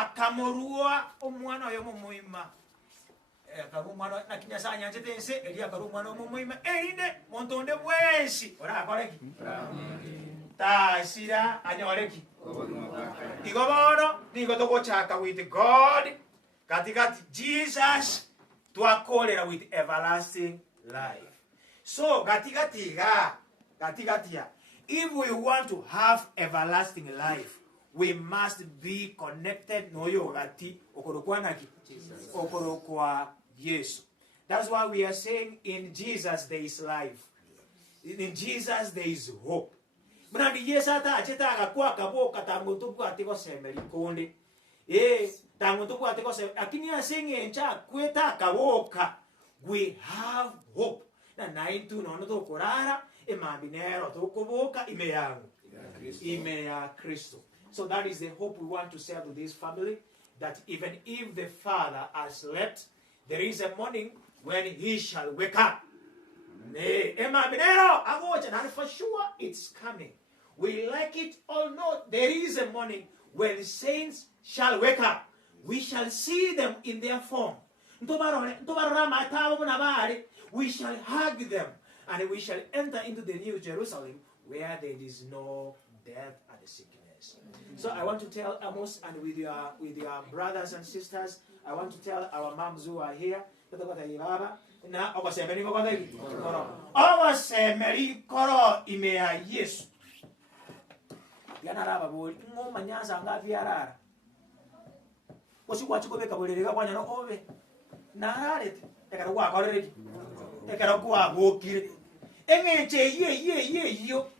akamurua omwana oyo mumuima akarumwana nakinyasa nyanjete ense eli akarumwana omumuima erinde montonde bwensi ora akoreki tasira anyoreki igobono nigo togochaka with God katikati Jesus twakolera with everlasting life. So katikati ya, if we want to have everlasting life, we must be connected noyo gati okorokwa naki okorokwa Yesu. That's why we are saying in Jesus there is life. In Jesus there is hope. Mnandi Yesata acheta akakwa kaboka tangu tupu atiko semeli konde. Tangu tupu atiko semeli. Akini asenye ncha kweta kaboka. We have hope. Na naintu nono to korara emabinero to kuboka imeyangu. Imeya Kristo. So that is the hope we want to share to this family, that even if the father has slept, there is a morning when he shall wake up. And for sure it's coming. We like it or not, there is a morning when the saints shall wake up. We shall see them in their form. We shall hug them, and we shall enter into the new Jerusalem where there is no death and sickness. So I want to tell Amos, and with your brothers and sisters, I want to tell our moms who are here, imea Yesu. Yanaraba boli ngoma nyanza ngapi arara. Kosi kwachi kobeka boleleka kwanya no obe. Nararete ekara kwa korere. Ekara kwa gokire. Engeche ye yo.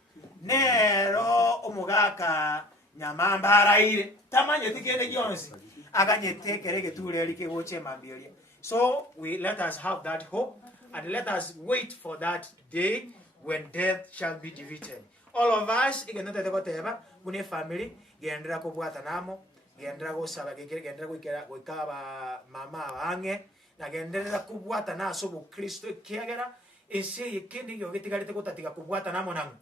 Nero omugaka Nyamamba araire. Tamanye tikene jonsi. Aganyete kereke tureri ke boche mambiolia. So let us have that hope, and let us wait for that day when death shall be defeated. All of us, une family, gendra ko bwata namo, gendra ko saba gendra ko ikaba mama ange, na gendra ko bwata na so bu Kristo kiagera, ese yikendi yo getigalete ko tatika ko bwata namo nango.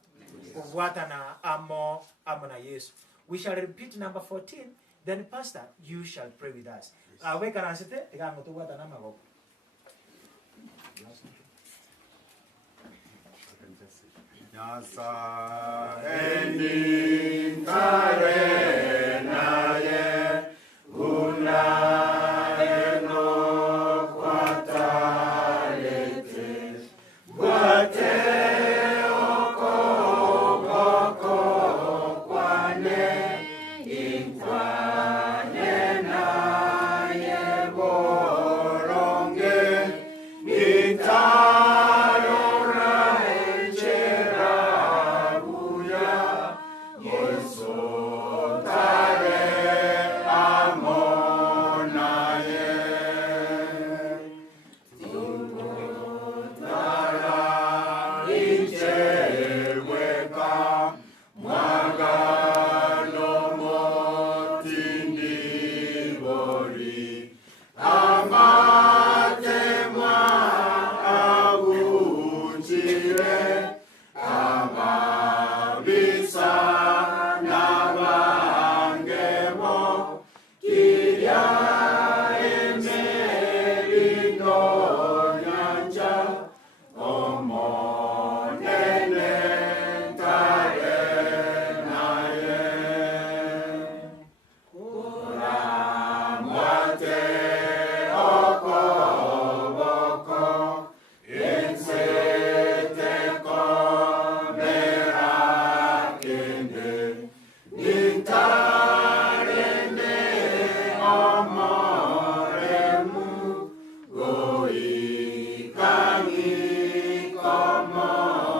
Ko bwata na amo na Yesu. We shall repeat number 14, then pastor, you shall pray with us. We can answer it. Nasa enin kare na ye una eno kwatalete wate oko boko kwane inkwane na ye boronge intarora enchera buya yeso tare amona ye tara incheweka mwagano motindi bori amatemwa abunjire amabisa nabangemo kirya emerino nyanja omonene tare naye kuramwate okoboko inseteko merakende nintarene omoremu goikangi komoeyo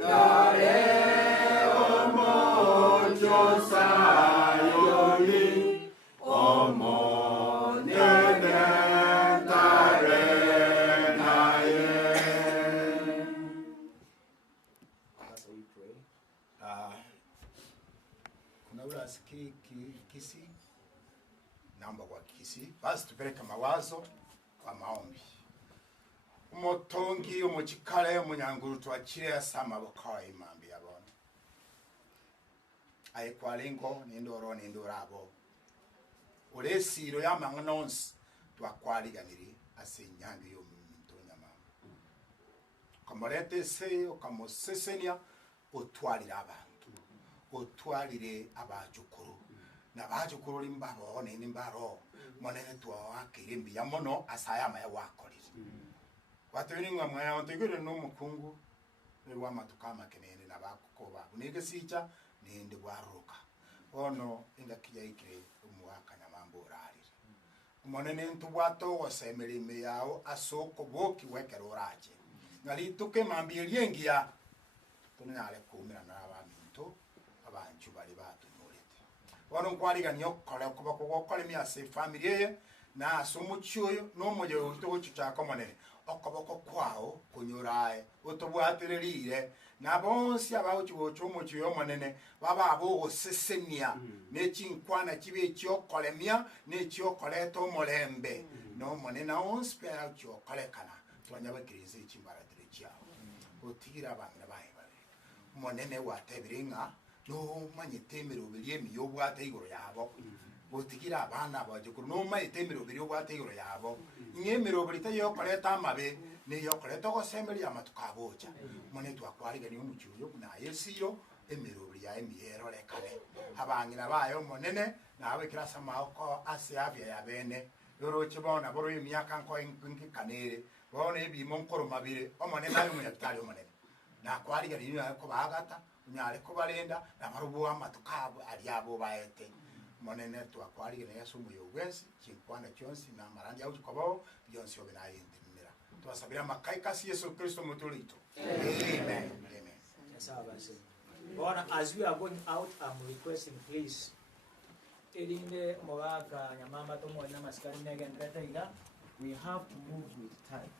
dare omojo sayoli omonene tare naye. That's how we pray. Kuna ule asikii kisi namba kwa kisi, basi tupeleke mawazo kwa maombi. Umutongi umuchikale umunyanguru tuachire asama bokawa imambi yabona. ay kwalingo nindoro nindorabo ole siro ya mangnons to akwali ganiri asenyangi yo minto Nyamamba kamorete se o kamosesenia otwalira abantu otwalire abajukuru nabajukuru limbabo nimbaro monene to akirimbi ya mono asaya maya wakolire watweni ngamwe ya ontegere no mukungu wa matukama kenene nabakukoba unigesicha ninde waruka ono ingakija ikire umuwaka Nyamamba urarire monene ntubwato wasemerime yao asoko boki wekero uraje ngali tuke mambieliengia tunale kumira n'abaminto abancu bali batunurite ono nkwaliga niyo kole kuba kugokole myase family ye na asumuchuyo no moje utugo cyako monene okoboko kwao kunyuraye utubwatirire nabonsi abawuchiwo cyumuchuyo monene baba abo sesenia nechinkwana kibe cyokolemya necyokoleto molembe no monene onspera cyokolekana twanyabakirize ikimbaratire cyawo utira abana baye monene watebiringa no manyitemero biliyemi yobwate igoro yabo botigira abana bajukuru no manyitemero bili yobwate igoro yabo nyemero bilita yo koleta amabe ne yo koleta ko semeli amatukabocha mone twakwaliga ni umucyuyo na yesiro emero bili ya emiyero lekale abangira bayo monene nawe kirasa mako ase avya ya bene yoro chibona boro imyaka nko inki kanere bona ebimo nkoro mabire omone nayo munyatali omone na kwaliga ni ko bagata unyale ko balenda na marubu amatukabo ali abo baete monene to akwaliga ne Yesu muyogwesi chinkwana chonsi na marandi au chikobo byonsi obinayindimira tubasabira makaika si Yesu Kristo mutulito amen amen. Bona, as we are going out, I'm requesting please edinde moga Nyamamba to mo na maskari negen kata we have to move with time.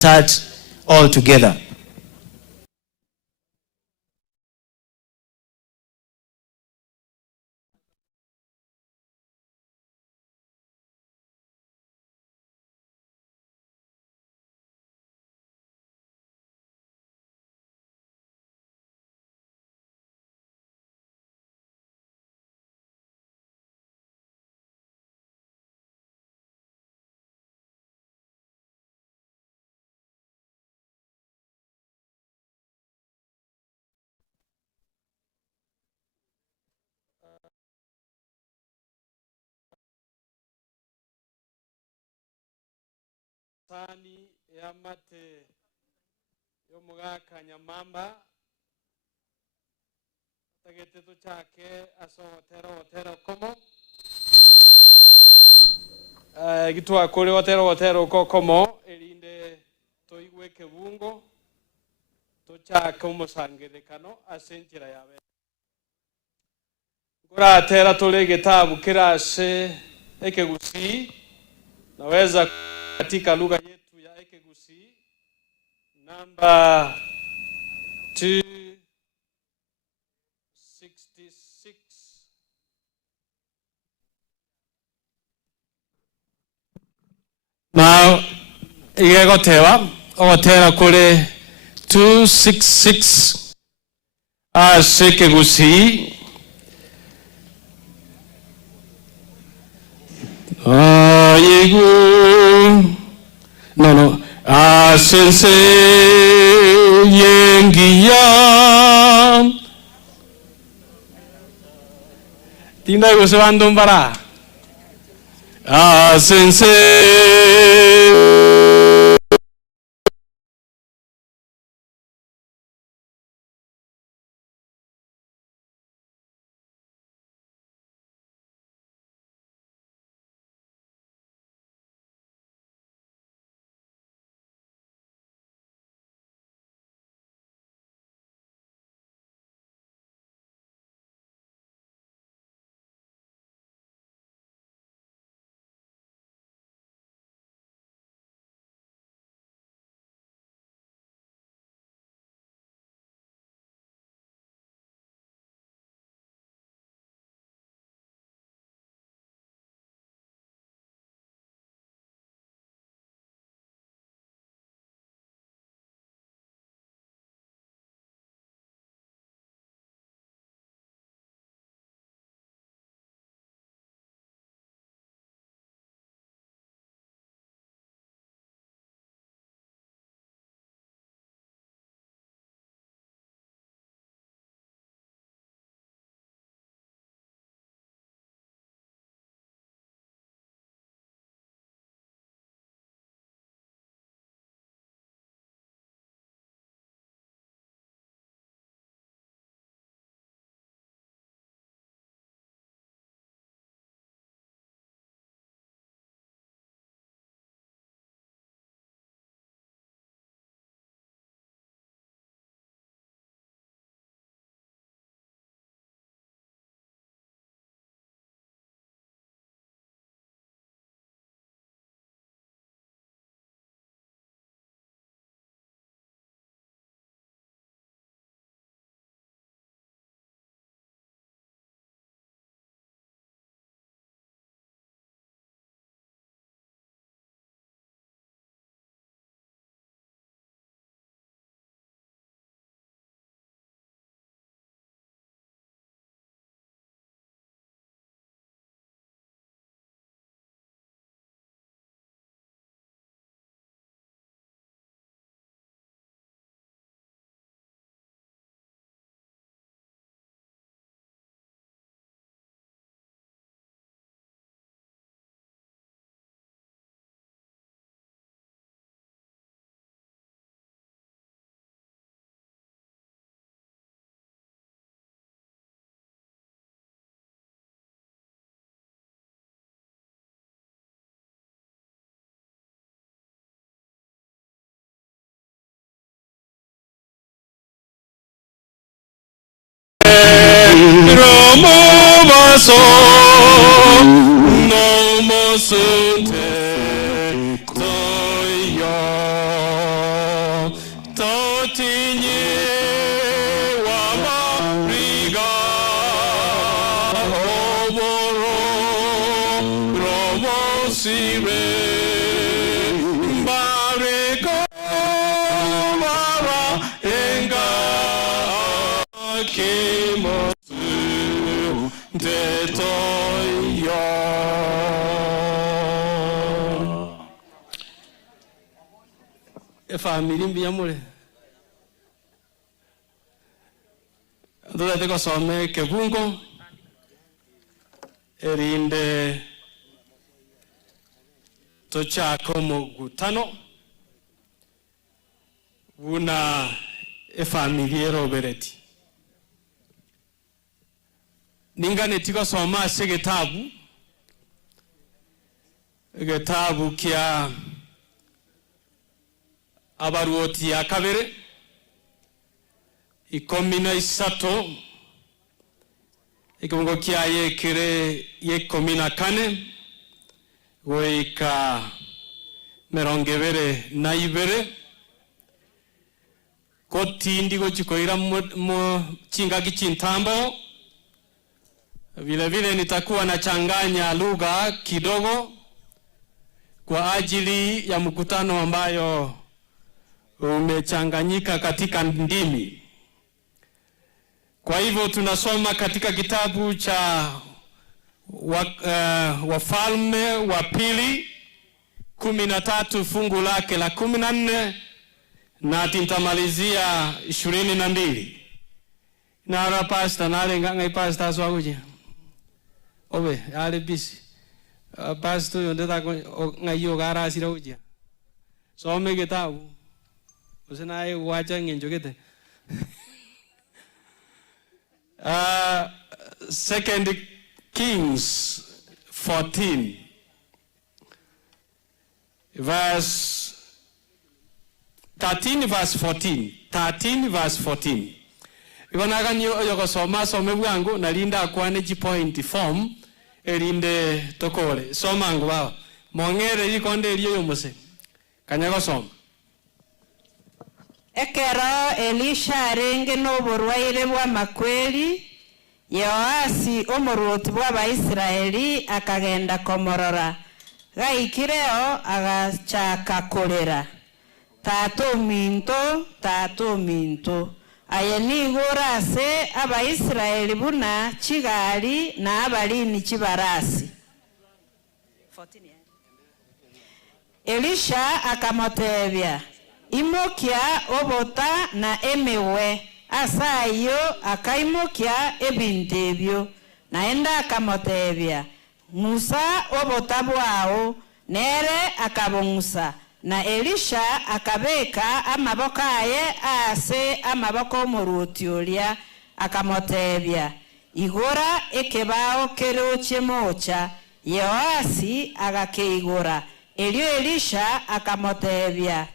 Start all together. Sani ya mate yo mugaka Nyamamba tageteto chake aso hotero komo gitwa kuri hotero komo elinde toigwe kebungo to chake umusangerekano asenjira yabe kura tera tole gitabu kirase ekegusi naweza katika lugha yetu ya Ekegusi namba 266. Now igegotewa ogotera kuri 266 Ekegusi no asense yengia tinda gusebandum para asense so no mosunte toyo totinye wamariga oboro romosire bariko mara enga kimosu detoyo. Family mbiamule Dove ko some kebungo erinde tochako mugutano una familia robereti ningane tiko soma gitabu kia abaruoti ya kabere ikomina isato ikongo kia ye komina kane weika merongevere na ibere kotindi gochikoira mo chinga kichintambo vile vile nitakuwa na changanya lugha kidogo kwa ajili ya mkutano ambayo umechanganyika katika ndimi. Kwa hivyo tunasoma katika kitabu cha Wafalme wa Pili 13 fungu lake la 14 na tintamalizia 22. Nara pasta nare ngai pasta swaguje. Obe ale bisi. Pasto yonde ta ngai yo gara sira uje. Some kitabu. Usenai wacha ngenjogete. 2 Kings 14 verse 13 verse 14. 13 verse 14. Ikona kanyo yoko soma bwangu nalinda kwane point form erinde tokole. Soma ngo baba. Mongere ikonde iliyo yomose. Kanyago soma. Ekero Elisha arenge n'oburwaire bw'amakweri Yoasi omuruti bw'Abaisiraeli akagenda komorora gaikireo agachaka kolera tato minto ayenigura se Abaisiraeli buna chigali na abalini chibarasi. Elisha akamotebya imokia obota na emewe asayo akaimokia ebintebyo naenda akamotebya Musa obota bwao nere akabongusa na Elisha akabeka amaboko aye ase amaboko omuruti olia akamotebya igora ekebao keroche mocha Yoasi agakeigora elio Elisha akamotebya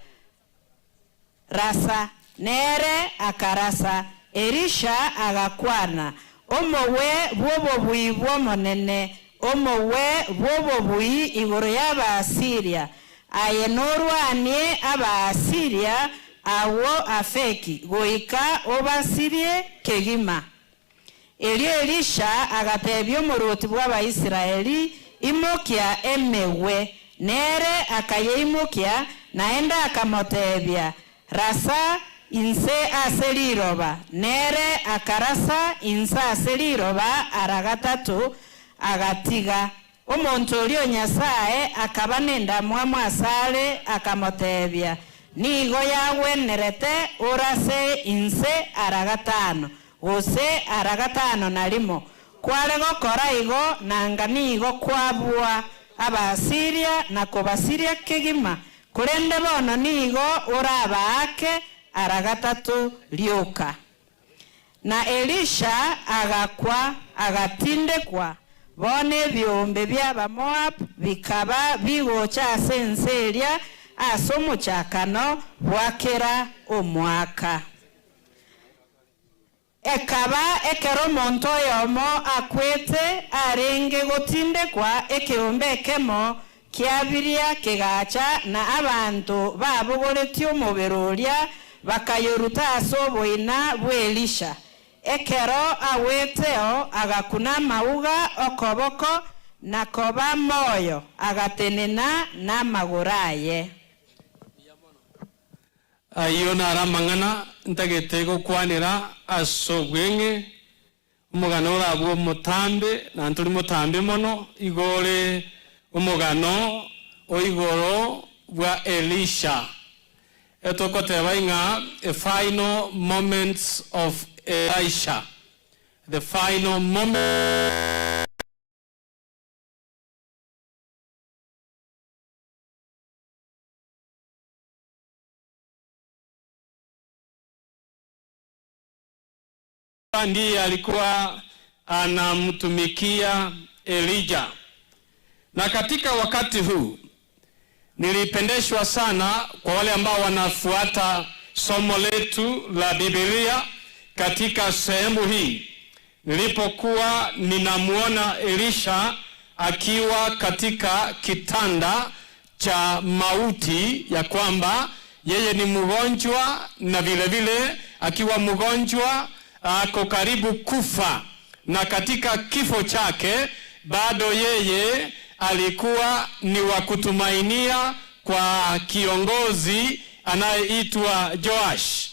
rasa nere akarasa Elisha agakwana omowe bwobo bwibwo monene omowe bwobo bwi igoro y'Abasiria ayenorwanie Abasiria awo afeki goika obasirie kegima elio Elisha agatebya omuruti bw'Abaisiraeli imokia emewe nere akayeimokia naenda akamotebya rasa inse aseliroba nere akarasa insa aseliroba aragatatu agatiga omuntu olio Nyasaye akabanenda mwamwasale akamotebya nigo yawe nerete orase inse aragatano gose aragatano nalimo kwale gokora igo nanga nigo kwabua Abasiria na kobasiria kegima kurende bono nigo orabaake aragatatu lyoka na Elisha agakwa agatindekwa bone byombe byaba Moab bikaba bigocha senseria asomo chakano bwakera omwaka ekaba ekero monto yomo akwete arenge gotinde kwa ekiumbe kemo kiabiria kigacha na abantu babogoretio omoberoria bakayoruta asoboina bwelisha ekero aweteo agakuna mauga okoboko na koba moyo agatenena na magoraye ayo naramang'ana ntagete gukwanira asobwenge umugano urabwo mutambe na nturi mutambe mono igore umugano oigoro bwa Elisha etokoteba inga a final moments of Elisha, the final moment ndiye alikuwa anamtumikia Elijah. Na katika wakati huu nilipendeshwa sana kwa wale ambao wanafuata somo letu la Biblia katika sehemu hii. Nilipokuwa ninamuona Elisha akiwa katika kitanda cha mauti ya kwamba yeye ni mgonjwa na vile vile akiwa mgonjwa ako karibu kufa, na katika kifo chake bado yeye alikuwa ni wa kutumainia kwa kiongozi anayeitwa Joash.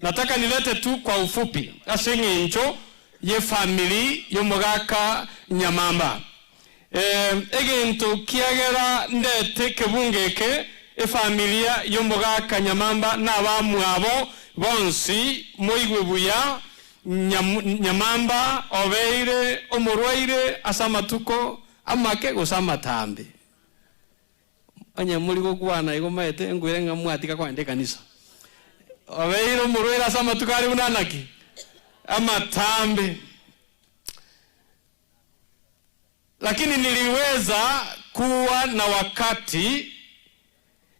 Nataka nilete tu kwa ufupi asengincho ye family yomugaka Nyamamba. Egento kiagera ndete kebungeke familia yomugaka Nyamamba n'abamu abo bonsi moigwe buya Nyamamba obeire omurwaire asamatuko amake gusamatambe anya muri gukwana igomete ngwire ngamwatika kwande kanisa obeire omurwaire asamatuko ari unanaki amatambe. Lakini niliweza kuwa na wakati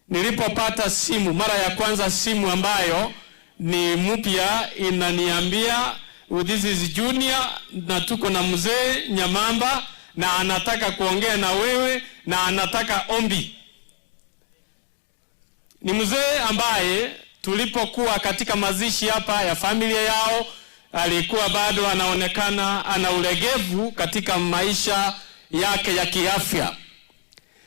nilipopata simu mara ya kwanza, simu ambayo ni mpya inaniambia this is Junior na tuko na mzee Nyamamba na anataka kuongea na wewe na anataka ombi. Ni mzee ambaye tulipokuwa katika mazishi hapa ya familia yao alikuwa bado anaonekana ana ulegevu katika maisha yake ya kiafya,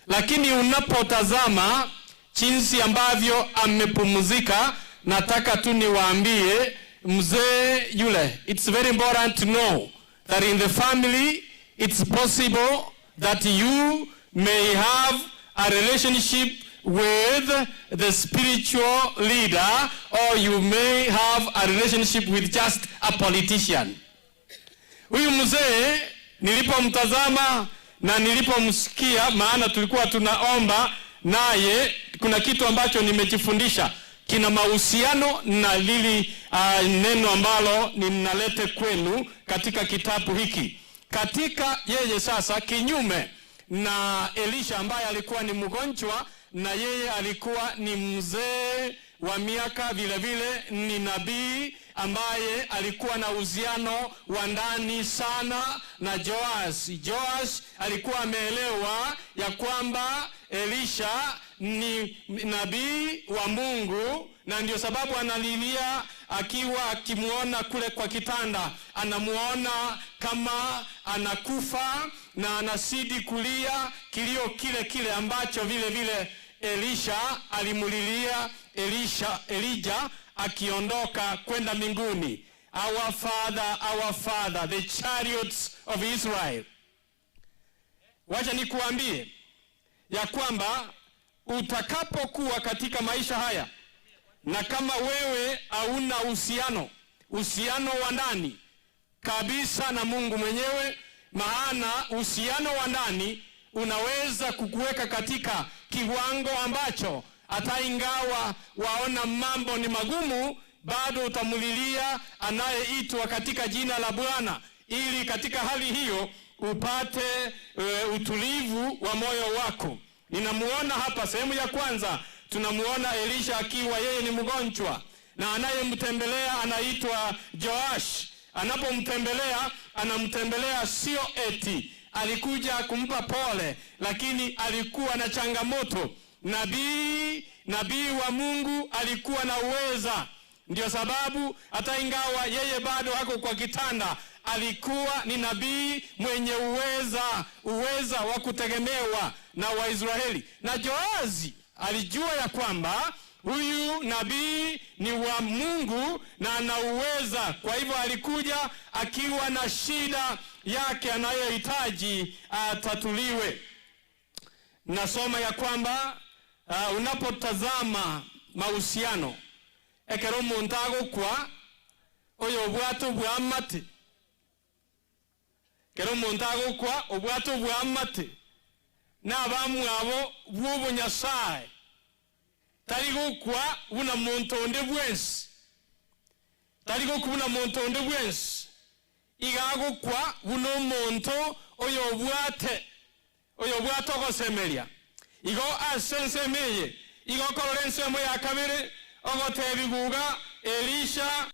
lakini unapotazama jinsi ambavyo amepumzika, nataka tu niwaambie mzee yule, it's very important to know that in the family it's possible that you may have a relationship with the spiritual leader, or you may have a relationship with just a politician. Huyu mzee nilipomtazama na nilipomsikia, maana tulikuwa tunaomba naye, kuna kitu ambacho nimejifundisha kina mahusiano na lili neno ambalo ninalete kwenu katika kitabu hiki. Katika yeye sasa, kinyume na Elisha ambaye alikuwa ni mgonjwa na yeye alikuwa ni mzee wa miaka, vile vile ni nabii ambaye alikuwa na uhusiano wa ndani sana na Joash. Joash alikuwa ameelewa ya kwamba Elisha ni nabii wa Mungu, na ndio sababu analilia akiwa akimuona kule kwa kitanda, anamuona kama anakufa na anasidi kulia kilio kile kile ambacho vile vile Elisha alimulilia Elijah akiondoka kwenda mbinguni. Our Father, the chariots of Israel. Wacha nikuambie ya kwamba utakapokuwa katika maisha haya, na kama wewe hauna uhusiano wa ndani kabisa na Mungu mwenyewe, maana uhusiano wa ndani unaweza kukuweka katika kiwango ambacho hata ingawa waona mambo ni magumu, bado utamulilia anayeitwa katika jina la Bwana, ili katika hali hiyo upate utulivu wa moyo wako. Ninamuona hapa sehemu ya kwanza, tunamuona Elisha akiwa yeye ni mgonjwa, na anayemtembelea anaitwa Joash. Anapomtembelea anamtembelea sio eti alikuja kumpa pole, lakini alikuwa na changamoto. Nabii wa Mungu alikuwa na uweza. Ndio sababu hata ingawa yeye bado hako kwa kitanda, alikuwa ni nabii mwenye uweza wa kutegemewa na Waisraeli. Na Joazi alijua ya kwamba huyu nabii ni wa Mungu na ana uweza. Kwa hivyo alikuja akiwa na shida yake anayohitaji atatuliwe. Nasoma ya kwamba unapotazama mahusiano ekero montago kwa oyo bwato bwa mate, kero montago kwa obwato bwa mate na abamu abo bw'obo Nyasaye tarigo kwa buna montonde bwensi, tarigo kubuna montonde bwensi igago kwa buno monto oyo bwato gosemeria igo asensemeye igo kolorense mo ya kabiri ogotebi guga Elisha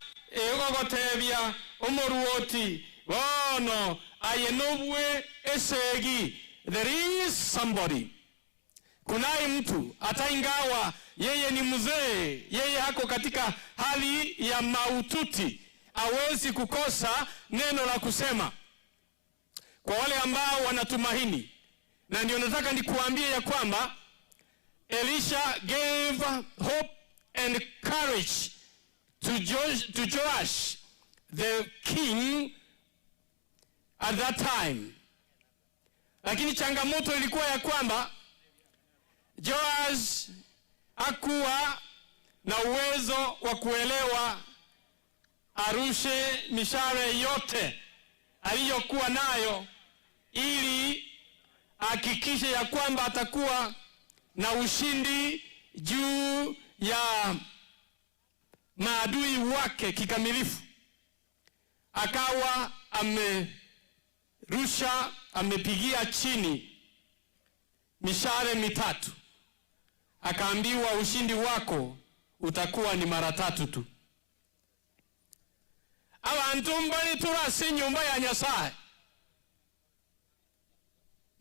ogotebia omoruoti bono ayenobwe esegi. There is somebody, kunai mtu hata ingawa yeye ni mzee, yeye hako katika hali ya maututi, hawezi kukosa neno la kusema kwa wale ambao wanatumaini. Na ndio nataka nikuambie ya kwamba Elisha gave hope and courage to Joash the king at that time. Lakini changamoto ilikuwa ya kwamba Joash hakuwa na uwezo wa kuelewa arushe mishale yote aliyokuwa nayo ili hakikishe ya kwamba atakuwa na ushindi juu ya maadui wake kikamilifu. Akawa amepigia chini mishale mitatu, akaambiwa ushindi wako utakuwa ni mara 3 tu. Abantu mbali turasi nyumba ya Nyasaye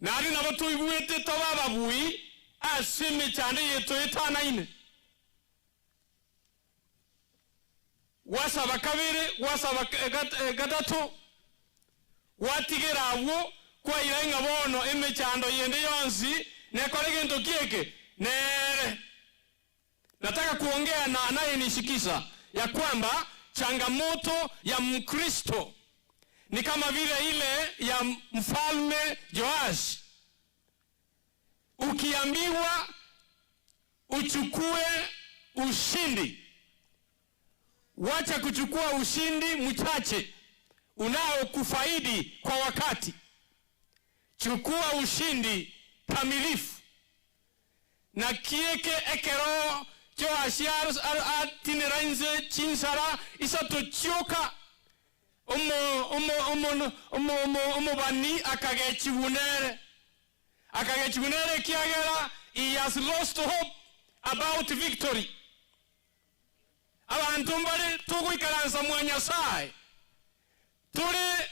nari nabo tuibwete tobababui asime cyane yeto etanaine wasaba kabiri wasaba gatatu watigerawo kwa irenga bono emechando yende yonsi nekore gento kieke nere. Nataka kuongea na anayenishikisha ya kwamba changamoto ya Mkristo ni kama vile ile ya mfalme Joash. Ukiambiwa uchukue ushindi, wacha kuchukua ushindi mchache unaokufaidi kwa wakati. Chukua ushindi kamilifu. Na kieke ekero Joash atineranze chinsara isatochoka umubani akagechibunere kiagera. He has lost hope about victory. Abantu mbali tukwikaransa mwa Nyasaye tuli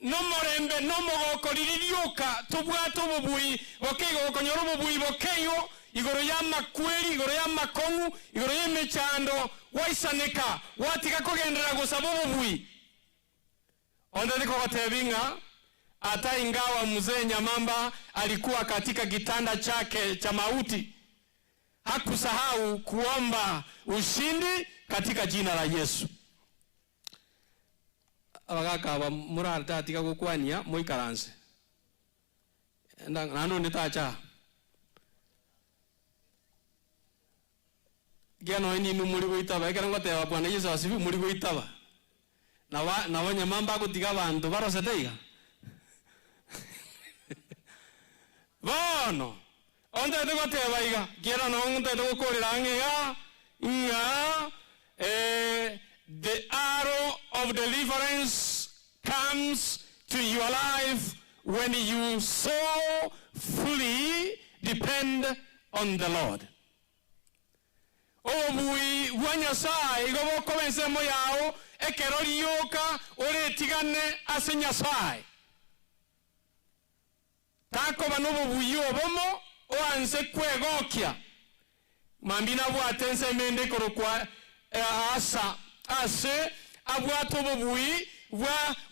nomorembe nomogokoririoka tubwata obubui bokeigo okonyora obubui bokeyo igoro ya makweri igoro ya makongu igoro y'emechando waisaneka watiga kugendera gusaba obubui. Onda niko gotebinga hata ingawa mzee Nyamamba alikuwa katika kitanda chake cha mauti, hakusahau kuomba ushindi katika jina la Yesu. Abagaka ba muralta atika gukwania moikaranse nano nitacha geno ni numuri goitaba ekera ngoteba Bwana Yesu asifi muri goitaba na Nyamamba gutiga abantu baroseteiga bono onde tegoteba iga gera no onde tegokorera ngega the arrow of deliverance comes to your life when you so fully depend on the Lord. obobui bwa Nyasaye igo bokobensemo yao ekero rioka oretigane ase Nyasaye takoba n'obobui obomo oanse kwegokia mambina bwate ensemende korokwa asa ase abwate obobui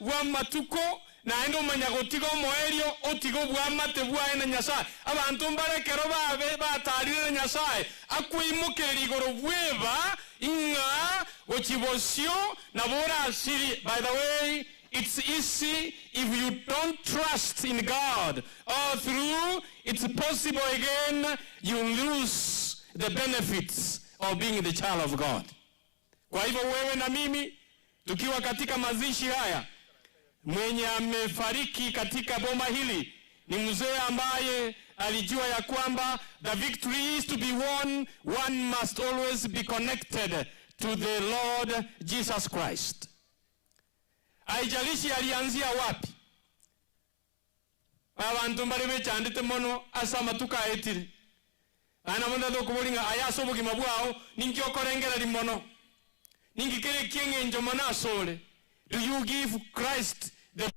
bwa matuko naende omanya gotiga omoerio otiga obwamate bwaene Nyasaye abantu mbarekero babe batarire Nyasaye akwimukera igoro bweba inga ochibosio na bora asiri. By the way, it's easy if you don't trust in God all through. It's possible again you lose the benefits of being the child of God. Kwa hivyo wewe na mimi tukiwa katika mazishi haya, mwenye amefariki katika boma hili ni mzee ambaye alijua ya kwamba the victory is to be won, one must always be connected to the Lord Jesus Christ. Haijalishi alianzia wapi. Abantu mbali bechandite mono asa matuka etiri. Ana munda dokubolinga ayaso bugima bwao ninki okorengera limono. Ninki kere kienge njomana asole. Do you give Christ the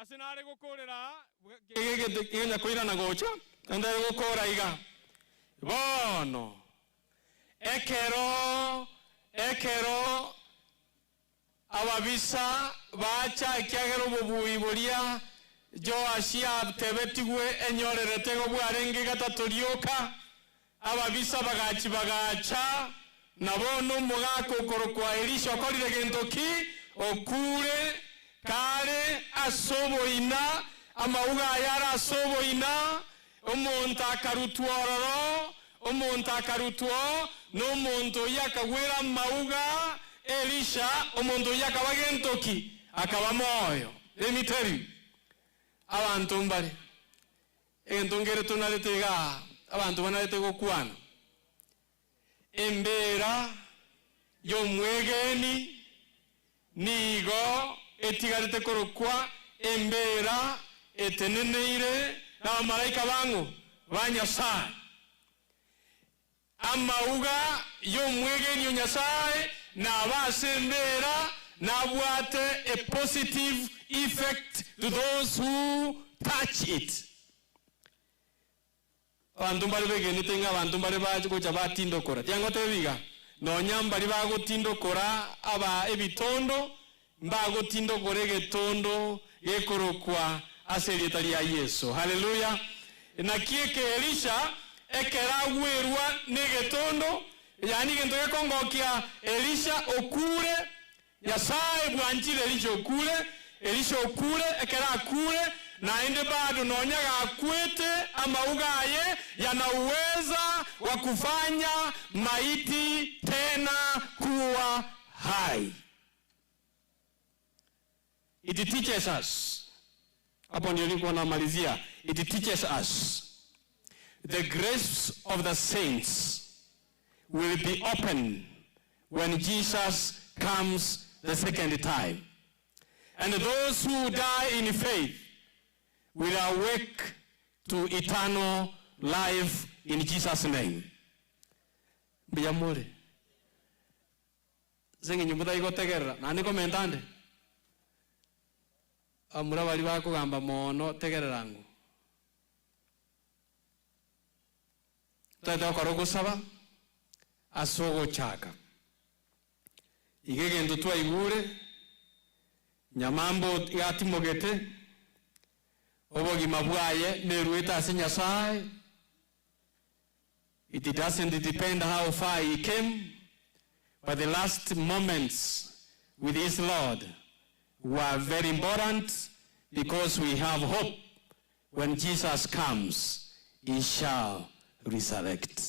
asinare gukorera gege kwira na gocha ndare gukora iga bono ekero ababisa bacha ikyagero bubui boria jo ashia tebetigwe enyorerete go bwarenge gatatorioka ababisa bagacha nabono mugako korokwa Elisha okorire gentoki okure kare asoboina amauga yara asoboina omonta karutwororo omonta karutuo no monto yakagwera mauga Elisha omonto yakabagentoki akaba moyo. Let me tell you, abantu mbali entongere tunaletega abantu banalete gokwana embera yomwegeni nigo etigarete korokwa embera eteneneire na malaika bangu banyasaye amauga yomwegeni Nyasaye na basembera na bwate a positive effect to those who touch it. Abantu bali begeni tenga abantu bali baje kuja batindokora tiango tebiga no nyambali bagotindokora aba ebitondo mbagotindokora egetondo gekorokwa aseritali ya Yesu. Haleluya. Na kieke Elisha ekeragwerwa negetondo yani gento gekongokia Elisha okure Nyasaye bwanchire Elisha okure ekerakure na ende bado nonyaga akwete amaugaye yana uweza wa kufanya maiti tena kuwa hai. It teaches us, hapo ndio nilikuwa namalizia, it teaches us the grace of the saints will be open when Jesus comes the second time. And those who die in faith will awake to eternal life in Jesus' name. Biyamure. Zengi nyumuda igotegerera. Nani komentande? Amura bali bako gamba mono tegererangu. Tata korogo saba asogo chaka. Igegendo twa igure Nyamamba yati mogete obogi mabwaye nerueta ase Nyasaye. It doesn't depend how far he came, but the last moments with his Lord were very important because we have hope. When Jesus comes, he shall resurrect.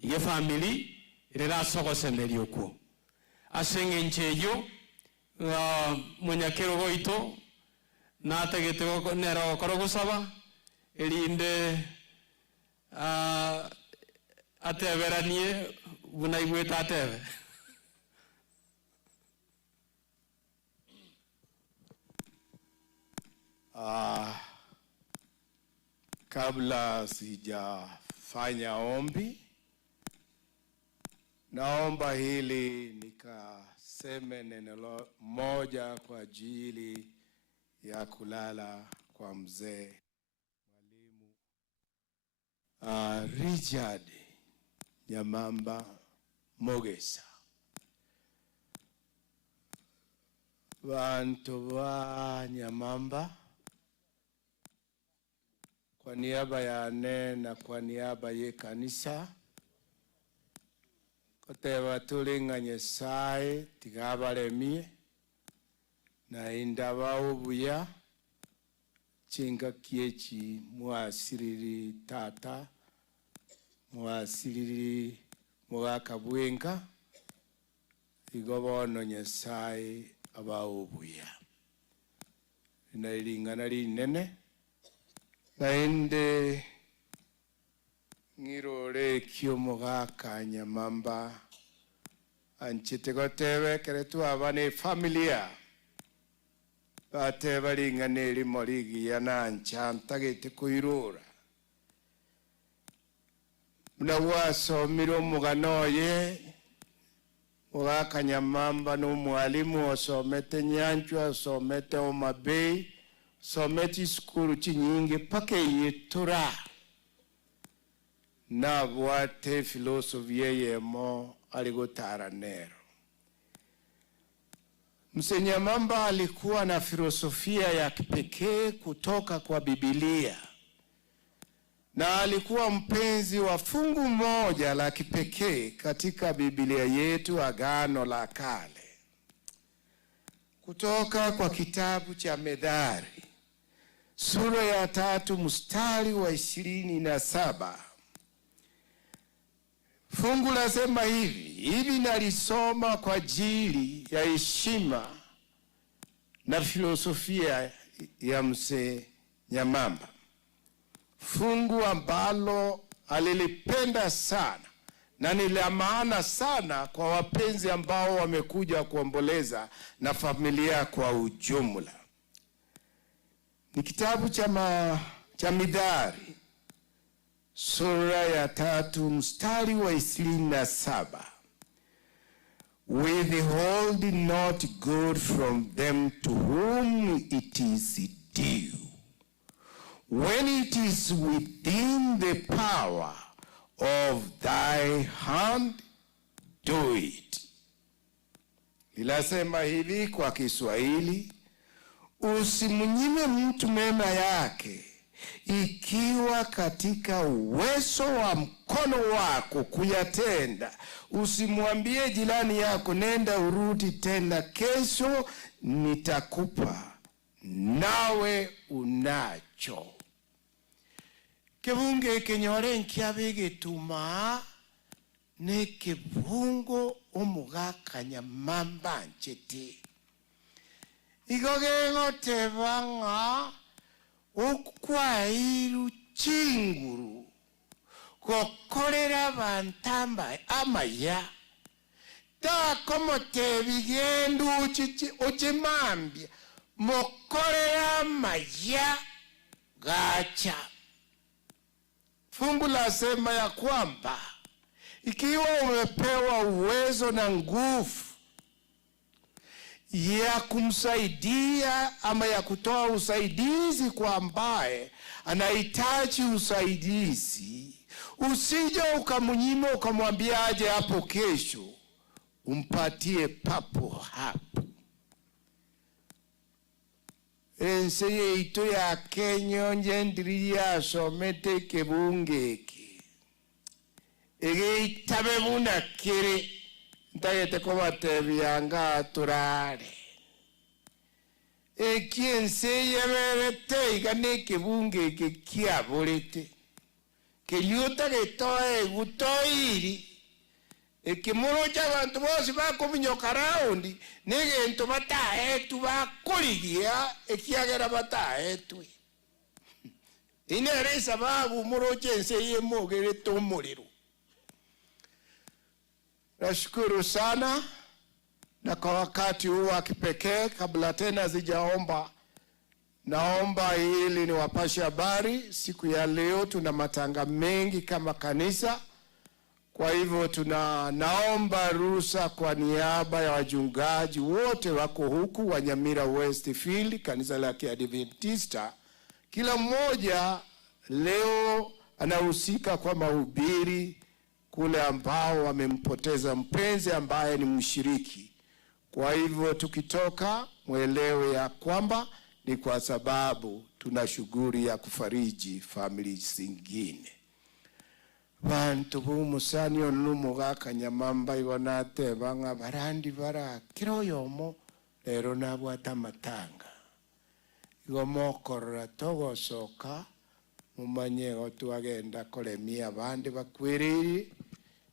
Ye family rera soko semerioko asengencheyo munyakero goito natagete goko nero korogusaba elinde ateberanie buna igweta atebe. Kabla sijafanya ombi, naomba hili nikaseme neno moja kwa ajili ya kulala kwa mzee mwalimu Richard Nyamamba Mogesa. Bantu ba Nyamamba, kwa niaba ya na kwa niaba ye kanisa, koteba tulinga Nyasaye tigabaremie na indaba ubuya chinga kiechi mwasiriri tata mwasiriri mwakabwenga igobono Nyasaye aba ubuya na ilingana linene naende ngirore kyo mogaka Nyamamba anchite gotebe keretu abane familia bate balingane limorigi yananchanta gete kuirura mnawasomiro muganoye mogaka Nyamamba no mwalimu osomete Nyanchwa osomete Omabei someti skuru chinyingi pake yetura na bwate filosofi yemo aligotara nero. Mzee Nyamamba alikuwa na filosofia ya kipekee kutoka kwa Biblia na alikuwa mpenzi wa fungu moja la kipekee katika Biblia yetu, Agano la Kale, kutoka kwa kitabu cha Methali sura ya 3 mstari wa 27. Fungu lasema hivi nalisoma kwa ajili ya heshima na filosofia ya mzee Nyamamba, fungu ambalo alilipenda sana na ni la maana sana kwa wapenzi ambao wamekuja kuomboleza na familia kwa ujumla. Ni kitabu cha Mithali sura ya 3 mstari wa 27. Withhold not good from them to whom it is due, when it is within the power of thy hand, do it. Nilasema hivi kwa Kiswahili: usimnyime mtu mema yake ikiwa katika uwezo wa mkono wako kuyatenda. Usimwambie jirani yako nenda urudi tena kesho nitakupa, nawe unacho. Kibunge kenyore nkiabege tuma ne kibungo omugaka Nyamamba nchete. Igogengo tebanga ukwairu chinguru kokorera bantamba amaya ta como te bigendo uchimambia mokorera maya gacha. Fungu la sema ya kwamba ikiwa umepewa uwezo na nguvu ya kumsaidia ama ya kutoa usaidizi kwa ambaye anahitaji usaidizi, usije ukamnyima ukamwambia aje hapo kesho, umpatie papo hapo. Ense ito ya Kenya njendria somete kebungeki ege itabe buna kire ntayete ko batebyanga turare ekiense yeberete igane kebungeki kiaborete keriota getoe gutoiri ekimuro ky'abantu bose bakuminyoka raundi n'egento batahetu bakurigia ekiagera batahetwe ineresa babu muro chense yemogere tomuliro. Nashukuru sana, na kwa wakati huu wa kipekee, kabla tena zijaomba, naomba ili niwapashe habari. Siku ya leo tuna matanga mengi kama kanisa, kwa hivyo naomba ruhusa kwa niaba ya wachungaji wote wako huku wa Nyamira Westfield, kanisa la Kiadventista. Kila mmoja leo anahusika kwa mahubiri kule ambao wamempoteza mpenzi ambaye ni mshiriki. Kwa hivyo tukitoka mwelewe ya kwamba ni kwa sababu tuna shughuli ya kufariji family zingine. Bantu b'umusani onumugaka Nyamamba ibonate banga barandi bara kiroyomo lero nabwata matanga. Igo Mokoro togosoka mumanye otuagenda kolemia abandi bakwiriri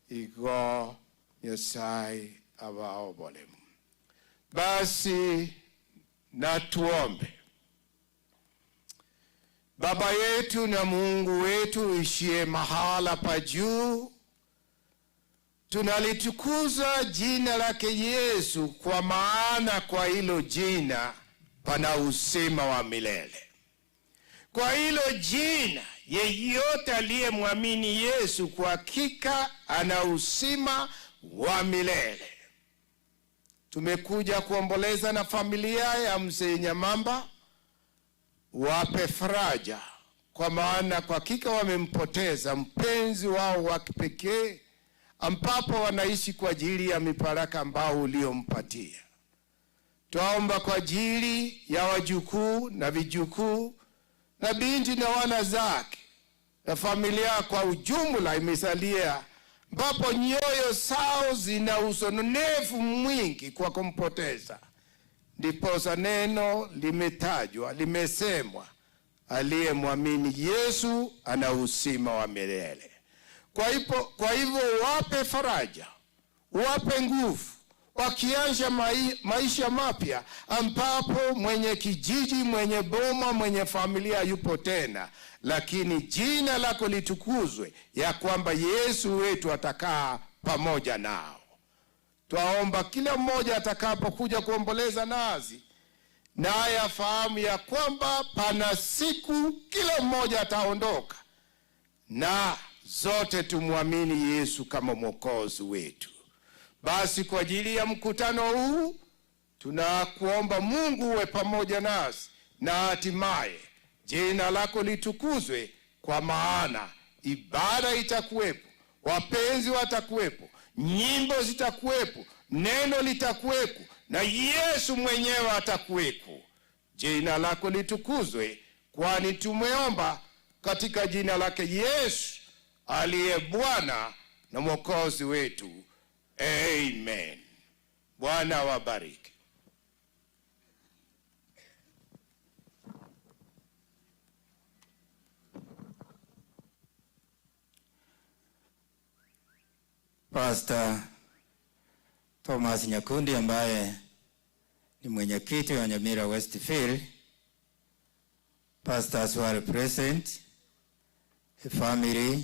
igo Nyasaye abaobolemu. Basi na tuombe. Baba yetu na Mungu wetu ishie mahala pa juu, tunalitukuza jina lake Yesu, kwa maana kwa hilo jina pana uzima wa milele. Kwa hilo jina yeyote aliyemwamini Yesu kwa hakika ana uzima wa milele. Tumekuja kuomboleza na familia ya mzee Nyamamba. Wape faraja, kwa maana kwa hakika wamempoteza mpenzi wao wa kipekee, ambapo wanaishi kwa ajili ya mibaraka ambao uliompatia. Tuomba kwa ajili ya wajukuu na vijukuu na binti na wana zake na familia kwa ujumla imesalia, ambapo nyoyo zao zina usononefu mwingi kwa kumpoteza. Ndiposa neno limetajwa, limesemwa, aliyemwamini Yesu ana uzima wa milele. Kwa hivyo wape faraja, wape nguvu, wakianza maisha mapya, ambapo mwenye kijiji, mwenye boma, mwenye familia yupo tena, lakini jina lako litukuzwe ya kwamba Yesu wetu atakaa pamoja nao. Twaomba kila mmoja atakapokuja kuomboleza nazi, naye afahamu ya kwamba pana siku kila mmoja ataondoka, na zote tumwamini Yesu kama Mwokozi wetu. Basi kwa ajili ya mkutano huu tunakuomba Mungu uwe pamoja nasi, na hatimaye jina lako litukuzwe, kwa maana ibada itakuwepo, wapenzi watakuwepo, nyimbo zitakuwepo, neno litakuwepo, na Yesu mwenyewe atakuwepo. Jina lako litukuzwe, kwani tumeomba katika jina lake Yesu aliye Bwana na Mwokozi wetu. Amen. Bwana wabariki. Pastor Thomas Nyakundi ambaye ni mwenyekiti wa Nyamira Westfield, pastors were present, the family,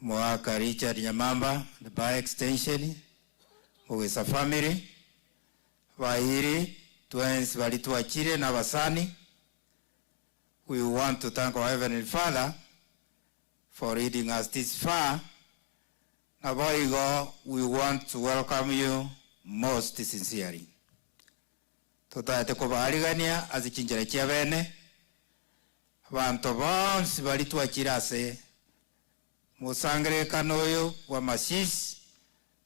Mwaka Richard Nyamamba, the by extension, Mogesa family, Wahiri, twins walituachire na wasani. We want to thank our Heavenly Father for leading us this far. Aboigo, we want to welcome you most sincerely. Tutate kubaharigania azichinjira kia bene. Bantu bonsi balituachirase musangire kanoyo wa masisi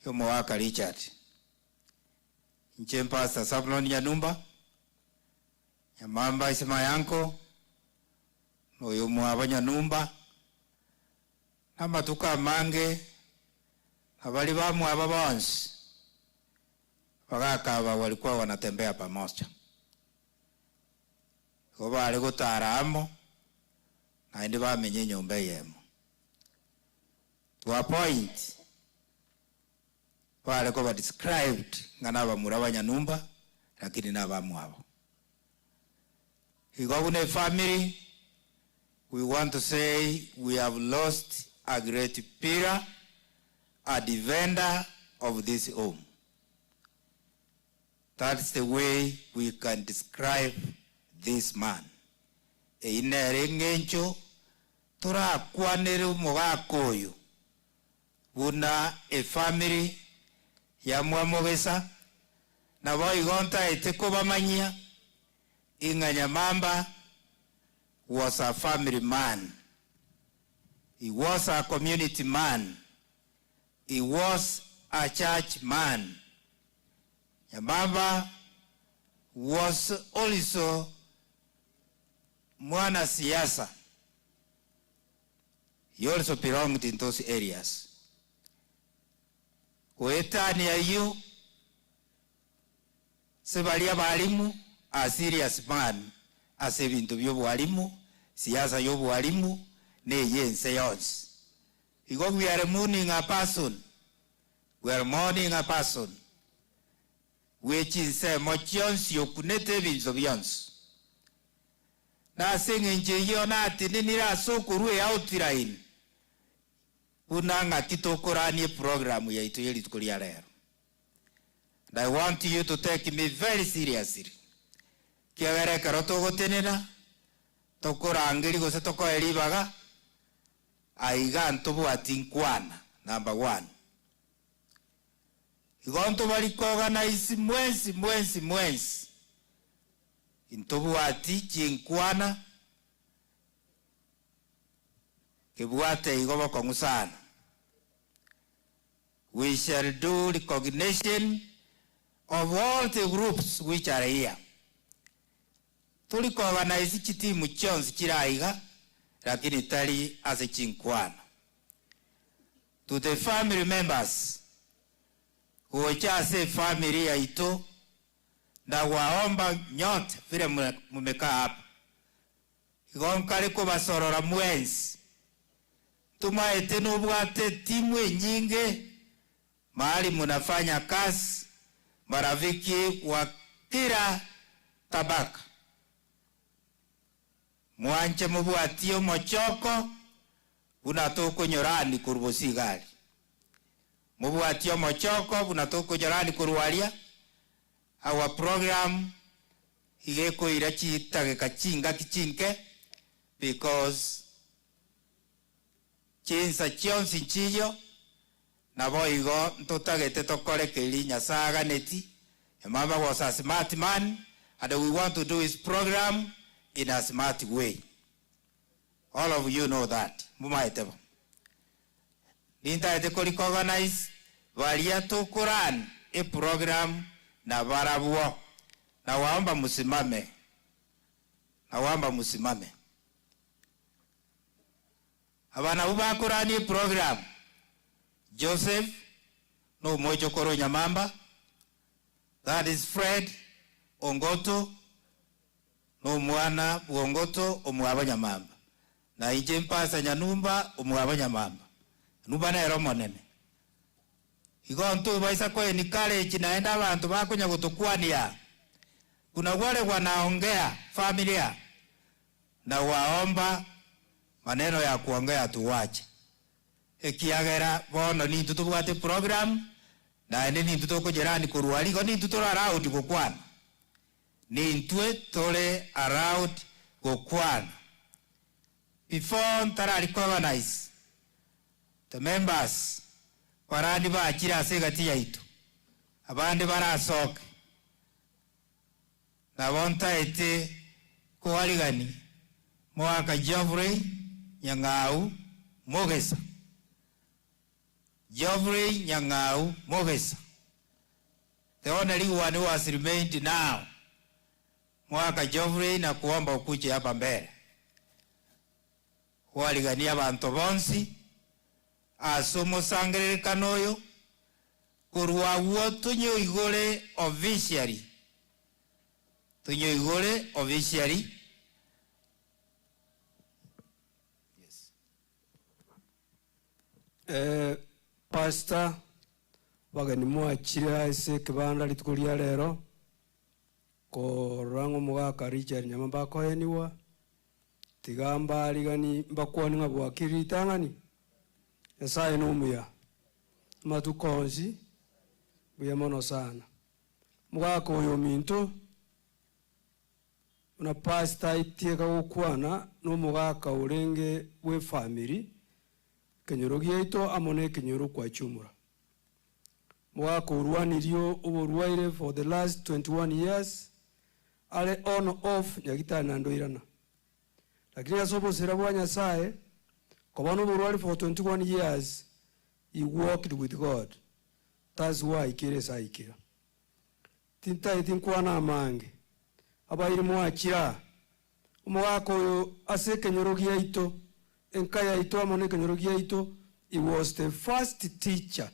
yo Mwaka Richard. Nche Pastor Sablon Nyanumba, Nyamamba isema yanko, noyo Mwaba Nyanumba, na matuka mange, habari ba Mwaba bonsi, wakaka walikuwa wanatembea pamoja. Koba aligutara amo, na hindi bamenye nyumba yemo. To a point, wale kwa described ngana bamura Nyamamba lakini na bamwabo. Igogune family, we want to say we have lost a great pillar, a defender of this home. That's the way we can describe this man. Inerengencho tora kwanere mugakoyo. Una a family ya Mogesa na boigonta eteko bamanyia inga Nyamamba was a family man. He was a community man. He was a church man. Nyamamba was also mwana siasa. He also belonged in those areas. Kuetani ya yu sebalia balimu a serious man ase bintu byobu walimu siasa yobu walimu ne yense yons. Because we are mourning a person. We are mourning a person. Which is motions yokunete bintu byons. Na singe yona atinira so kurue outline. Unanga titokorani program ya itu yeli tukulia leo. And I want you to take me very seriously. Kiagere karoto gotenena tokora angeli gose toko elibaga aiga ntobu atinkwana number 1. Igonto bali organize mwensi intobu ati chinkwana kebuate igoba kongusana. We shall do recognition of all the groups which are here. Tuliko organize chitimu chonsi chiraiga lakini tali as a chinkwana. To the family members who are family ya ito na waomba nyote vile mumeka hapa. Igonkale ko basorora mwenzi. Tumaete nubwate timu nyingi mahali munafanya kazi, marafiki wa kila tabaka. Mwanche mubwatio mochoko unatoko nyorani kurubosi gali. Mubwatio mochoko unatoko nyorani kuruwalia. Our program igeko irachi tage kachinga kichinke because chinsa chionsi chiyo na boigo ntotagete tokore keli nyasaga neti. Nyamamba was a smart man and we want to do his program in a smart way. All of you know that. Mumaitebo. Ninta eteko recognize valia to Quran a program na barabuo. Na waomba musimame. Abana uba Qurani program. Joseph no mojo koro Nyamamba. That is Fred Ongoto no mwana Ongoto omwaba Nyamamba. Na ije mpasa Nyanumba omwaba Nyamamba. Nuba na eromonene. Igonto baisa kwa ni college naenda abantu bakonya kutukwania. Kuna wale wanaongea familia na waomba maneno ya kuongea tuwache. Ekiagera bono ni tutubwate program na ni tutoko jirani kuruali ko ni tutora around kokwana. Ni ntwe tole around kokwana. Before ntara recognize the members warandi ba kira segati yaitu. Abandi barasoka. Na bonta ete kuwaligani mwaka Japhet Nyang'ate Mogesa. Japhet Nyang'ate Mogesa. The only one who has remained now. Mwaka Japhet na kuomba ukuje hapa mbele. Kuwaligani abantu bonsi asomo sangere kanoyo kurwa woto nyo igole officially. Tunyo igole officially. Pastor bagani mwachira ese kibanda litukulia lero korango mugaka Richard Nyamamba koyeniwa tigamba aligani mbakwani ngabwakiri tangani esaye numuya matukonzi buya mono sana mugaka oyo minto una pasta itieka ukwana no mugaka urenge we family kenyorogi ito amone kenyoro kwa chumura mugaka urwanirio uburwaire for the last 21 years ale on off nyagita nandoirana lakini asobo sera bwa Nyasaye kobano uburwari for 21 years he walked with God. That's why kire saikira tinta itinkwana amange abairi mwachira umwako yo aseke nyorogia ito enkaya ito amone kenyorogia ito. He was the first teacher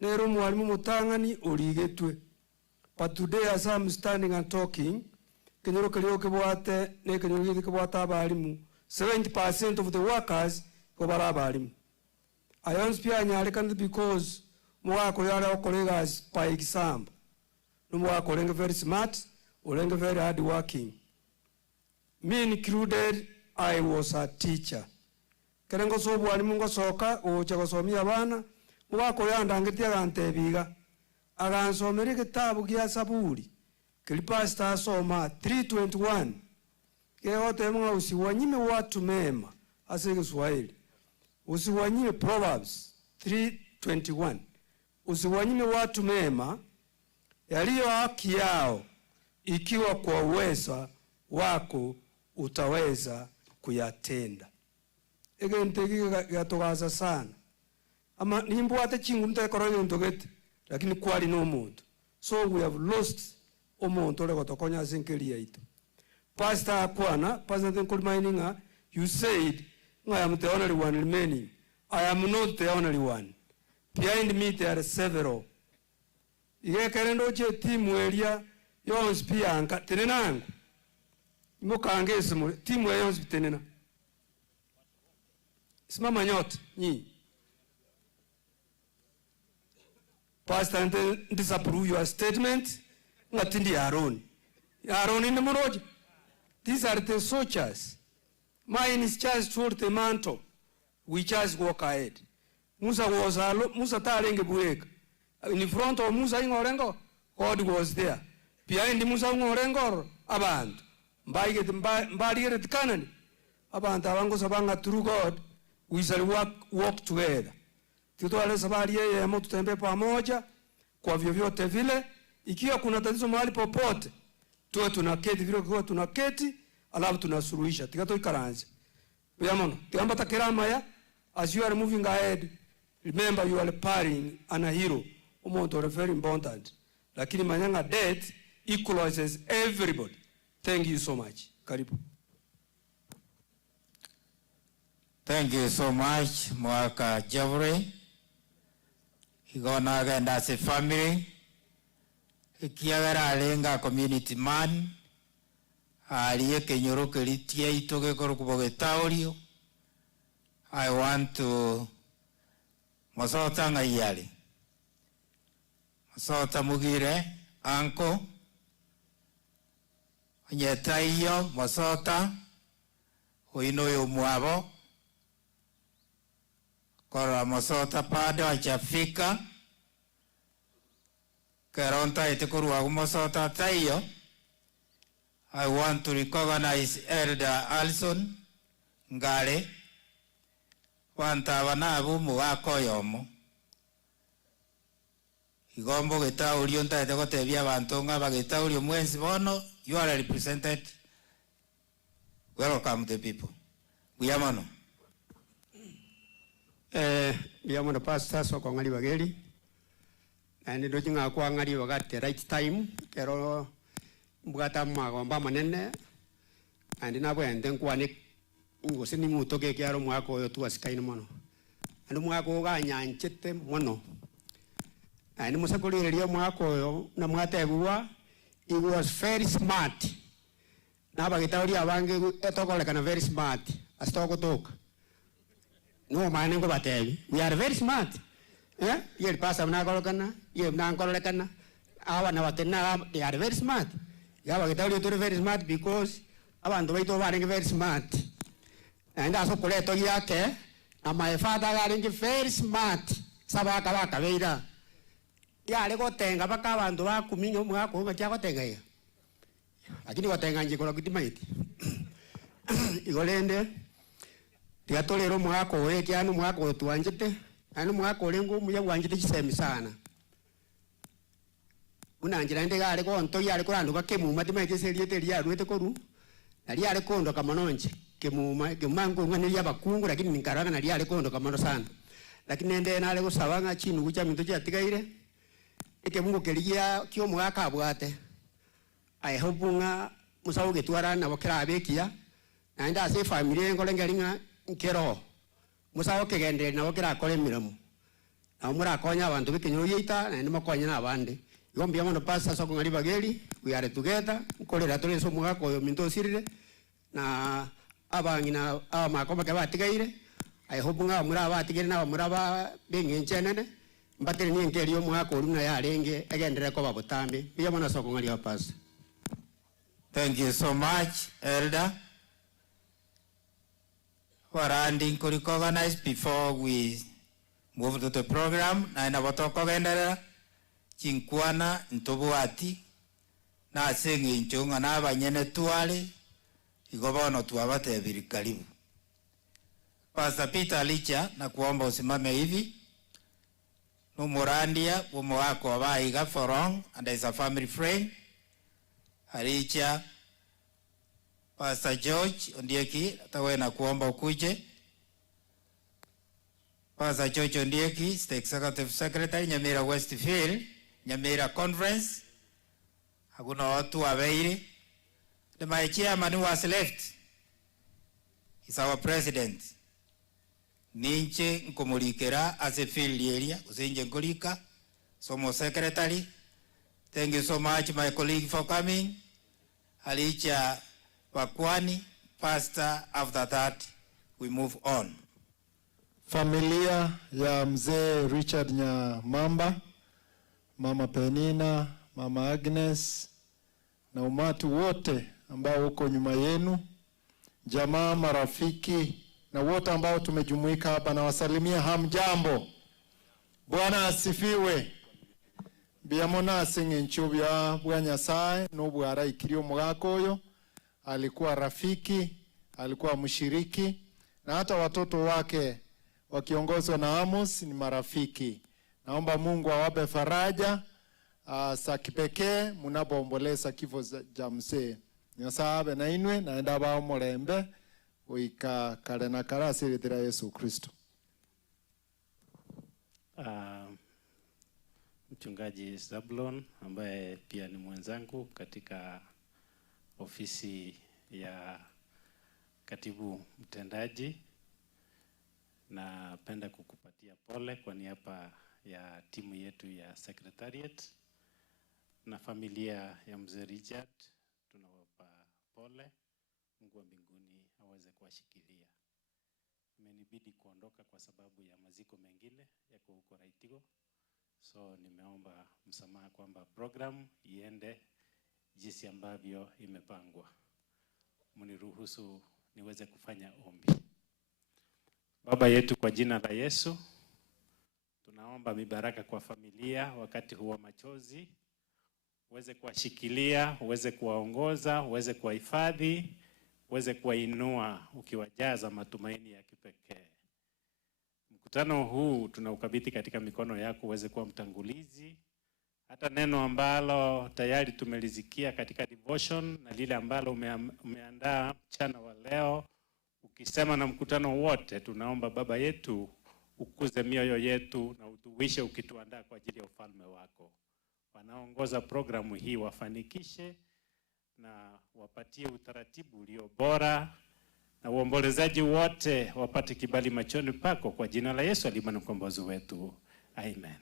nero mwalimu mutangani origetwe, but today as I'm standing and talking kenyoro kelio kebwate ne kenyoro kebwata abalimu 70% of the workers ko barabalimu. I am speaking nyalekana because mwako yale okolegas by exam no mwako lenge very smart or very hard working. Me included, I was a teacher. Kerengo so bwalimu ngo soka ocha gosomia bana mwako yandangetia gantebiga agansomera kitabu kya Saburi kilipasta asoma 3:21 keote mwa usiwanyime watu mema ase Kiswahili usiwanyime Proverbs 3:21 usiwanyime watu mema yaliyo haki yao ikiwa kwa uweza wako utaweza kuyatenda. Ege ntegi gatogaza sana ama nimbo ate chingu ntekoroyo ntogete lakini kwali no muntu, so we have lost omuntu ole gotokonya sinkelia ito. Pastor Akwana, Pastor Nkulmaininga, you said I am the only one remaining. I am not the only one. Behind me there are several. Ige kerendo che timu area yons pianka tenenangu mokange simu timu yons tenena simama nyot ni pastor disapprove your statement ngatindi Aaron in moroje. These are the soldiers. Mine is just toward the mantle. We just walk ahead. Musa was Musa tarenge bueka. In front of Musa ingorengo, God was there. Behind Musa ingorengo, abantu. Mbagire tikanani. Abantu abango sabanga through God, we shall walk together. Tutoale sabari yeye moto tembe pamoja kwa vyovyote vile. Ikiwa kuna tatizo mahali popote, tuwe tunaketi vile kwa tunaketi, alafu tunasuluhisha. Tikato ikaranze. Uyamono, tiamba takirama ya, as you are moving ahead, remember you are partying and a hero. Umonto are very important. Lakini manyanga death equalizes everybody. Thank you so much. Karibu. Thank you so much, Mwaka Javre. Igona agenda as a family. Ikiagara alenga community man. Aliye kenyoro kelitia itoke korokuboge taurio. I want to Masota ngayali. Masota mugire anko. Nyetaiyo Masota uinoyo mwabo. Kora Masota pado achafika. Karonta itikuru wa Masota taiyo. I want to recognize Elder Alson Ngale. Wanta wanabu muwako yomo. Igombo geta uri onta eteko tebia bantonga bageta uri mwenzi bono. You are represented. Welcome the people. Guyamono. Guyamono pastor so kongari bageli. And dojinga kwa ngari wagate right time. Kero mbugata magomba manene. And nabo enden kwanik ngosini mutoke kyaro mwako yo tu asikaino mono. And mwako ga nyanchete mono. And musakulireria mwako yo na mwatebuwa. He was very smart. Naba gitauri abange etokolekana very smart. Astoko toka. No manengo batebi. We are very smart. Yeri pasa mnakolokana. Ye mnangolekana. Awa na watena they are very smart. Yawa kitauli to very smart because abantu baito baringe very smart. And that's what koleto yake. And my father are very smart. Sabaka waka veira. Ya lego tenga baka abantu bakuminyo mwako ngakya tenga ya. Lakini watenga nje kola kutimaiti. Igolende. Tiatolero mwako we kyanu mwako tuanjete. Anu mwako lengo muya wanjete kisemi sana. Unanjira ndega ale ko nto yale ko randu bakemu matimaiti seriete lya ruete koru. Nali ale kondo kamanonje. Kemangu ngani ya bakungu lakini ninkaranga nali ale kondo kamano sana. Lakini ende nale ko sabanga chinu kucha minto cha tigaire. Eke mungu keliya kyo mwaka abwate. Ai hobunga musawo getwara na bokera abekia. Na nda se family ngolengelinga nkero. Musawo kegende na bokera akole miramu. Na umura konya abantu bikenyo yita na ndimo konya na abandi. Yombi yamono pasa soko ngari bageli we are together kolera tole so mwaka yo minto sirire na abangi na amakoma ke batigaire ai hobunga muri batigire na muri ba bengenchenene mbatire ni ngeri yo mwaka oruna yarenge agendere ko babutambi yamono soko ngari pasa. Thank you so much, Elder. Warandi could recognize before we move to the program. Na inabotoko gendera chinkwana ntobuati na sengi nchunga na abanyene tuale igobono tuabate biri karibu. Pastor Peter Licha na kuomba usimame hivi. Numurandia umo wako abaiga forong and is a family friend. Alicha Pastor George Ondieki atawe na kuomba ukuje. Pastor George Ondieki, State Executive Secretary Nyamira Westfield, Nyamira Conference. Hakuna watu wabeire. The chairman who was left is our president. Ninche nkomulikera as a field area, usenje nkolika, somo secretary. Thank you so much, my colleague, for coming. Alicha Wakwani, pastor. After that, we move on. Familia ya mzee Richard Nyamamba, Mama Penina, Mama Agnes, na umati wote ambao uko nyuma yenu, jamaa, marafiki, na wote ambao tumejumuika hapa na wasalimia hamjambo. Bwana asifiwe. Biamona asinge nchubya bwa Nyasaye n'ubwara ikirio mugakoyo, alikuwa rafiki, alikuwa mshiriki, na hata watoto wake wakiongozwa na Amos ni marafiki. Naomba Mungu awape faraja sa kipekee mnapoomboleza kifo cha mzee. Nyasaye na inwe naenda bao mulembe uika kale na karasi litira Yesu Kristo. Mchungaji Zablon ambaye pia ni mwenzangu katika ofisi ya katibu mtendaji, napenda kukupatia pole kwa niaba ya timu yetu ya secretariat na familia ya mzee Richard. Tunawapa pole. Mungu wa mbinguni aweze kuwashikilia. Imenibidi kuondoka kwa sababu ya maziko mengine yako huko Raitigo. So nimeomba msamaha kwamba program iende jinsi ambavyo imepangwa. Mniruhusu niweze kufanya ombi. Baba yetu, kwa jina la Yesu, tunaomba mibaraka kwa familia wakati huwa machozi. Uweze kuwashikilia, uweze kuwaongoza, uweze kuwahifadhi, uweze kuwainua ukiwajaza matumaini ya kipekee. Mkutano huu tunaukabidhi katika mikono yako, uweze kuwa mtangulizi. Hata neno ambalo tayari tumelizikia katika devotion na lile ambalo umeandaa mchana wa leo, ukisema na mkutano wote, tunaomba Baba yetu ukuze mioyo yetu na utuwishe ukituandaa kwa ajili ya ufalme wako. Wanaongoza programu hii wafanikishe na wapatie utaratibu ulio bora, na uombolezaji wote wapate kibali machoni pako, kwa jina la Yesu aliye mkombozi wetu. Amen.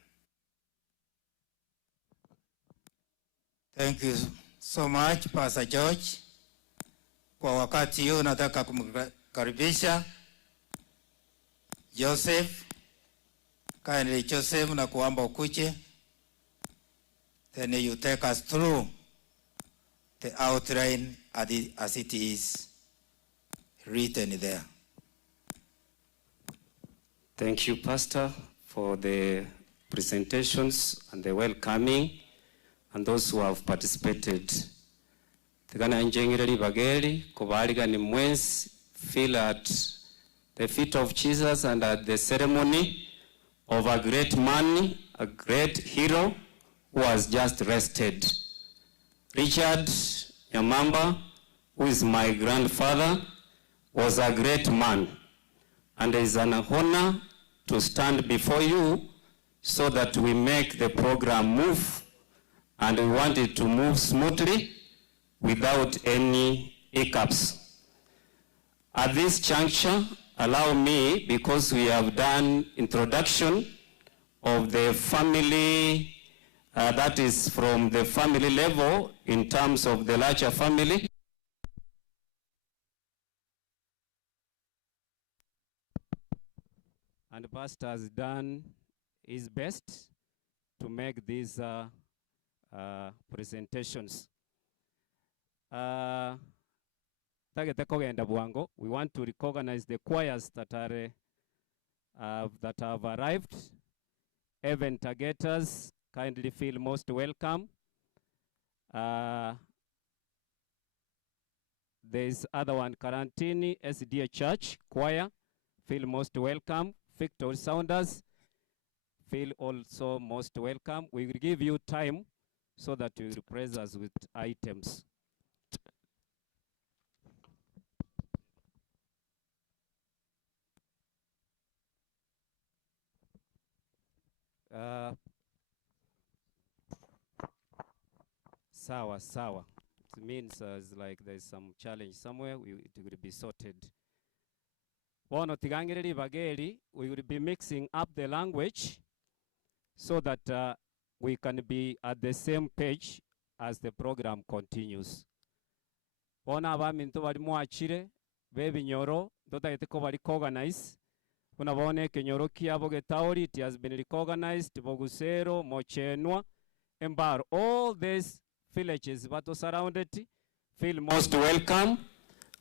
Thank you so much, Pastor George. Kwa wakati huu nataka kumkaribisha Joseph. Kindly Joseph, na kuomba ukuje then you take us through the outline as it is written there. Thank you, Pastor, for the presentations and the welcoming and those who have participated. Tigana njengireli bageli kubaliga ni mwenzi feel at the feet of Jesus and at the ceremony of a great man, a great hero who has just rested. Richard Nyamamba, who is my grandfather, was a great man, and it is an honor to stand before you so that we make the program move, and we want it to move smoothly without any hiccups. At this juncture, allow me, because we have done introduction of the family, that is from the family level in terms of the larger family. And the pastor has done his best to make these presentations. We want to recognize the choirs that have arrived. Event targeters, kindly feel most welcome. There's other one, Karantini SDA Church choir, feel most welcome. Victor Sounders, feel also most welcome. We will give you time so that you will praise us with items. Sawa. It means it's like there's some challenge somewhere. It will be sorted. We will be mixing up the language so that we can be at the same page as the program continues. Bona abamintu bali mwachire bebinyoro dotayeteko bali organize. Unabone kenyoro kiabo getauri, it has been recognized, Bogusero, Mochenwa, Embar, all these villages that are surrounded feel most welcome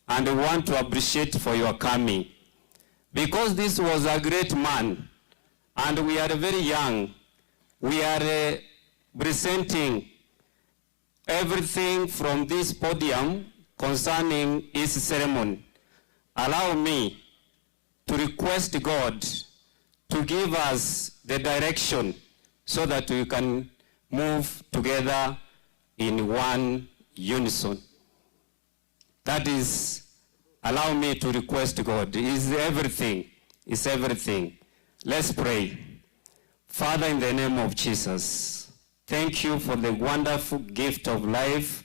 and want to appreciate for your coming. Because this was a great man and we are very young, we are presenting everything from this podium concerning his ceremony. Allow me to request God to give us the direction so that we can move together in one unison. That is, allow me to request God. Is everything. Let's pray. Father, in the name of Jesus, thank you for the wonderful gift of life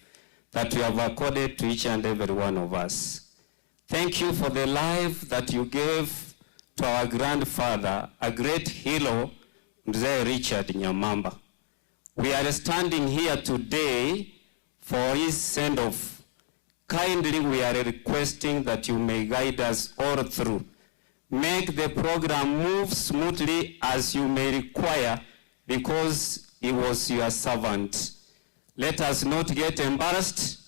that you have accorded to each and every one of us. Thank you for the life that you gave to our grandfather, a great hero, Mzee Richard Nyamamba. We are standing here today for his send-off. Kindly, we are requesting that you may guide us all through. Make the program move smoothly as you may require, because he was your servant. Let us not get embarrassed.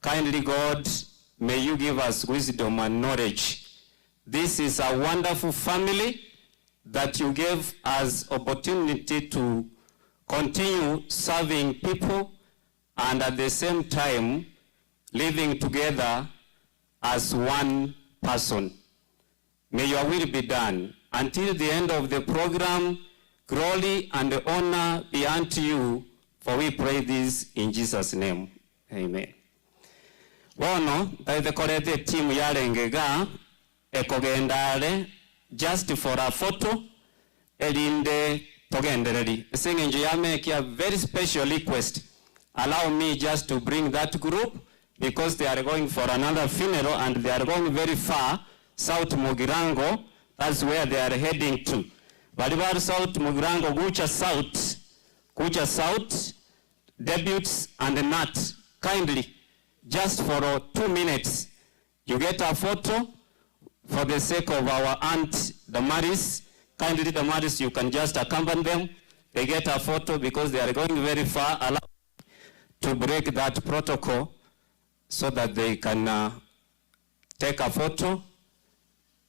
Kindly, God, may you give us wisdom and knowledge. This is a wonderful family that you gave us opportunity to continue serving people and at the same time living together as one person. May your will be done. Until the end of the program, glory and honor be unto you, for we pray this in Jesus' name. Amen. Bono, the correct team yarengega, ekogendale, just for a photo, elinde togendereri. Singing you make a very special request. Allow me just to bring that group, because they are going for another funeral and they are going very far, South Mugirango, that's where they are heading to. Balibar South Mugirango, Kucha South, debuts and Nat, kindly, just for 2 minutes, you get a photo for the sake of our aunt Damaris. Kindly, Damaris, you can just accompany them. they get a photo because they are going very far, allow to break that protocol so that they can take a photo.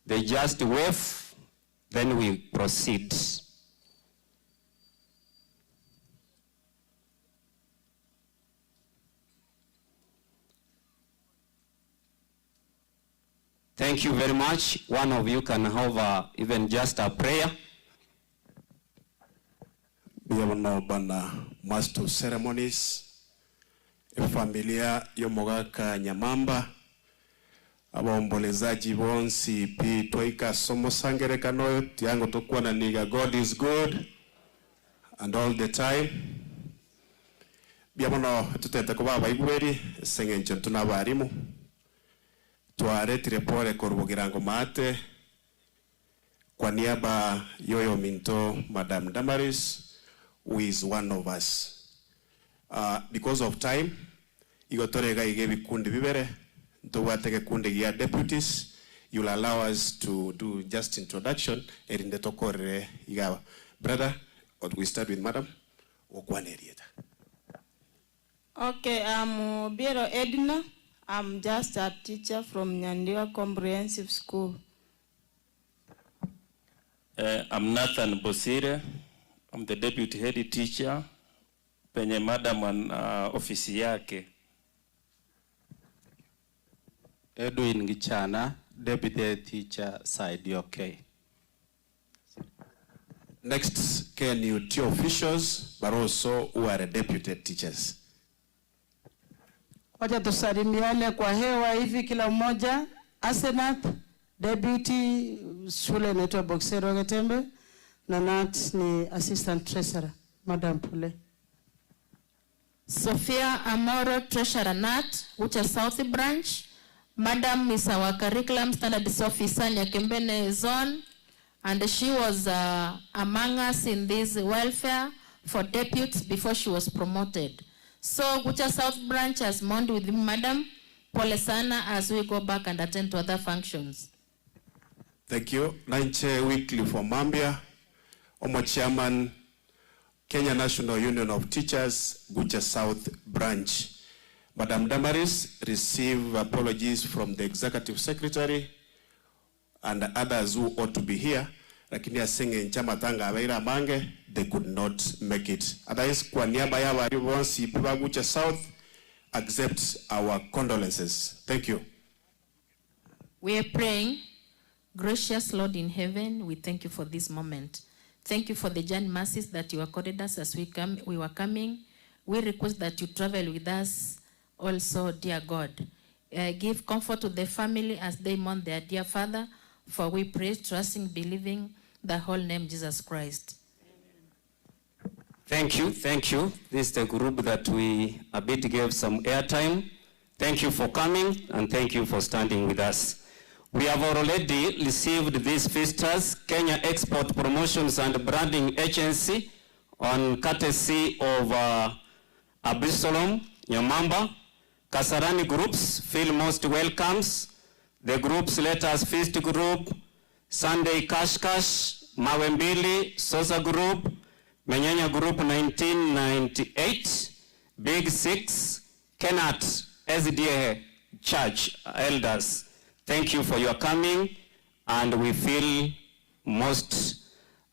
They just wave, then we proceed. Thank you very much. One of you can have even just a prayer. We have now bana master of ceremonies. Familia yomogaka Nyamamba. Abaombolezaji bonsi pi toika somo sangerekano tiango tokuwa na niga God is good and all the time. Biamono tutete kuba baigweri sengencho tunabarimu. Tuaretire pole korugirango mate kwa niaba yoyo minto Madam Damaris, who is one of us. Because of time, igotorega igebi kundi bibere, ntuwateke kundi ya deputies. You'll allow us to do just introduction erinde tokore igawa. Brother, we start with Madam Okwanerieta. Okay, I'm Biero Edna. I'm just a teacher from Nyandiwa Comprehensive School. I'm Nathan Bosire. I'm the deputy head teacher. Penye madam an ofisi yake. Edwin Gichana, deputy teacher side okay. Next, can you two officials, but also who are deputy teachers? Wacha tusalimiane kwa hewa hivi kila mmoja. Asenat, deputy shule inaitwa Boxero Getembe, na Nat ni assistant treasurer. Madam Pule. Sophia Amoro, treasurer Nat, Ucha South Branch. Madam is our curriculum standards officer Nyakembene zone, and she was among us in this welfare for deputies before she was promoted. So Ucha South Branch has mourned with Madam Pole sana as we go back and attend to other functions. Thank you. Nanche weekly for Mambia. Omo chairman, Kenya National Union of Teachers, Bucha South Branch. Madam Damaris receive apologies from the executive secretary and others who ought to be here. Lakini asinge nchama tanga abeira mange, they could not make it. Otherwise, kwa niaba ya wari wansi piba Bucha South, accept our condolences. Thank you. We are praying, gracious Lord in heaven, we thank you for this moment. Thank you for the journey mercies that you accorded us as we were coming. We request that you travel with us also, dear God. Give comfort to the family as they mourn their dear father, for we pray, trusting, believing the whole name Jesus Christ. Thank you, thank you. This is the group that we a bit gave some airtime. Thank you for coming and thank you for standing with us. We have already received these visitors, Kenya Export Promotions and Branding Agency, on courtesy of Absalom, Nyamamba. Kasarani groups feel most welcomes. The groups Let Us Feast Group, Sunday Cash Cash, Mawembili, Sosa Group, Menyanya Group 1998, Big Six, Kenat, SDA Church Elders. Thank you for your coming, and we feel most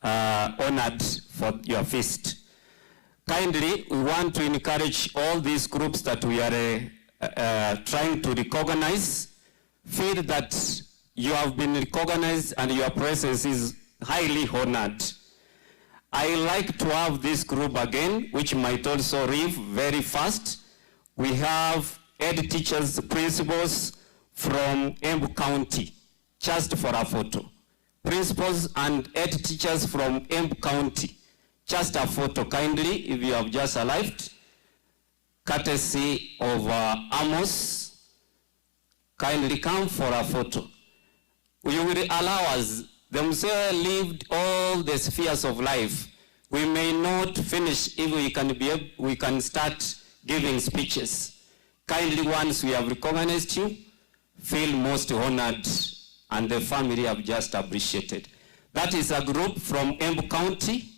honored for your feast. Kindly, we want to encourage all these groups that we are trying to recognize, feel that you have been recognized and your presence is highly honored. I like to have this group again, which might also leave very fast. We have head teachers, principals from Embu County, just for a photo. Principals and head teachers from Embu County, just a photo. Kindly, if you have just arrived, courtesy of Amos, kindly come for a photo. We will allow us, themselves lived all the spheres of life. We may not finish if we can start giving speeches. Kindly, once we have recognized you, feel most honored, and the family have just appreciated. That is a group from Embu County.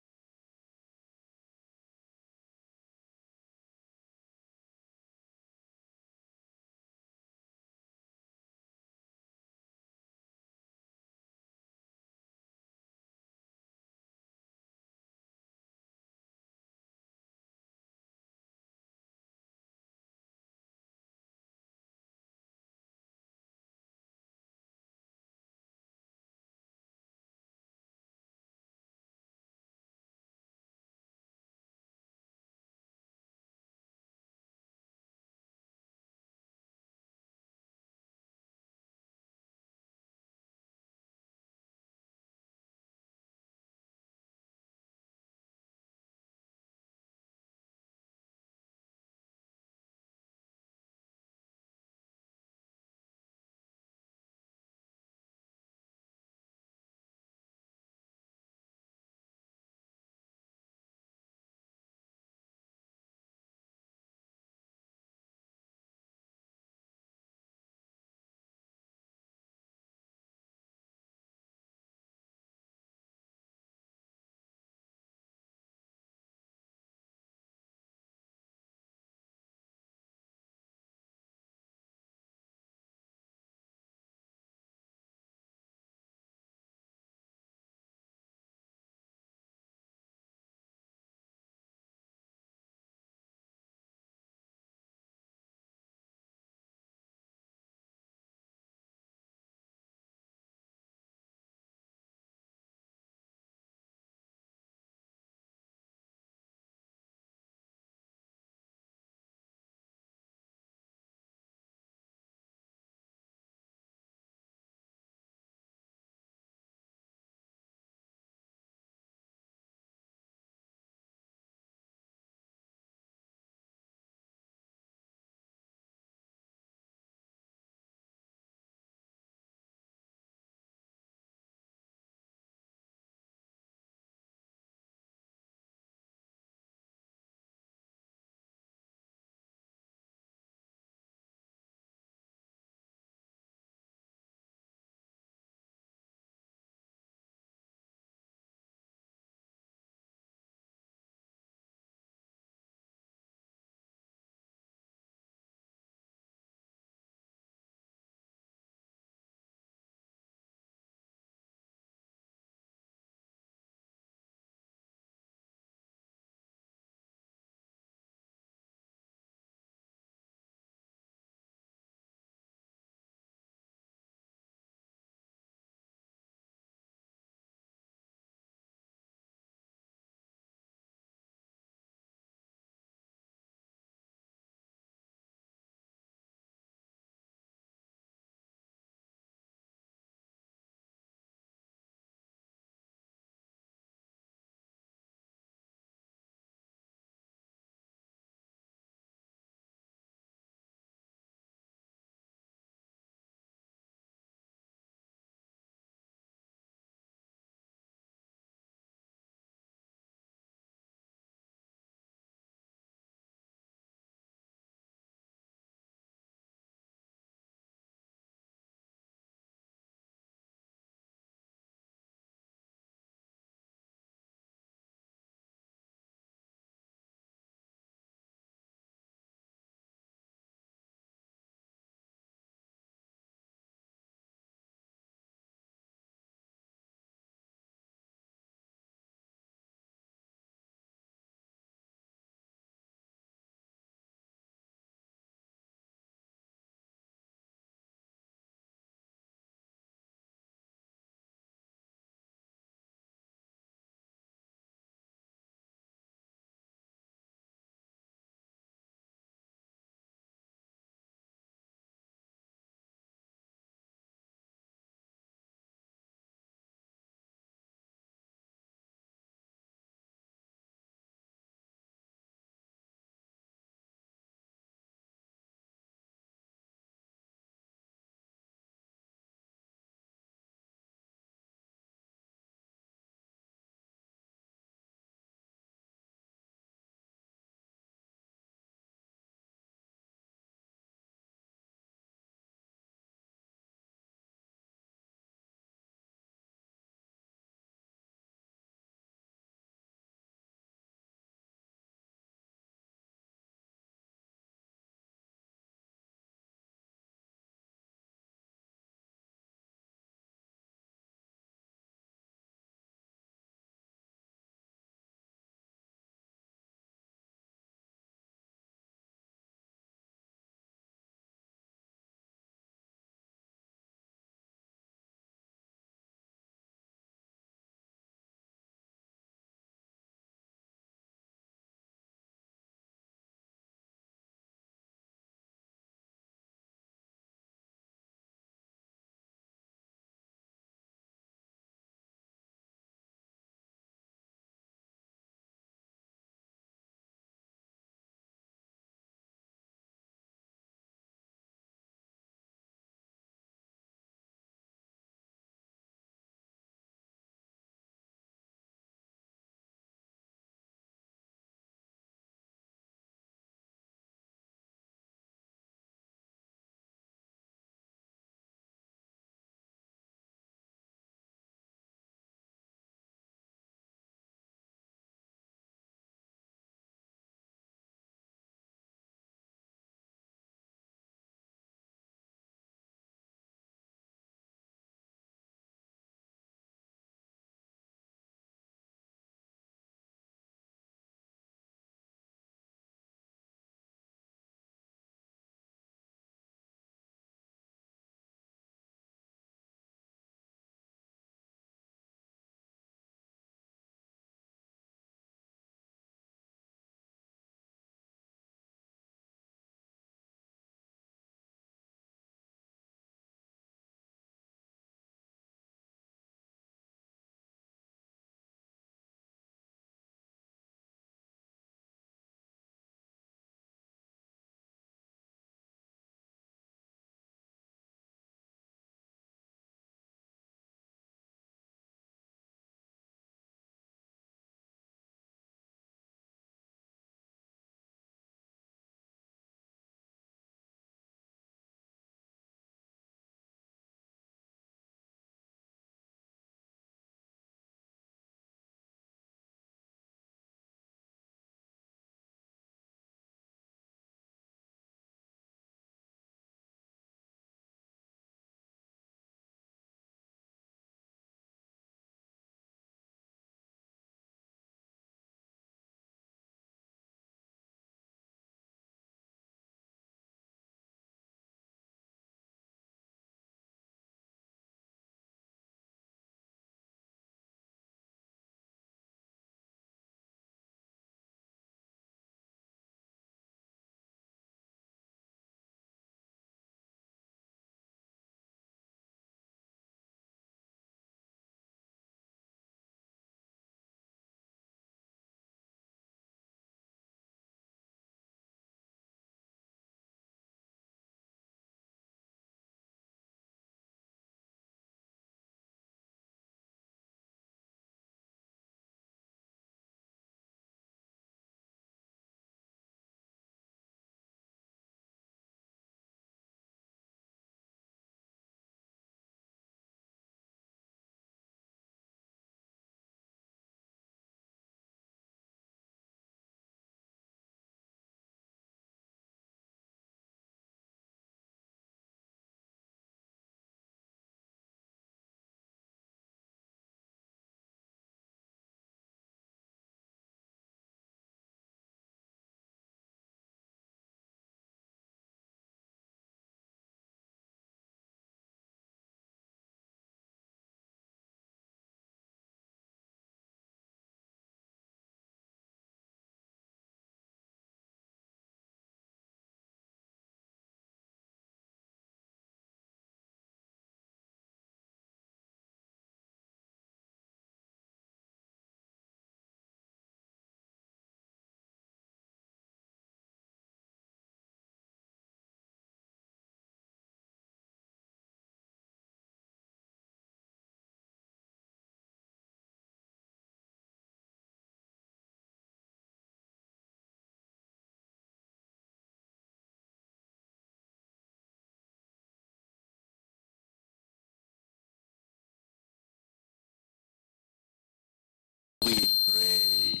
we pray.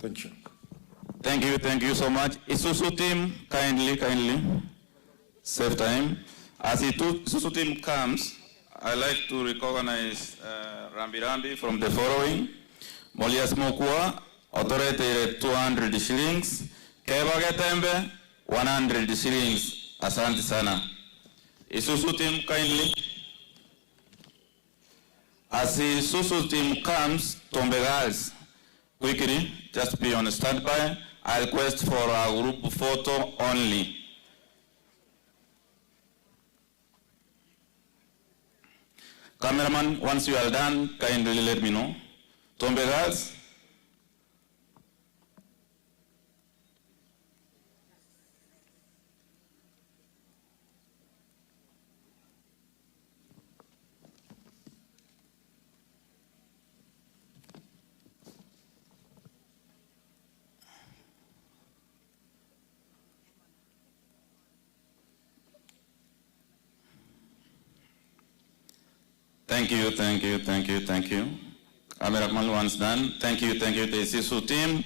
Thank you. Thank you so much. Isusu team, kindly, save time. As the Isusu team comes, I like to recognize Rambi from the following. Molias Mokua, authority 200 shillings. Keba Getembe, 100 shillings. Asante sana. Isusu team, kindly. As the Isusu team comes, Tombe girls, quickly, just be on standby. I request for a group photo only. Cameraman, once you are done, kindly let me know. Tombe girls. Thank you. Cameraman once done. Thank you, the Isusu team.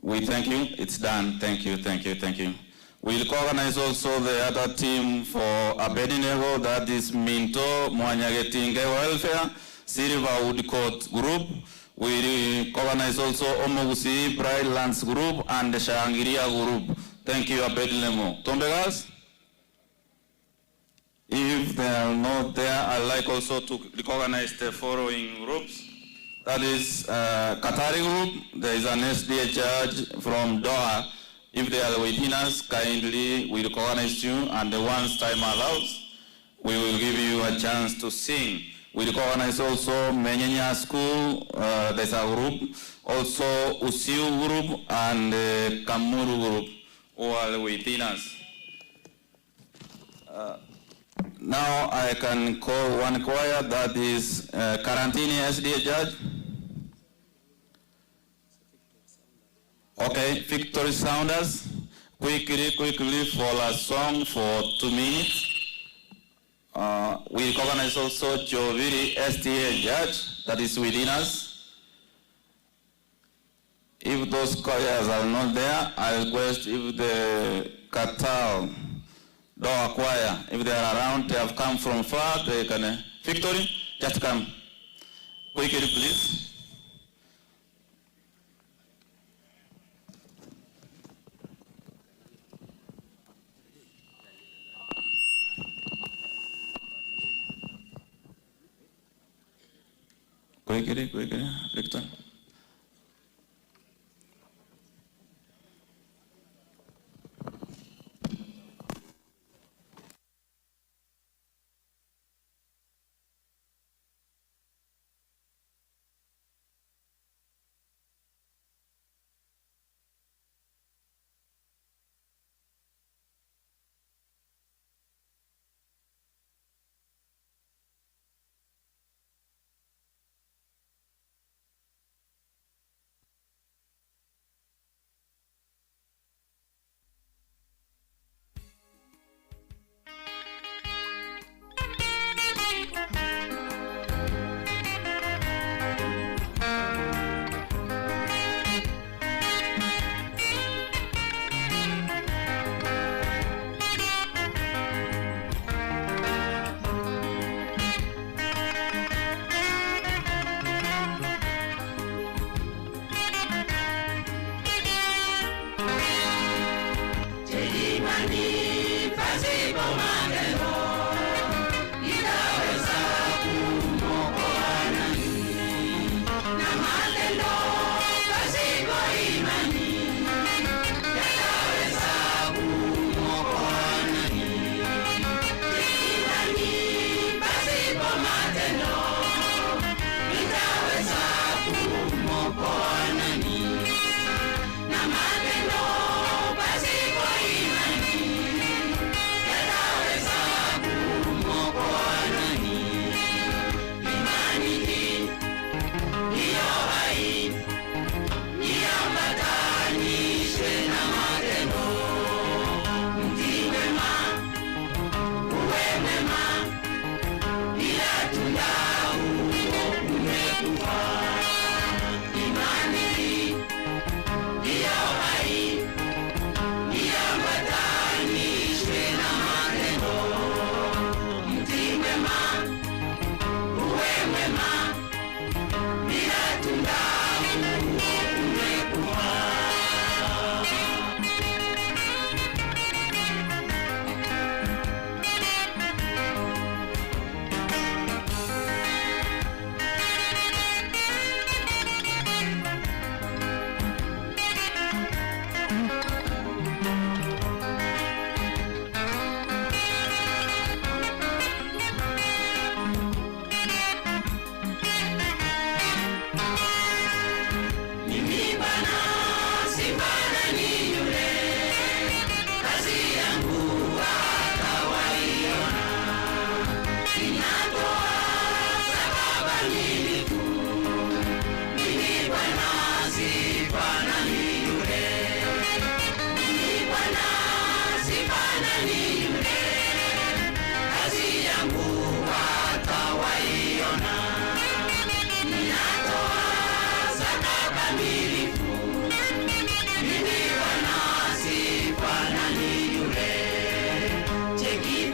We thank you, it's done. Thank you. We'll recognize also the other team for Abednego, that is Minto, Mwanyagetinge Welfare, Silver Woodcourt Group. We recognize also Omogusi Pride Lands Group and the Shangiria Group. Thank you, Abednego. Tombegas? If they are not there, I'd like also to recognize the following groups. That is Qatari group. There is an SDA church from Doha. If they are within us, kindly we recognize you, and once time allows, we will give you a chance to sing. We recognize also Menyenya School, there's a group, also Usiu group and Kamuru group, who are within us. Now I can call one choir, that is Karantini SDA Church. Okay, Victory Sounders, quickly for a song for 2 minutes. We recognize also Joviri SDA Church, that is within us. If those choirs are not there, I request if the Qatar Doha choir, if they are around, they have come from far, they can, Victory, just come. Quickly, please. Quickly, Victor.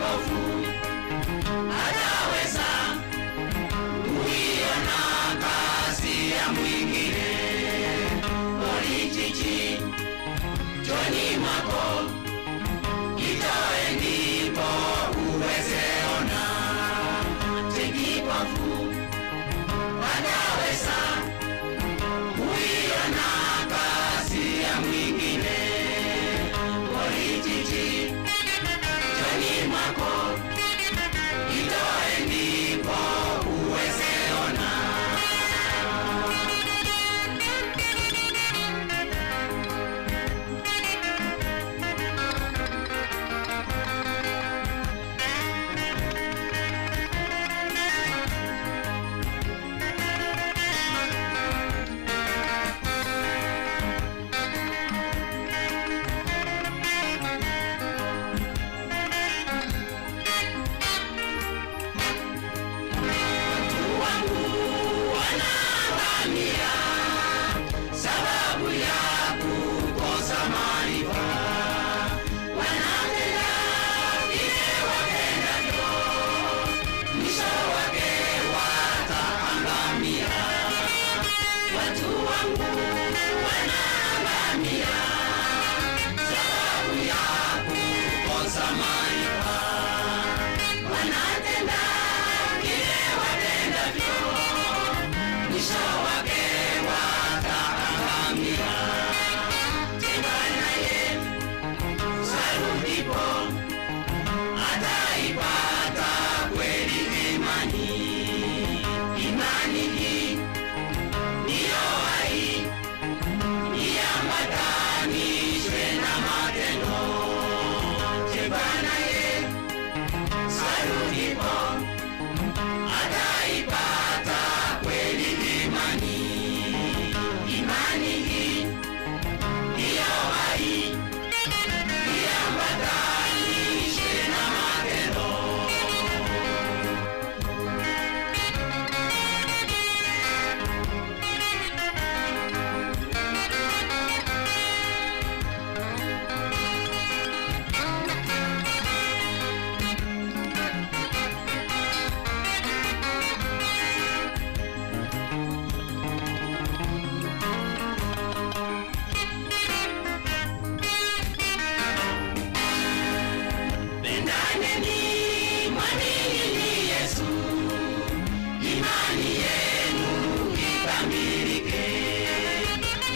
kipofu ataweza kuiona kazi ya mwingine. Politiki joni mwako itoe ndipo uweze ona. Kipofu ataweza kuiona kazi ya mwingine. Politiki joni mwako itoe ndipo uweze ona. Sababu ya kukosa maarifa, wanatenda vile wapendavyo, mwisho wake wataangamia. Watu wangu wanaangamia sababu ya kukosa maarifa, wanatenda vile wapendavyo, mwisho wake ataipata kweli imani. Imani hii ndiyo hai, iambatanishwe na matendo. Tebanaye sarudipo ataipata kweli imani. Imani hii ndiyo hai, iambatanishwe na matendo. Pendaneni, mwaminini Yesu, imani yenu ikamilike.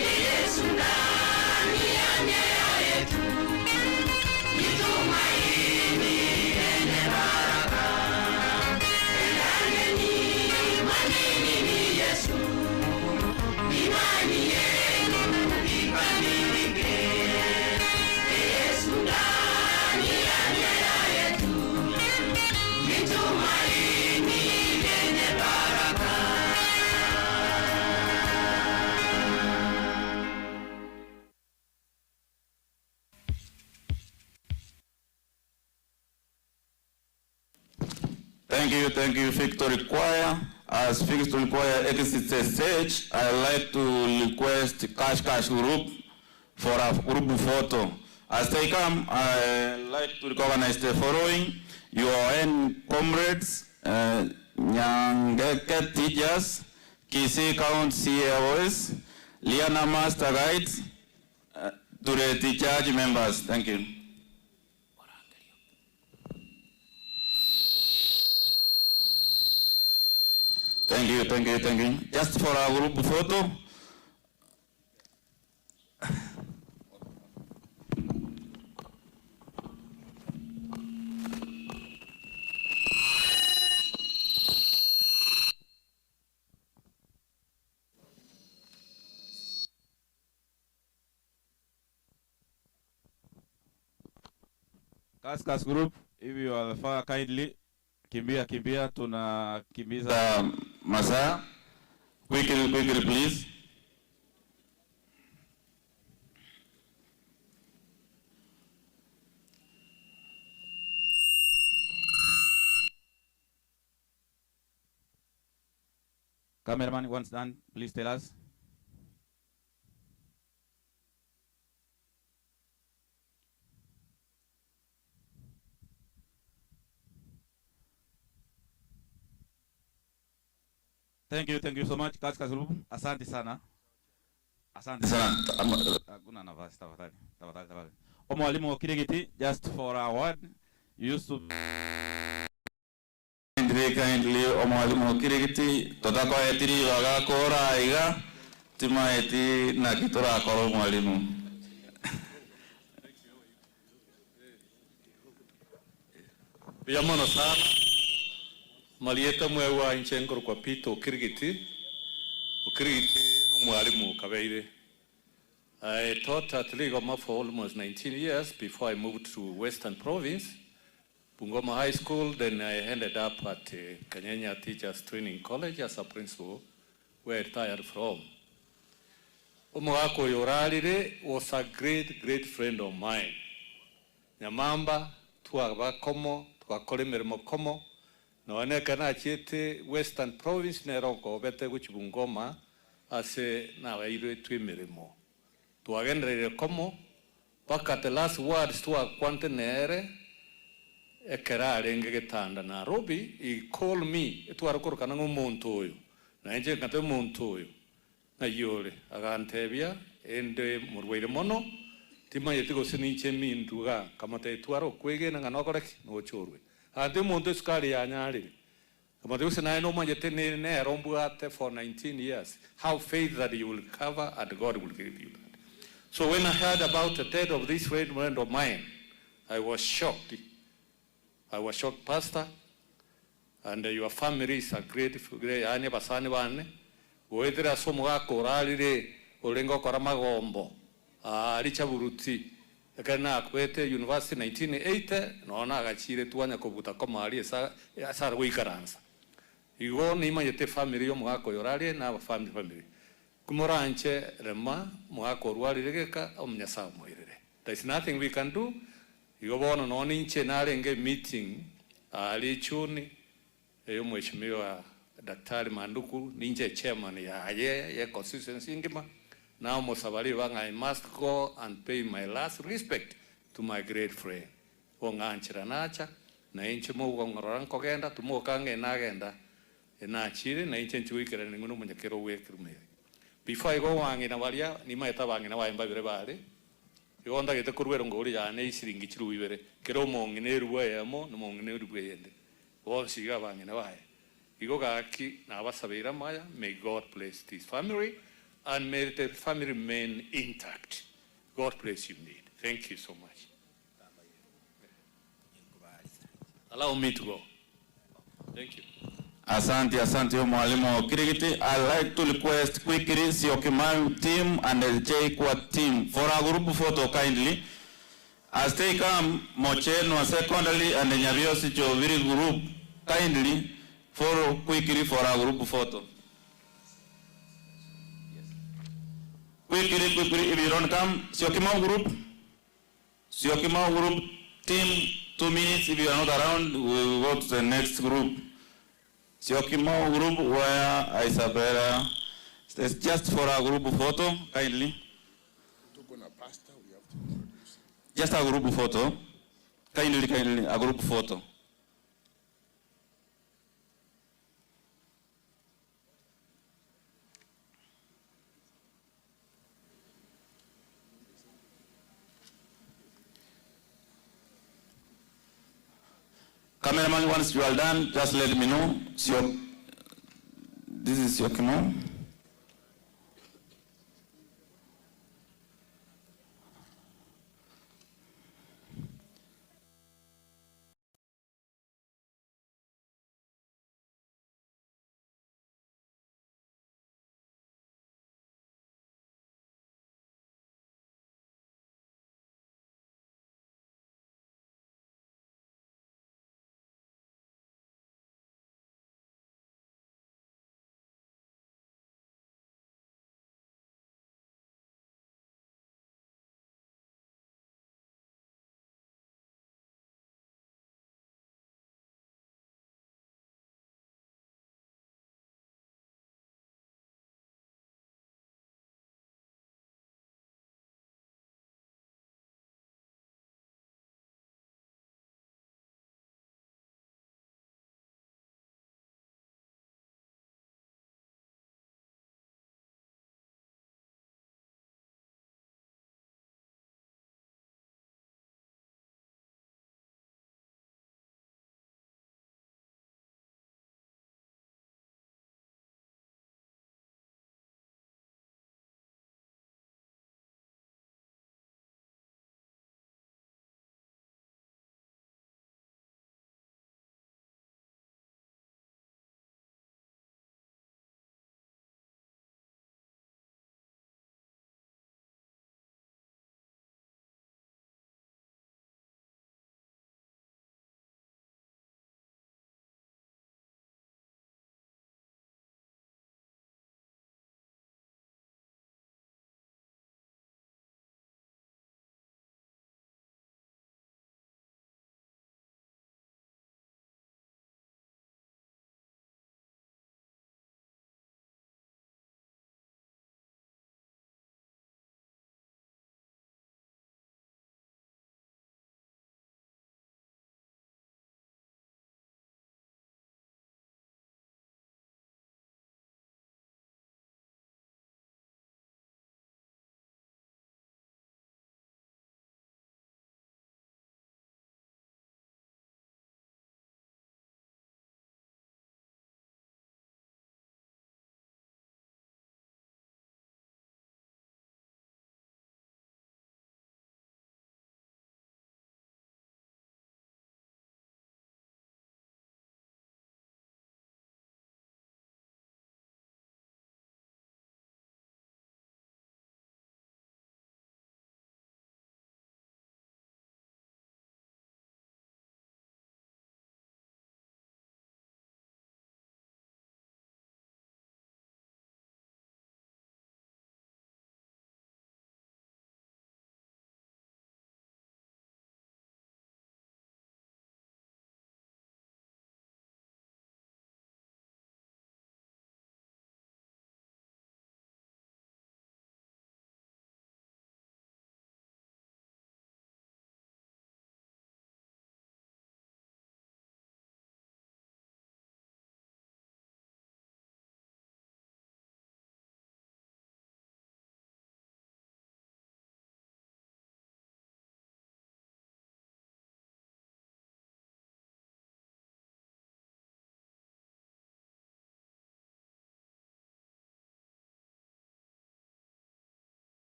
Yesu ndani ya mioyo yetu ni tumaini lenye baraka. Pendaneni, mwaminini Yesu, imani yenu ikamilike. Yesu ndani ya mioyo yetu ni tumaini lenye baraka. Thank you, Victory Choir. As Victory Choir exits the stage, I'd like to request Cash Group for a group photo. As they come, I'd like to recognize the following: your own comrades, Nyang'ate teachers, Kisii County CAOs, Liana Master Guides, to the church members. Thank you. Thank you. Just for our group photo. Kaskas Group, if you are far kindly, kimbia, tunakimbiza Masaa. Quickly, please. Cameraman, once done, please tell us. Thank you so much. Kazi Kazulubu. Asante sana. Asante sana. Hakuna nafasi tafadhali. Mwalimu wa Kirigiti, just for a word, you used to kindly mwalimu wa Kirigiti totako etiri waga kora iga tima eti na kitora koro mwalimu. Biamono sana. Malieta mwewa inchenkoro kwa pito Kirigiti. Ukirigiti no mwalimu kabeire. I taught at Ligoma for almost 19 years before I moved to Western Province, Bungoma High School. Then I ended up at Kanyanya Teachers Training College as a principal, where I retired from. Umwako Yoralire was a great friend of mine. Nyamamba, tuabakomo, tuakolemeremo komo, no anekana chiete Western Province nerongo bete which Bungoma ase na waire twimeremo. Tuagenderere komo paka the last words kwante nere ekerare ngegetanda Nairobi. He called me etwarakoroka nango muntu oyo na nje kate muntu oyo na yore agantebia ende murweire mono tima yetigo sininche minduga kamate twaro kwege na nganokoreki no chorwe ande muntu skali ya nyari kamate usina no manyete ne rombuate for 19 years. Have faith that you will cover and God will give you. So when I heard about the death of this friend of mine, I was shocked. I was shocked, Pastor. And your family is a great ane basane bane. Uedra somuga koralire olengo koramagombo. Richa buruti. Ekana kwete University 1980 naona agachire tuanya kobuta koma ali esa wikaransa. Igo ni mayete family yo muga koyorale na family. Kumoranche rema mwako rwarireka omnyasa moirere. There is nothing we can do. Igobono no ninche narenge meeting ali chuni eyo mheshimiwa Daktari Manduku ninche chairman ya ye constituency ngima. Now mosabali wanga I must go and pay my last respect to my great friend. Onganchira nacha na inche mo ngororanko genda tumokange nagenda enachire na inche nchuikere ninguno munyakero wekrume. Before I go wangina walia ni maeta wangina waimba bire bale yonda gete kurwero ngori yane isiringi chiru ibere kero mongine ruwe yamo no mongine ruwe yende wonsiga wangina wae igo gaki na abasabira maya. May God bless this family and may the family remain intact. God bless you indeed. Thank you so much. Allow me to go. Thank you. Asante mwalimu Kirigiti. I'd like to request quickly Siokimau team and the JQuad team for a group photo kindly. As they come, Mocheno secondly and the Nyabiosi Choviri group kindly follow quickly for a group photo. Quickly, if you don't come, Siokimau group team, 2 minutes. If you are not around, we will go to the next group. Siokimau group where Isabella, it's just for a group photo, kindly. Just a group photo, kindly, a group photo. Cameraman, once you are done, just let me know. This is Siokimau.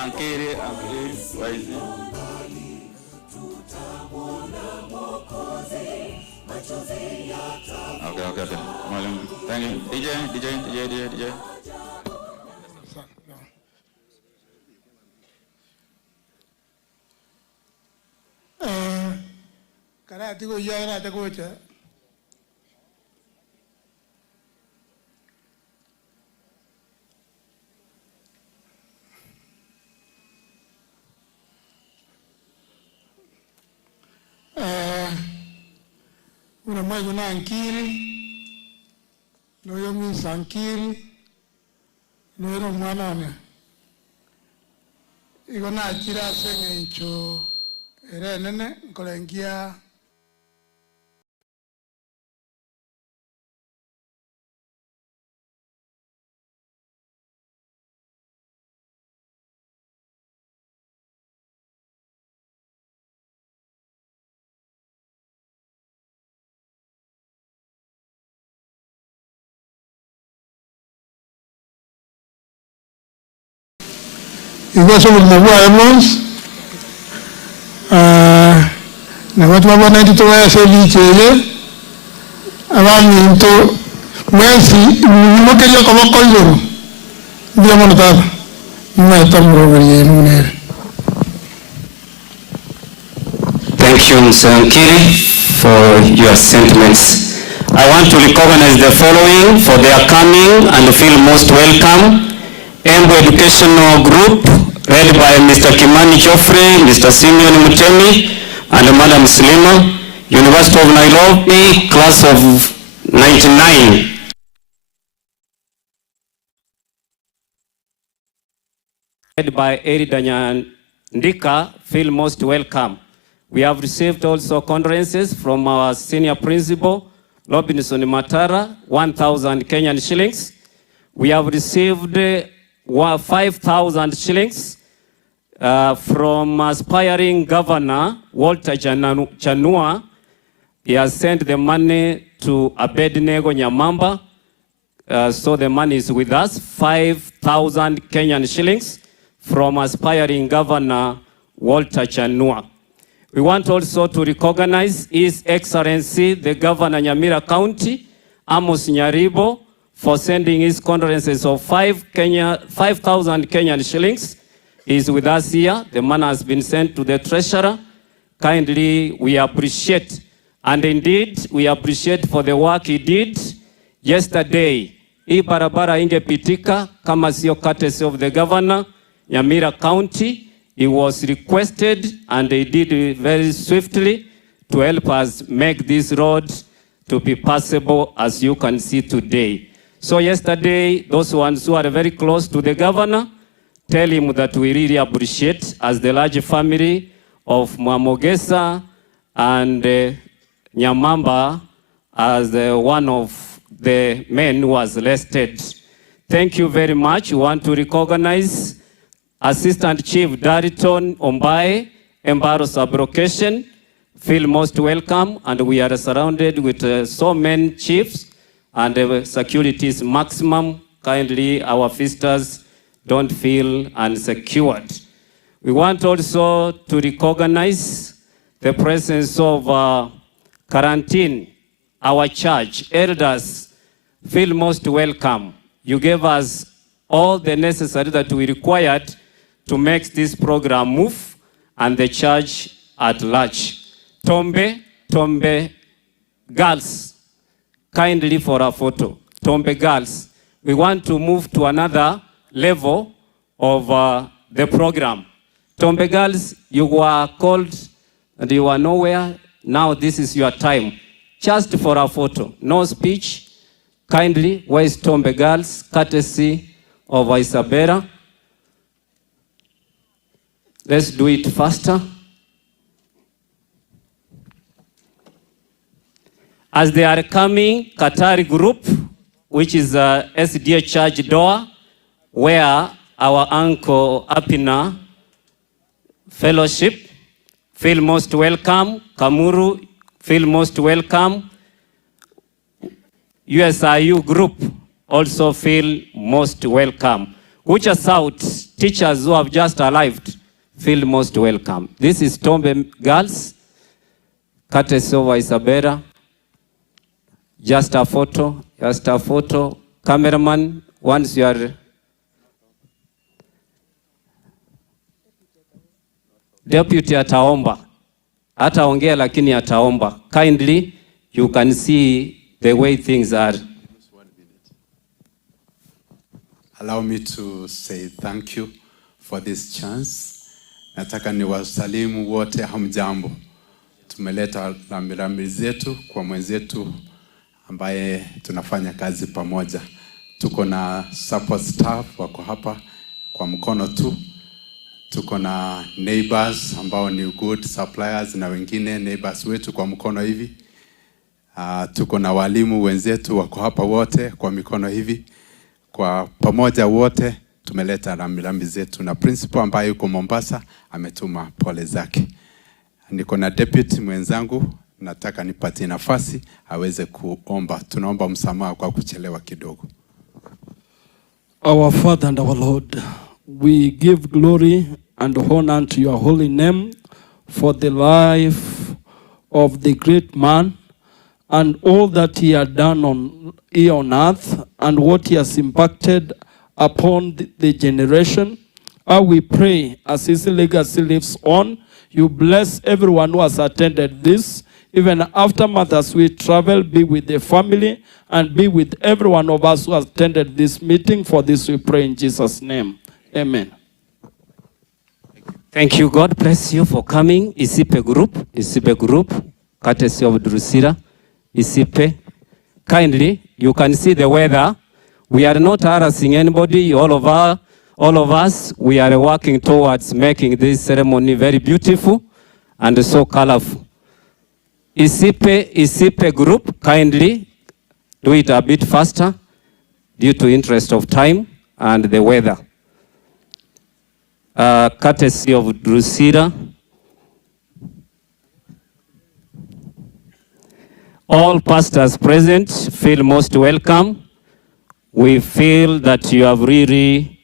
Ankiri, where is he? Okay. Thank you. DJ. Karati ko yana ta gocha. Una mai guna ankiri, no yo mi sankiri, no yo mwana ne. Iko na chira senge icho ere nene kolengia. Igual sobre Nagua Evans, Nagua Tuaba Nandi Toa Selichele, Avanto, Messi, no quería como collo, digamos nada, no estamos over. Thank you, Mr. Nkiri, for your sentiments. I want to recognize the following for their coming and feel most welcome. Embu Educational Group, led by Mr. Kimani Joffrey, Mr. Simeon Mutemi, and Madam Slima, University of Nairobi, class of 99. Led by Eri Ndika, feel most welcome. We have received also condolences from our senior principal, Nixon Matara, 1,000 Kenyan shillings. We have received 5,000 shillings from aspiring governor Walter Chanua. He has sent the money to Obed Nyamamba. So the money is with us, 5,000 Kenyan shillings from aspiring governor Walter Chanua. We want also to recognize His Excellency, the Governor Nyamira County, Amos Nyaribo, for sending his condolences of 5,000 Kenyan shillings. He is with us here. The money has been sent to the treasurer. Kindly, we appreciate. And indeed, we appreciate for the work he did yesterday. Hii barabara ingepitika kama sio courtesy of the governor, Nyamira County. He was requested and he did it very swiftly to help us make this road to be passable as you can see today. So yesterday, those ones who are very close to the governor, tell him that we really appreciate as the large family of Mogesa and Nyamamba as one of the men who was arrested. Thank you very much. We want to recognize Assistant Chief Dariton Ombaye, Embaro Sublocation. Feel most welcome, and we are surrounded with so many chiefs, and security is maximum. Kindly, our visitors don't feel unsecured. We want also to recognize the presence of quarantine, our church, elders. Feel most welcome. You gave us all the necessary that we required to make this program move, and the church at large. Tombe girls, kindly for a photo. Tombe girls, we want to move to another level of the program. Tombe girls, you were called and you were nowhere. Now this is your time. Just for a photo, no speech. Kindly, where is Tombe girls, courtesy of Isabella. Let's do it faster. As they are coming, Qatari group, which is a SDA church door, where our uncle Apina fellowship, feel most welcome. Kamuru, feel most welcome. USIU group also feel most welcome. Kucha South, teachers who have just arrived, feel most welcome. This is Tombe Girls, courtesy of Isabella. Just a photo. Cameraman, once you are... Deputy ataomba. Hataongea lakini ataomba. Kindly, you can see the way things are. Allow me to say thank you for this chance. Nataka niwasalimu wote, hamjambo. Tumeleta rambirambi zetu kwa mwenzetu ambaye tunafanya kazi pamoja. Tuko na support staff wako hapa kwa mkono tu. Tuko na neighbors ambao ni good suppliers na wengine neighbors wetu kwa mkono hivi. Tuko na walimu wenzetu wako hapa wote kwa mikono hivi. Kwa pamoja wote tumeleta rambirambi zetu, na principal ambaye yuko Mombasa ametuma pole zake. Niko na deputy mwenzangu, nataka nipatie nafasi aweze kuomba. Tunaomba msamaha kwa kuchelewa kidogo. Our Father and our Lord, we give glory and honor unto your holy name for the life of the great man and all that he had done here on earth and what he has impacted upon the generation. We pray as his legacy lives on, you bless everyone who has attended this. Even aftermath, as we travel, be with the family and be with every one of us who has attended this meeting. For this we pray in Jesus' name. Amen. Thank you. God bless you for coming. Isipe group, courtesy of Drusilla. Isipe. Kindly, you can see the weather. We are not harassing anybody. All of us, we are working towards making this ceremony very beautiful and so colorful. Isipe group, kindly do it a bit faster due to interest of time and the weather. Courtesy of Drusilla. All pastors present feel most welcome. We feel that you have really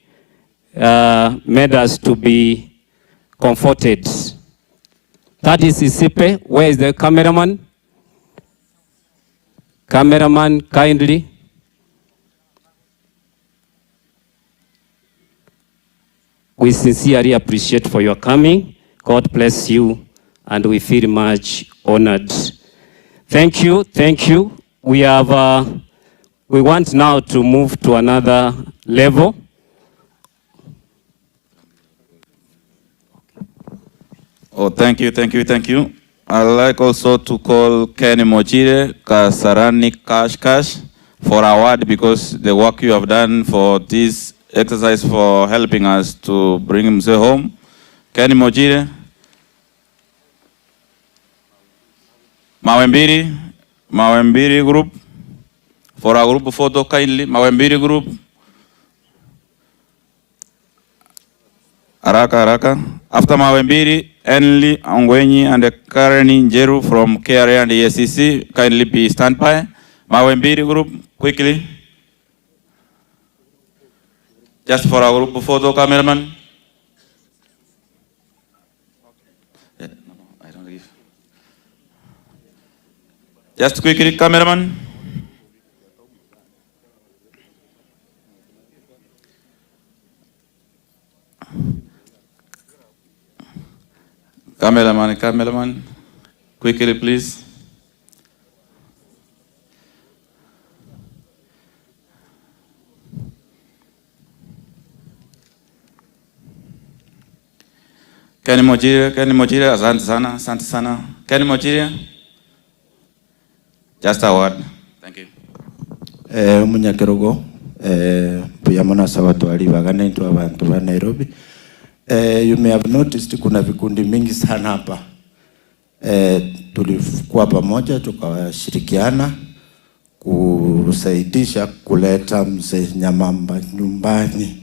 made us to be comforted. That is Isipe. Where is the cameraman? Cameraman, kindly. We sincerely appreciate for your coming. God bless you, and we feel much honored. Thank you. We want now to move to another level. Oh, thank you. I'd like also to call Kenny Mochire Kasarani Cash for award because the work you have done for this exercise for helping us to bring him home. Kenny Mochire. Mawembiri group. For our group photo kindly. Mawembiri group. Haraka. After Mawembiri, Enli Angwenyi and Kareni Njeru from KRA and ESCC, kindly be stand by. Mawembiri group, quickly. Just for our group photo, cameraman. Yeah, no, I don't give. Just quickly, cameraman. Cameraman, quickly please. Kenny Mochire, asante sana. Kenny Mochire, just a word. Thank you. Munyakerogo, puyamona sawato alivagana into abantu ba Nairobi. You may have noticed kuna vikundi mingi sana hapa. Tulikuwa pamoja tukashirikiana kusaidisha kuleta mzee Nyamamba nyumbani.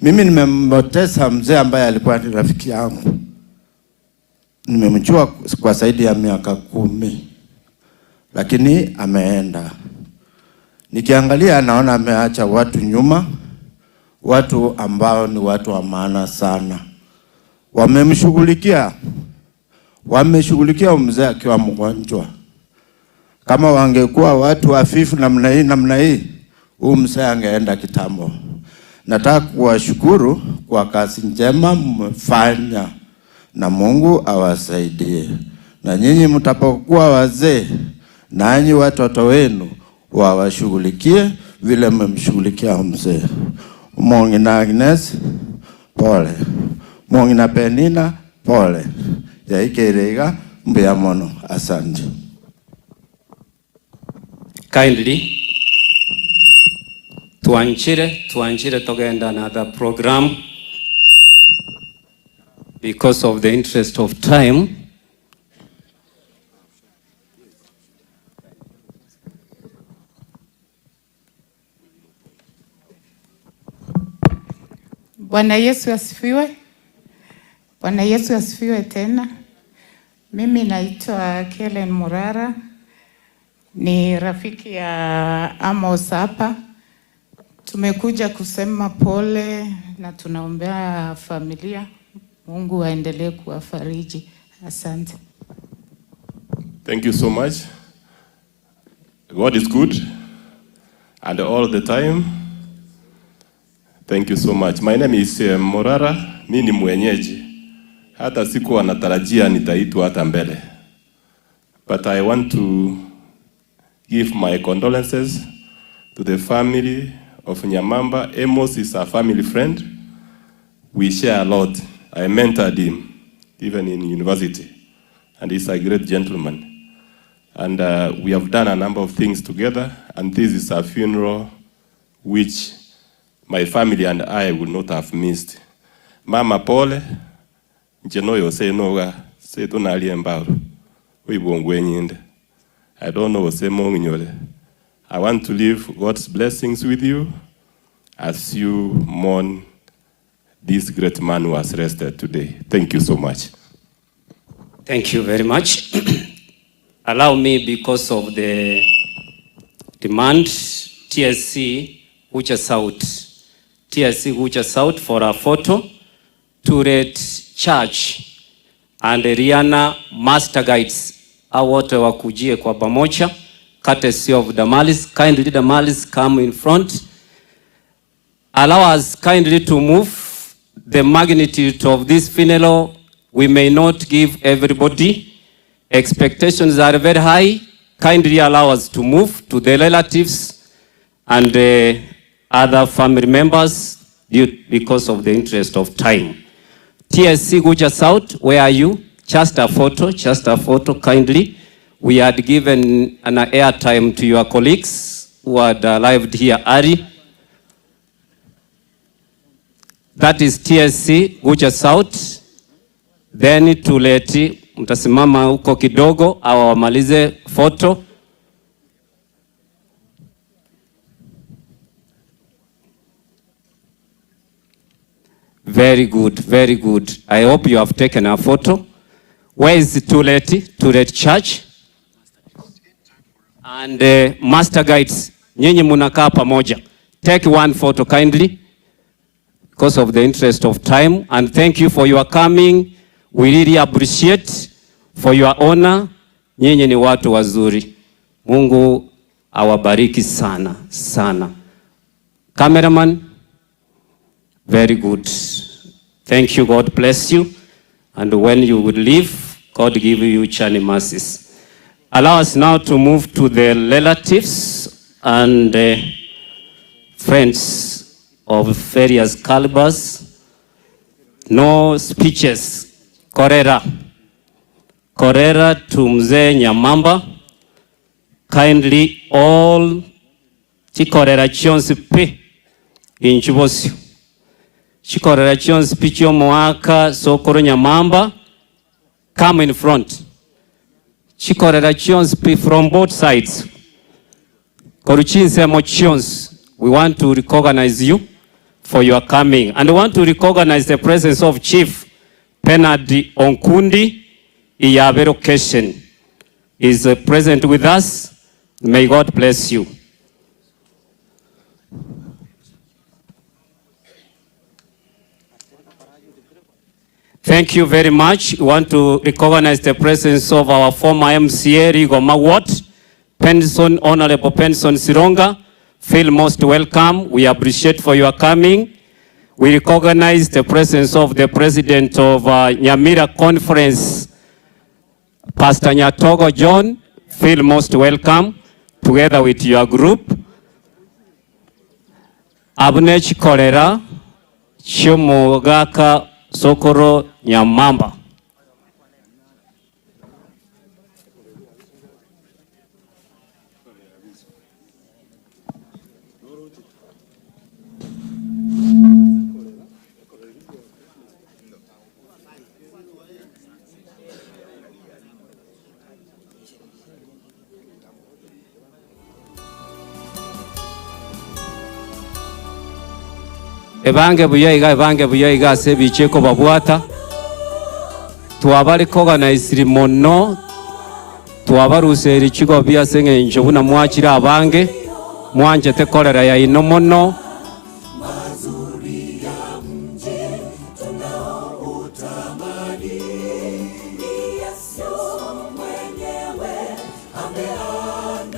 Mimi nimempoteza mzee ambaye alikuwa ni rafiki yangu. Nimemjua kwa zaidi ya miaka 10. Lakini ameenda. Nikiangalia naona ameacha watu nyuma watu ambao ni watu wa maana sana. Wameshughulikia mzee akiwa mgonjwa. Kama wangekuwa watu hafifu namna hii, huyu mzee angeenda kitambo. Nataka kuwashukuru kwa kazi njema mmefanya, na Mungu awasaidie. Na nyinyi mtapokuwa wazee, nanyi watoto wenu wawashughulikie vile mmemshughulikia mzee. Mongi na Agnes, pole. Mongi na Penina, pole. Ya ikerega mbya mono. Asante. Kindly tuanchire togenda another program because of the interest of time. Bwana Yesu asifiwe. Bwana Yesu asifiwe tena. Mimi naitwa Kellen Murara. Ni rafiki ya Amos hapa. Tumekuja kusema pole na tunaombea familia. Mungu aendelee kuwafariji. Asante. Thank you so much. God is good and all the time. Thank you so much. My name is Morara. Mimi ni mwenyeji. Hata sikuwa natarajia nitaitwa hata mbele. But I want to give my condolences to the family of Nyamamba. Amos is a family friend. We share a lot. I mentored him even in university, and he's a great gentleman. And we have done a number of things together, and this is a funeral which my family and I would not have missed. Mama pole, njenoyo se noga, se tunali embaro, uibongwe nyinde. I don't know se monginyole. I want to leave God's blessings with you as you mourn this great man who has rested today. Thank you so much. Thank you very much. Allow me, because of the demand, TSC Ucha South for a photo to read church and Rihanna master guides awote wakujie kwa pamoja, courtesy of Damalis. Kindly Damalis, come in front. Allow us kindly to move. The magnitude of this funeral, we may not give everybody. Expectations are very high. Kindly allow us to move to the relatives and other family members because of the interest of time. TSC Guja South, where are you? Just a photo, kindly. We had given an airtime to your colleagues who had arrived here early. That is TSC Guja South. Then tuleti, mtasimama huko kidogo au wamalize photo. Very good, very good. I hope you have taken a photo. Where is Tuleti? Tuleti Church. And master guides, nyinyi munakaa pamoja. Take one photo kindly because of the interest of time. And thank you for your coming. We really appreciate for your honor. Nyinyi ni watu wazuri. Mungu awabariki sana, sana. Cameraman, very good. Thank you. God bless you. And when you would leave, God give you journey mercies. Allow us now to move to the relatives and friends of various calibers. No speeches. Korera to Mzee Nyamamba. Kindly all chikorera chionsi pe inchibosio. Chikorera chionsi pichio moaka sokoro Nyamamba. Come in front. Chikorera chionsi pe from both sides. Koruchinse mochions. We want to recognize you for your coming. And we want to recognize the presence of Chief Penadi Onkundi Iyabero occasion is present with us. May God bless you. Thank you very much. We want to recognize the presence of our former MCA, Rigo Magot, Penson, Honorable Penson Sironga. Feel most welcome. We appreciate for your coming. We recognize the presence of the President of Nyamira Conference, Pastor Nyatogo John. Feel most welcome together with your group. Abnech Kolera, Chomogaka Sokoro Nyamamba. Ebange buyoiga sebicheko babwata twabali organize mono twabaruse erikigo bya senge njobuna mwakira abange mwanje te kolera ya ino mono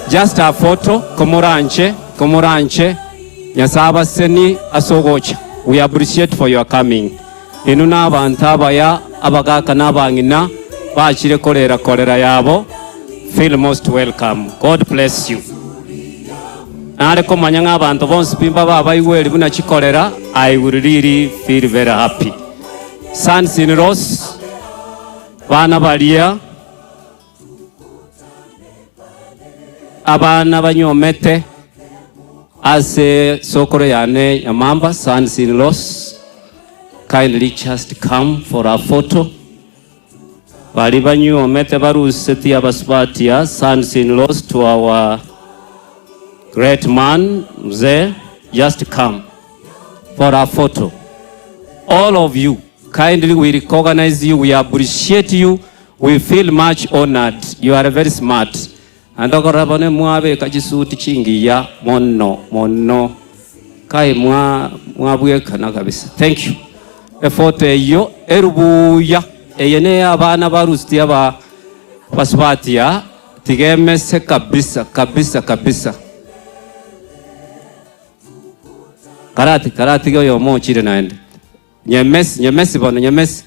just a photo komuranche Nyasaba seni asogocha. We appreciate for your coming. Inuna abantu abaya abagaka nabangina bachire kolera yabo. Feel most welcome. God bless you. Ariko manyanga abantu bonse pimba baba iweli buna chikolera. I will really feel very happy. Sons in laws, bana balia, abana banyomete. As a Sokoro Yane Nyamamba, sons-in-laws, kindly just come for a photo. Balibanyu omete baru seti abasbatia, sons-in-laws to our great man, Mzee, just come for a photo. All of you, kindly we recognize you, we appreciate you, we feel much honored. You are very smart. Andokorabone mwabe kachisuti chingi ya mono kai mwabuye kana kabisa. Thank you. Efote yo erubuya eyene abana barusti aba basbatia tigemese kabisa. Karati yo mochire naende. Nyemesi bono nyemesi.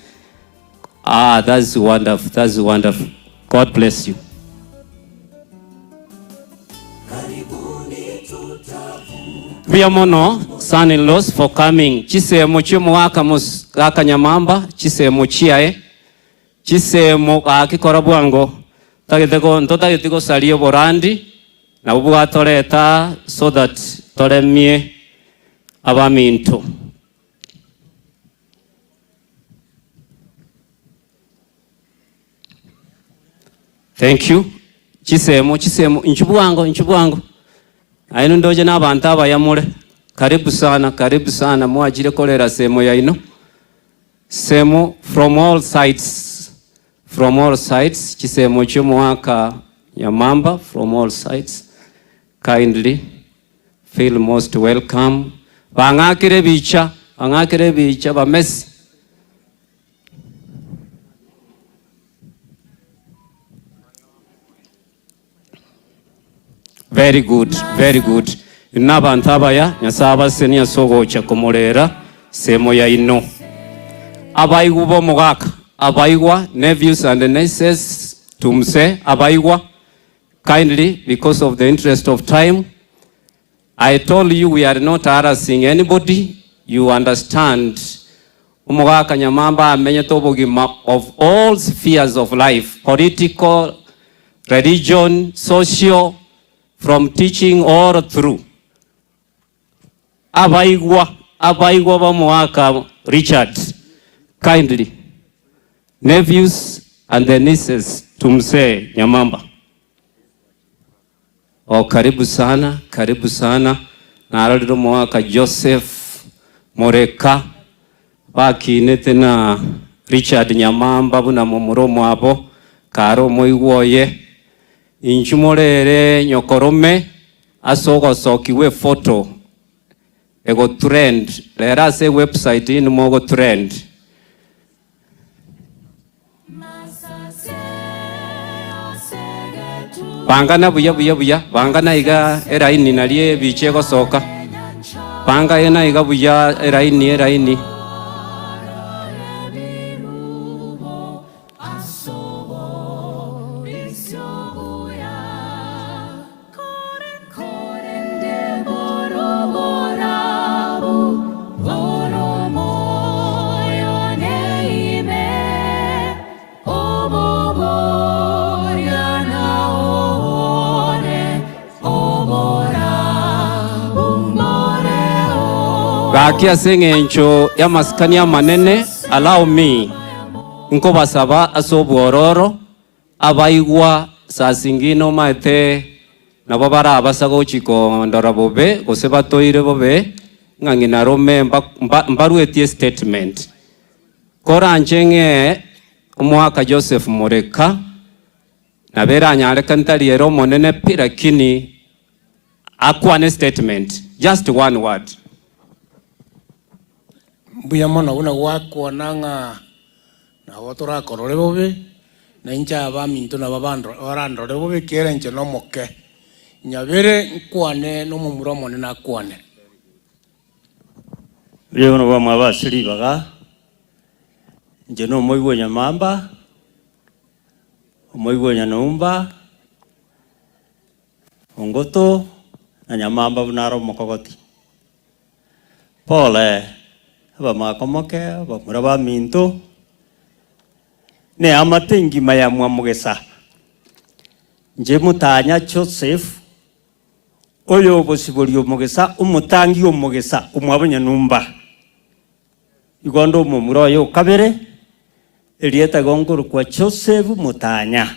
Ah, that's wonderful. God bless you. Biamono, son-in-laws, for coming. Chisemo chumwaka musaka Nyamamba, chisemo chiae, chisemo akikora bwango. Tagitego salio borandi, na ubuga toreta, so that toremie abaminto. Thank you. Chisemo, inchubuango. Aino ndoje n'abantu abayamule. Karibu sana mwajire kolera semo ya ino. Semo from all sides. Chisemo chumwaka Nyamamba from all sides. Kindly feel most welcome. Bangakire bicha bamesi. Very good. Inabantu abaya nyasaba senia sogocha komorera semo ya ino. Abaigwa bo mugaka, abaigwa nephews and nieces tumse abaigwa. Kindly, because of the interest of time, I told you we are not harassing anybody. You understand. Umugaka Nyamamba amenye tobogima of all spheres of life, political, religion, social, from teaching all through. Abaigwa bamuaka Richard, kindly. Nephews and the nieces tumse Nyamamba. Oh, karibu sana. Narado muaka Joseph Moreka. Baki netena Richard Nyamamba buna mumuromo abo. Karo moiwoye. Inchumorere nyokorome asogo sokiwe photo ego trend lera se website in mogo trend Pangana buya. Pangana iga eraini nalie bichego soka. Panga ena iga buya eraini. Gakia sengencho ya maskani ya manene, allow me nko basaba asobororo abaigwa sasingino maete na babara abasago chiko ndora bobe goseba toire bobe ngangina rome mbaruetie statement kora nchenge umwaka Joseph Moreka na bera nyale kantali ero monene pira kini akwane statement, just one word. Buya mona una wako nanga na wotora korole bobe na incha ba minto na babando orando bobe kera incha no moke nyabere nkwane no mumuro mone na kwane leo no bama basiri baga nje no moigo Nyamamba moigo Nyamamba ongoto na Nyamamba bunaro mokogoti pole aba makomoke aba muraba minto ne amatengi maya Mogesa nje mutanya Joseph oyo bosibori Mogesa umutangi Mogesa umwabanya numba igondo mumuro yo kabere elieta gongoro kwa Joseph mutanya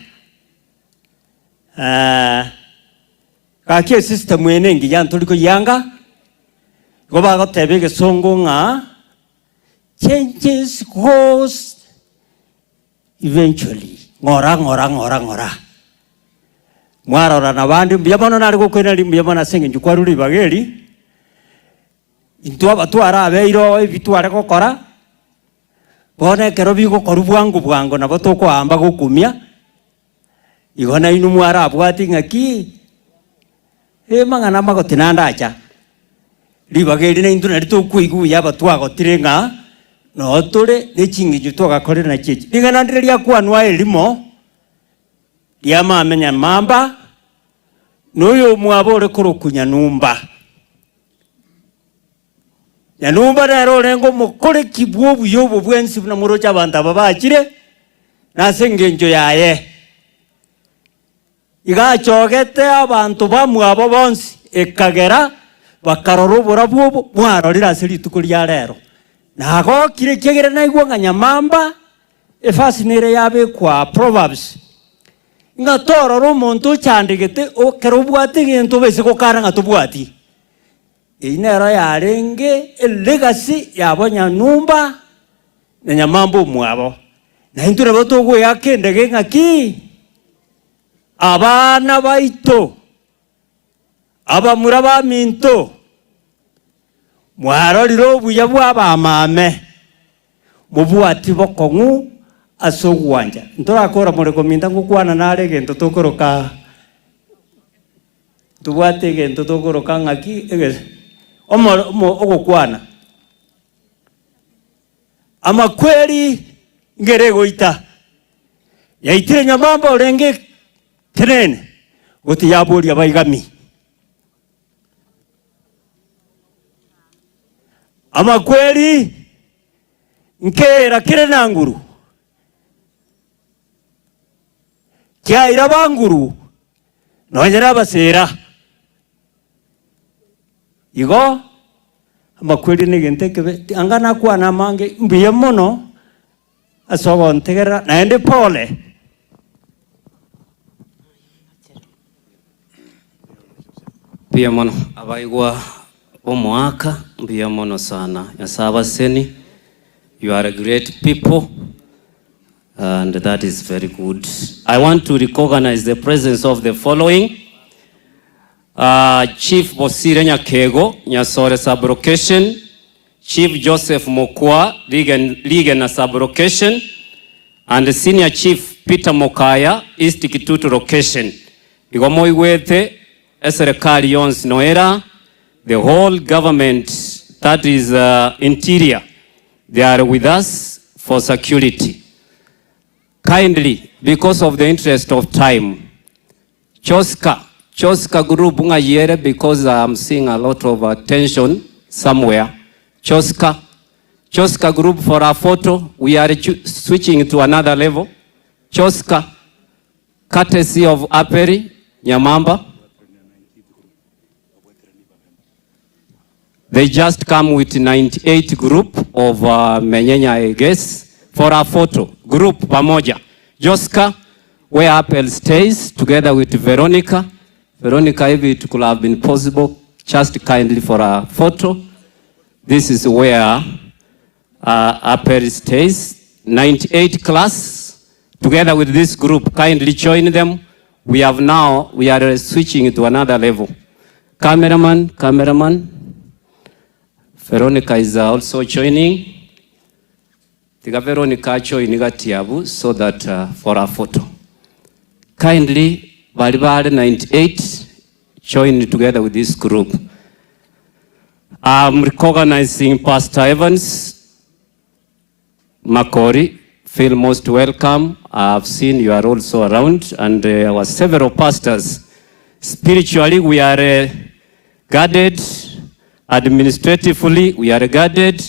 kake system enengi yantuliko yanga goba gotebege songo nga changes cause eventually ngora mwarora na bandi mbiyabona nari gokwena mbiyabona senge njukwaruri bageri into abatwara abeiro bitware gokora bone kero bigo koru bwangu na batoko amba gokumia igona inu mwara abwati ngaki mangana magotinanda acha libageri na induna rito kuigu yaba twagotire nga no tore nechingi twagakorera na chichi ligana ndiria kwanwa elimo ya mamenya Nyamamba noyo mwabore kurukunya numba ya numba rero rengo mukore kibwobu yobo bwensi na murocha banta babachire na sengenjo yaye iga chogete abantu bamwabo bonsi ekagera bakarorobora bwobo mwarorira siri tukuria rero nago kire kigere na igwa Nyamamba efasinire yabe kwa Proverbs ngatororo muntu chandegete o kerobwati gintu bese kokara ngatubwati inera yarenge legacy yabo Nyamamba na Nyamamba mwabo na inture botogo yakendege ngaki abana baito abamuraba minto mwaroriro buya bwaba mame mubwati bokongu asogwanja ntorakora mureko minta ngukwana nare gento tokoroka tubwate gento tokoroka ngaki ege ogokwana amakweli ngerego ita yaitire Nyamamba orenge tenene goti yabori abaigami amakweli nkera kire nanguru kya irabanguru nonyera basera igo amakweli nigenteke angana kwa na mange mbiye mono asogo ntegera naende pole pia mono abaigwa omwaka mbiye mono sana yasaba seni. You are a great people, and that is very good. I want to recognize the presence of the following. Chief Bosire Nyakego, Nyasore Sublocation, Chief Joseph Mokoro, Ligen Sublocation, and the Senior Chief Peter Mokaya, East Kitutu Location. Igomo igwete eserikali yonsi noera, the whole government that is interior, they are with us for security. Kindly, because of the interest of time, Choska group bunga yere, because I'm seeing a lot of attention somewhere. Choska group for our photo, we are switching to another level. Choska, courtesy of Aperi, Nyamamba. They just come with 98 group of Menyenya, I guess, for a photo. Group pamoja. Joska, where Apple stays, together with Veronica. Veronica, if it could have been possible, just kindly for a photo. This is where Apple stays. 98 class, together with this group, kindly join them. We are switching to another level. Cameraman. Veronica is also joining. Tiga Veronica join Tiabu so that for a photo. Kindly, Baribari 98, join together with this group. I'm recognizing Pastor Evans Mokoro. Feel most welcome. I've seen you are also around, and our several pastors. Spiritually, we are guarded. Administratively, we are guarded.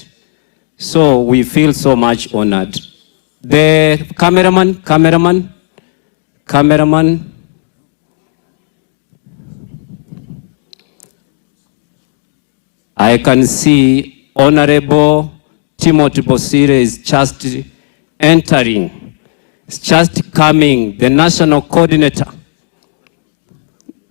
So we feel so much honored. The cameraman. I can see Honorable Timothy Bosire is just entering. It's just coming. The national coordinator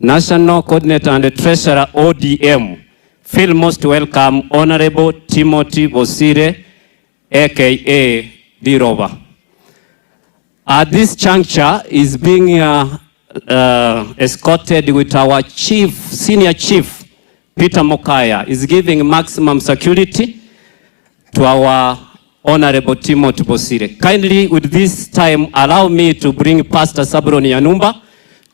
and the treasurer ODM. Feel most welcome, Honorable Timothy Bosire, aka Diroba. At this juncture is being escorted with our senior chief, Peter Mokaya, is giving maximum security to our Honorable Timothy Bosire. Kindly, with this time, allow me to bring Pastor Sabron Yanumba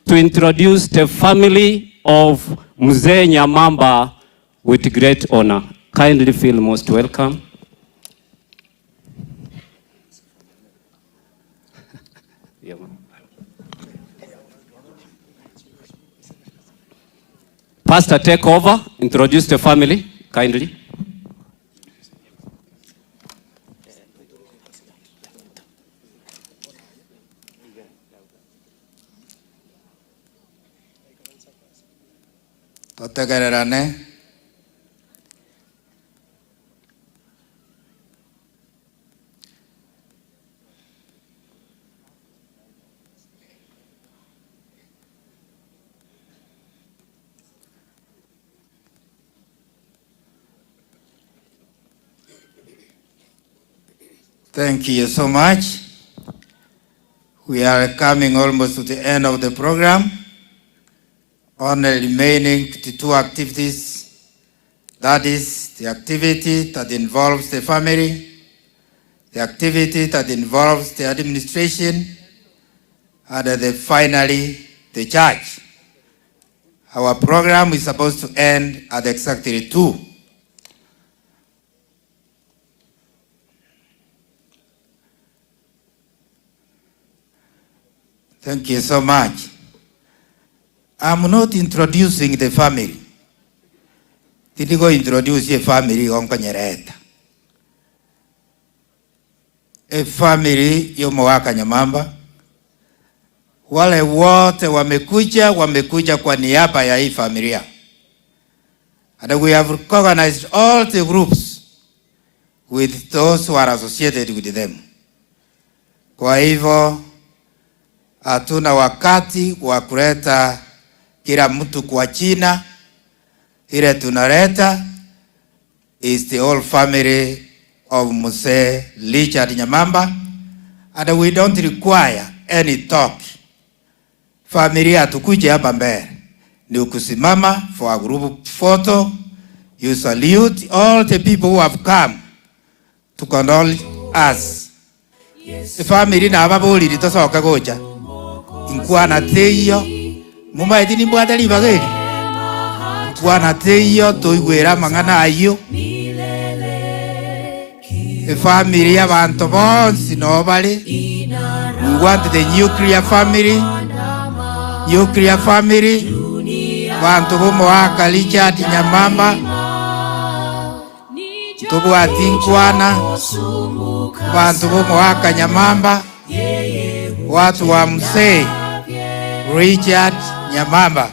to introduce the family of Mzee Nyamamba with great honor. Kindly feel most welcome. Pastor, take over. Introduce the family, kindly. Totegererane. Thank you so much. We are coming almost to the end of the program. Only remaining the two activities. That is the activity that involves the family, the activity that involves the administration, and finally the church. Our program is supposed to end at exactly 2. Thank you so much. I'm not introducing the family. Did you go introduce a family on Kanyareta? A family yomowaka Nyamamba. Wale wote wamekuja kwa niaba ya hii familia. And we have recognized all the groups with those who are associated with them. Kwa hivyo, hatuna wakati wa kuleta kila mtu kwa China. Ile tunaleta is the whole family of Mzee Richard Nyamamba, and we don't require any talk. Familia tukuje hapa mbele. Ni ukusimama for a group photo. You salute all the people who have come to condole us. The family na ababuli litosoka goja. Inkuwa na teyo Muma edini bwadali bageli. Bwana teyo toigwera mangana ayo. A family abantu bonsi no bale. We want the nuclear family. Nuclear family. Bantu bomo waka Richard Nyamamba. Tubu atinkwana. Bantu bomo waka Nyamamba. Watu wa msee Richard Nyamamba.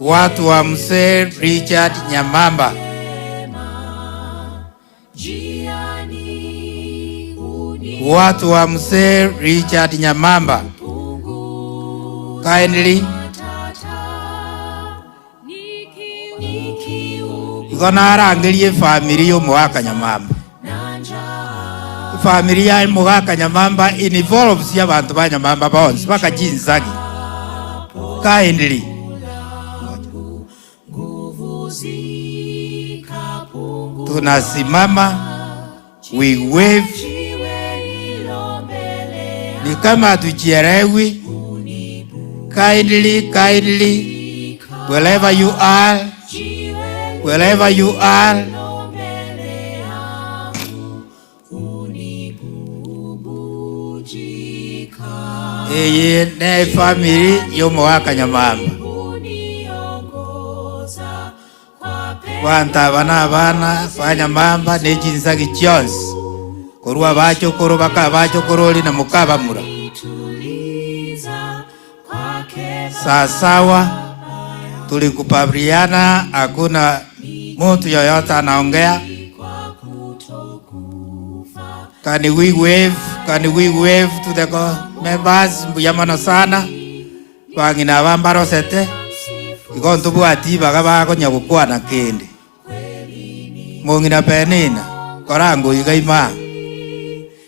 Watu wa msee Richard Nyamamba. Watu wa msee Richard Nyamamba. Kindly. Igona arangelie family yo mwaka Nyamamba. Family ya mwaka Nyamamba involves ya bantu ba Nyamamba bonse baka jinzagi. Kindly. Tunasimama, we wave. Ni kama tujielewi. Kindly, wherever you are, ne family yo mwaka Nyamamba. Wanta bana fanya mamba ne jinzagi chons. Korwa bacho koro baka bacho koroli na mukaba mura. Sawa tulikupabriana, hakuna mtu yoyote anaongea. Can we wave to the members? Mbuyamana sana. Wangina bambaro sete. Ikontu buati bagaba ko nyabukwa na kende. Mongina penina korango igaima.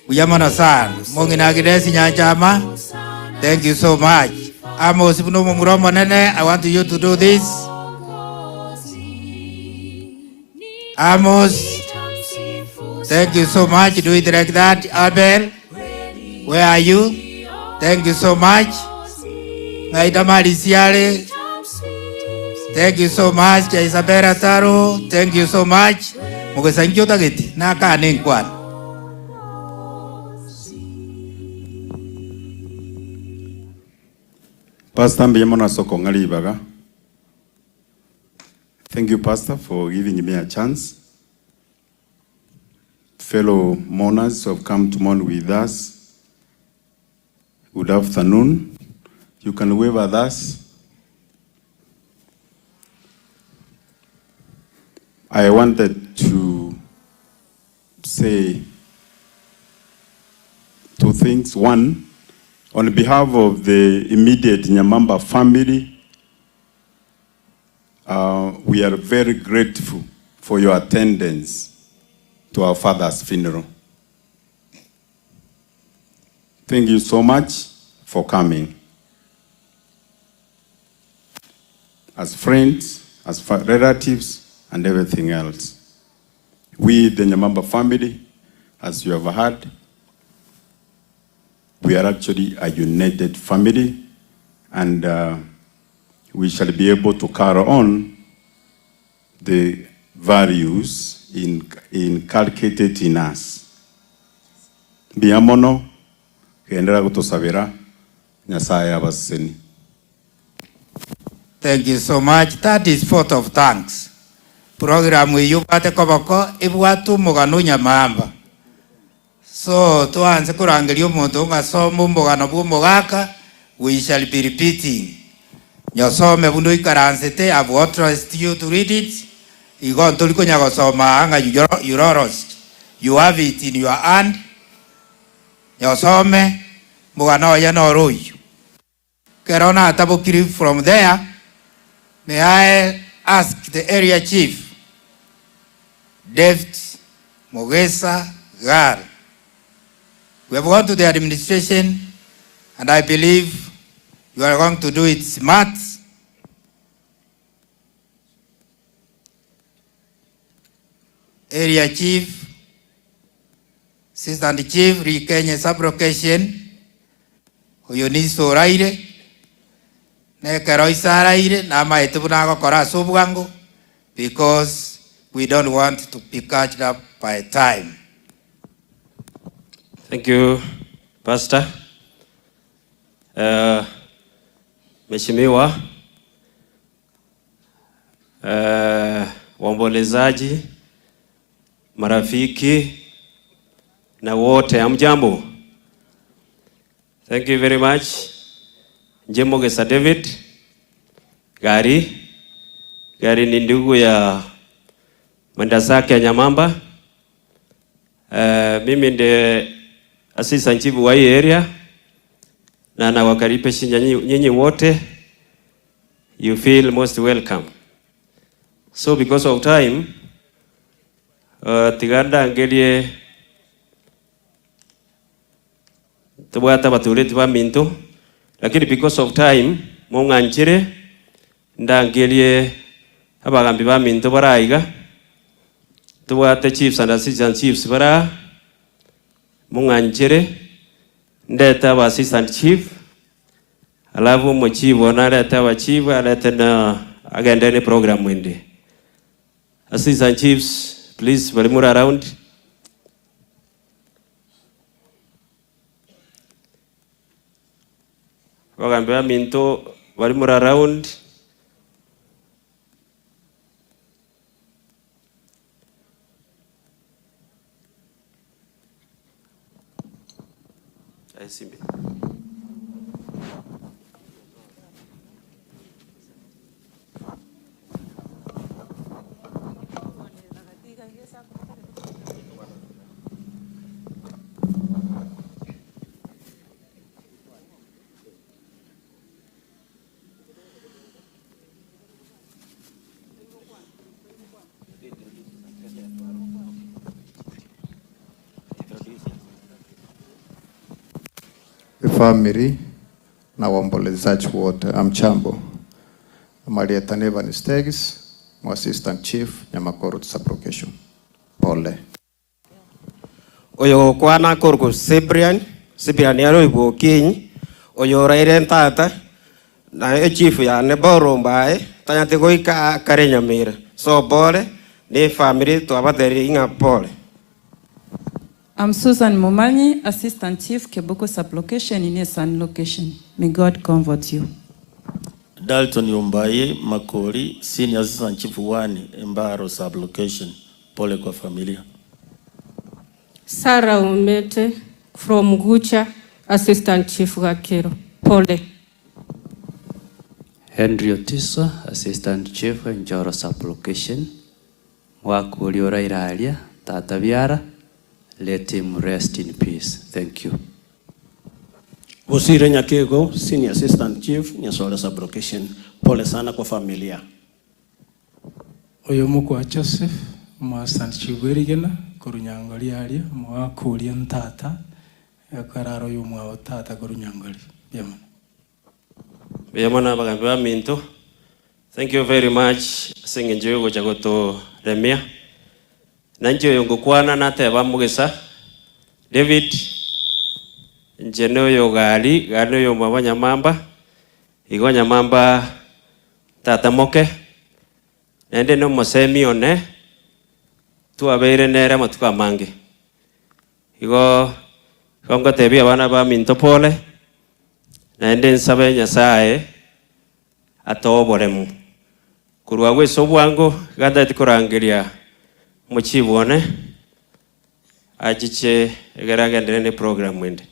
Mbuyamana sana. Mongina gidesi nyachama. Thank you so much. Amos buno muromo nene, I want you to do this. Amos, thank you so much. Do it like that. Abel, where are you? Thank you so much. Ngaida Marisiale, thank you so much. Isabella Taro, thank you so much. Mogesa njota geti naka nenkwana. Pastor Mbiyamona Soko Ngalibaga. Thank you, Pastor, for giving me a chance. Fellow mourners who have come to mourn with us, good afternoon. You can wave at us. I wanted to say two things. One, on behalf of the immediate Nyamamba family, we are very grateful for your attendance to our father's funeral. Thank you so much for coming. As friends, as relatives, and everything else. We, the Nyamamba family, as you have heard, we are actually a united family, and we shall be able to carry on the values inculcated in us. Biamono, kendera kutosabira, Nyasaye abaseni. Thank you so much. That is vote of thanks. Program we you bate koboko ibwatu mugano Nyamamba. So tuanze kurangilia umuntu ngasomo mugano bumugaka, we shall be repeating. Nyosome bundu ikaransete, I've authorized you to read it. Igon toliko nyagosoma anga yuroros. You have it in your hand. Nyosome mugano yano royu. Kerona tabukiri from there. May I ask the area chief, David Mogesa Gar. We have gone to the administration, and I believe you are going to do it smart. Area chief, Assistant Chief ri Kenya Sublocation oyoniso raire ne karoisa raire na maetu na gokora subwango because we don't want to be catched up by time. Thank you, Pastor. Mheshimiwa, waombolezaji, marafiki na wote, hamjambo? Thank you very much. Mogesa David. Gari ni ndugu ya mwendazake ya Nyamamba. Mimi ndiye assistant chief wa hii area na nawakaribisha nyinyi wote. You feel most welcome. So because of time, tiganda angelie tubata batureti ba minto, lakini because of time munganchire ndangelie abagambi ba minto baraiga tubata chiefs and assistant chiefs bara munganchire ndeta ba assistant chief alafu mchivo na leta ba chief aleta na agenda ni program wende. Assistant chiefs, please very more around. Wagambe minto very more around. I see me. Family na waombolezaji wote, amchambo. Marieta Evans Nyandigisi, Assistant Chief Nyamakoro Sublocation. Pole. Oyo kwana korko Cyprian yaro ibo king oyo raire tata na chief ya ne borombae tanyate koi ka karenya mira. So pole ne family to abaderi inga pole. I'm Susan Momanyi, Assistant Chief, Kebuko Sublocation in Esan location. May God comfort you. Dalton Yumbaye Makori, Senior Assistant Chief 1, Embaro Sublocation. Pole kwa familia. Sarah Umete from Gucha, Assistant Chief Gakiro. Pole. Henry Otiso, Assistant Chief, Njoro Sublocation. Wakuli Orairalia, Tata Viara. Let him rest in peace. Thank you. Bosire Nyakego, Senior Assistant Chief, Nyasola Sublocation. Pole sana kwa familia. Oyomuko wa Joseph, Assistant Chief Werigena, Korunyangali alia, mwa kulia ntata, yakararo yumwa otata Korunyangali. Biyamana. Biyamana bagambiwa minto. Thank you very much. Singenjoyo gochagoto remia. Nanjo yongo kwana nateba Mogesa David njeno yo gali yo mwa Nyamamba igo Nyamamba tata moke nende no mosemi one tu abere nera matuka mange igo kongo tebi abana ba minto pole nende nsabe Nyasaye atoboremu kurwa gwe sobwango ganda tikorangiria muchibone ajiche egaragendere ne program wende.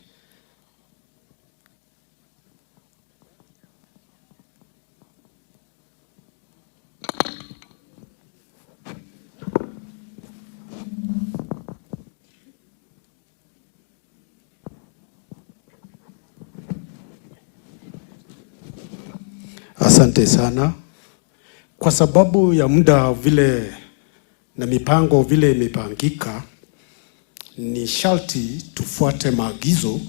Asante sana. Kwa sababu ya muda vile na mipango vile imepangika, ni sharti tufuate maagizo.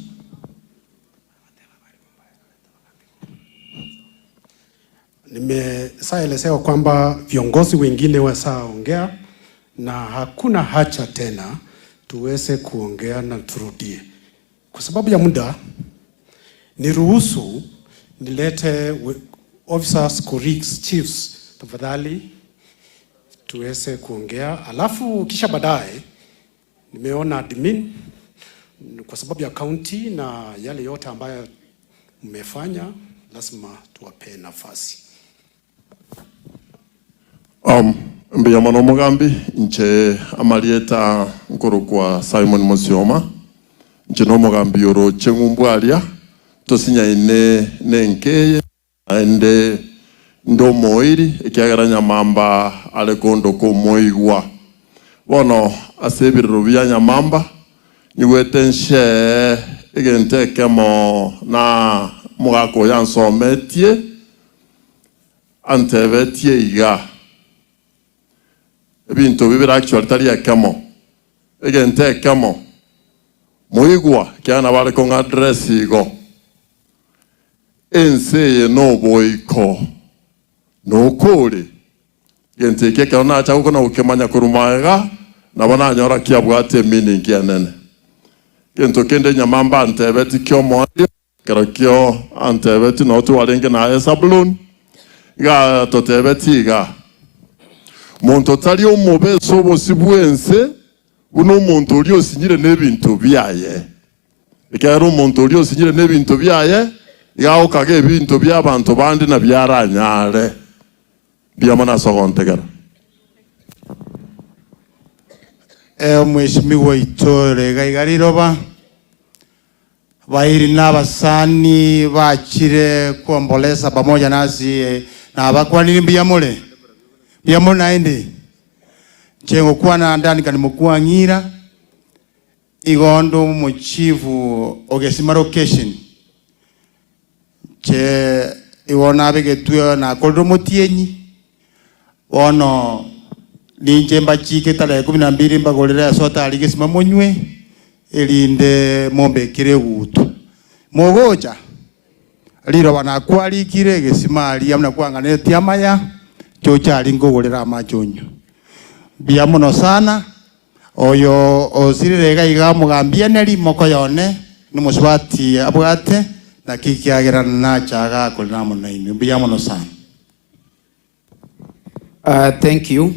Nimesaelezewa kwamba viongozi wengine wasaongea na hakuna haja tena tuweze kuongea na turudie. Kwa sababu ya muda, niruhusu nilete officers, colleagues, chiefs, tafadhali tuweze kuongea. Alafu kisha baadaye nimeona admin kwa sababu ya county na yale yote ambayo mmefanya, lazima tuwape nafasi. Mbia mano mugambi nche amalieta nkuru kwa Simon Musioma nche no mugambi oro chengumbwalia tosinya ine nenkeye ende ndo moiri ikiagara Nyamamba ale kondo ko moigwa bono asebiriro bya Nyamamba niwete nshe igente kemo na mugako yansometie antebetie iga ebintu bibira actually tali akamo egente akamo moigwa kyana bale ko address igo ense no boiko no kole gente ke kana cha ko na ukemanya kurumaga na bana nyora kia bwate meaning ya nene gento kende Nyamamba antebeti kyomo kero antebeti no to walenge na esablon ga totebeti ga muntu tali omubeso bosibwense uno muntu oli osinyire n'ebintu byaye ikero omuntu oli osinyire n'ebintu byaye ya okage ebintu by'abantu bandi na byaranyare byamana sogontegera Mheshimiwa Itore Gaigariroba bairi n'abasani bachire kuomboleza pamoja nasi na abakwani mbiyamule naende chengo kwana ndani kanimukua ngira igondo muchivu Ogesi location che iwona begetwe na koldo motienyi ono ninje mbachike tale 12 mbagolera sota aligesima monywe elinde mombe kire gutu mogoja liro bana kwali kire gesima ali amna kwangane tiamaya chocha alingogolera amachonyo biamono sana oyo osirega igamugambia neri moko yone numuswati abwate na kikiagera na chaga kolina munaini biamono sana. Thank you.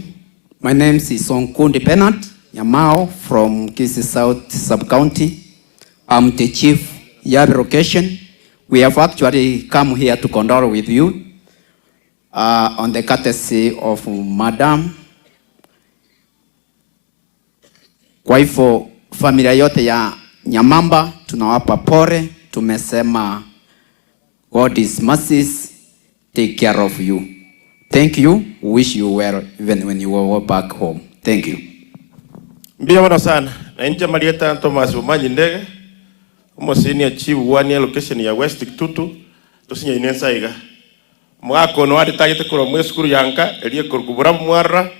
My name is Onkundi Bernard Nyamao from Kisii South Sub-County. I'm the chief Yabe location. We have actually come here to condole with you on the courtesy of Madam. Kwa hivyo familia yote ya Nyamamba tunawapa pole, tumesema God is mercies, take care of you. Thank you. Wish you well even when you go back home. Thank you. Mbia wana sana. Na nje malieta Thomas Umanyi ndege. Umo senior chief one location ya West Kitutu. Tosinya inensa iga. Mwako no adi tagete kuro mweskuru yanka. Elie kurkubura mwara.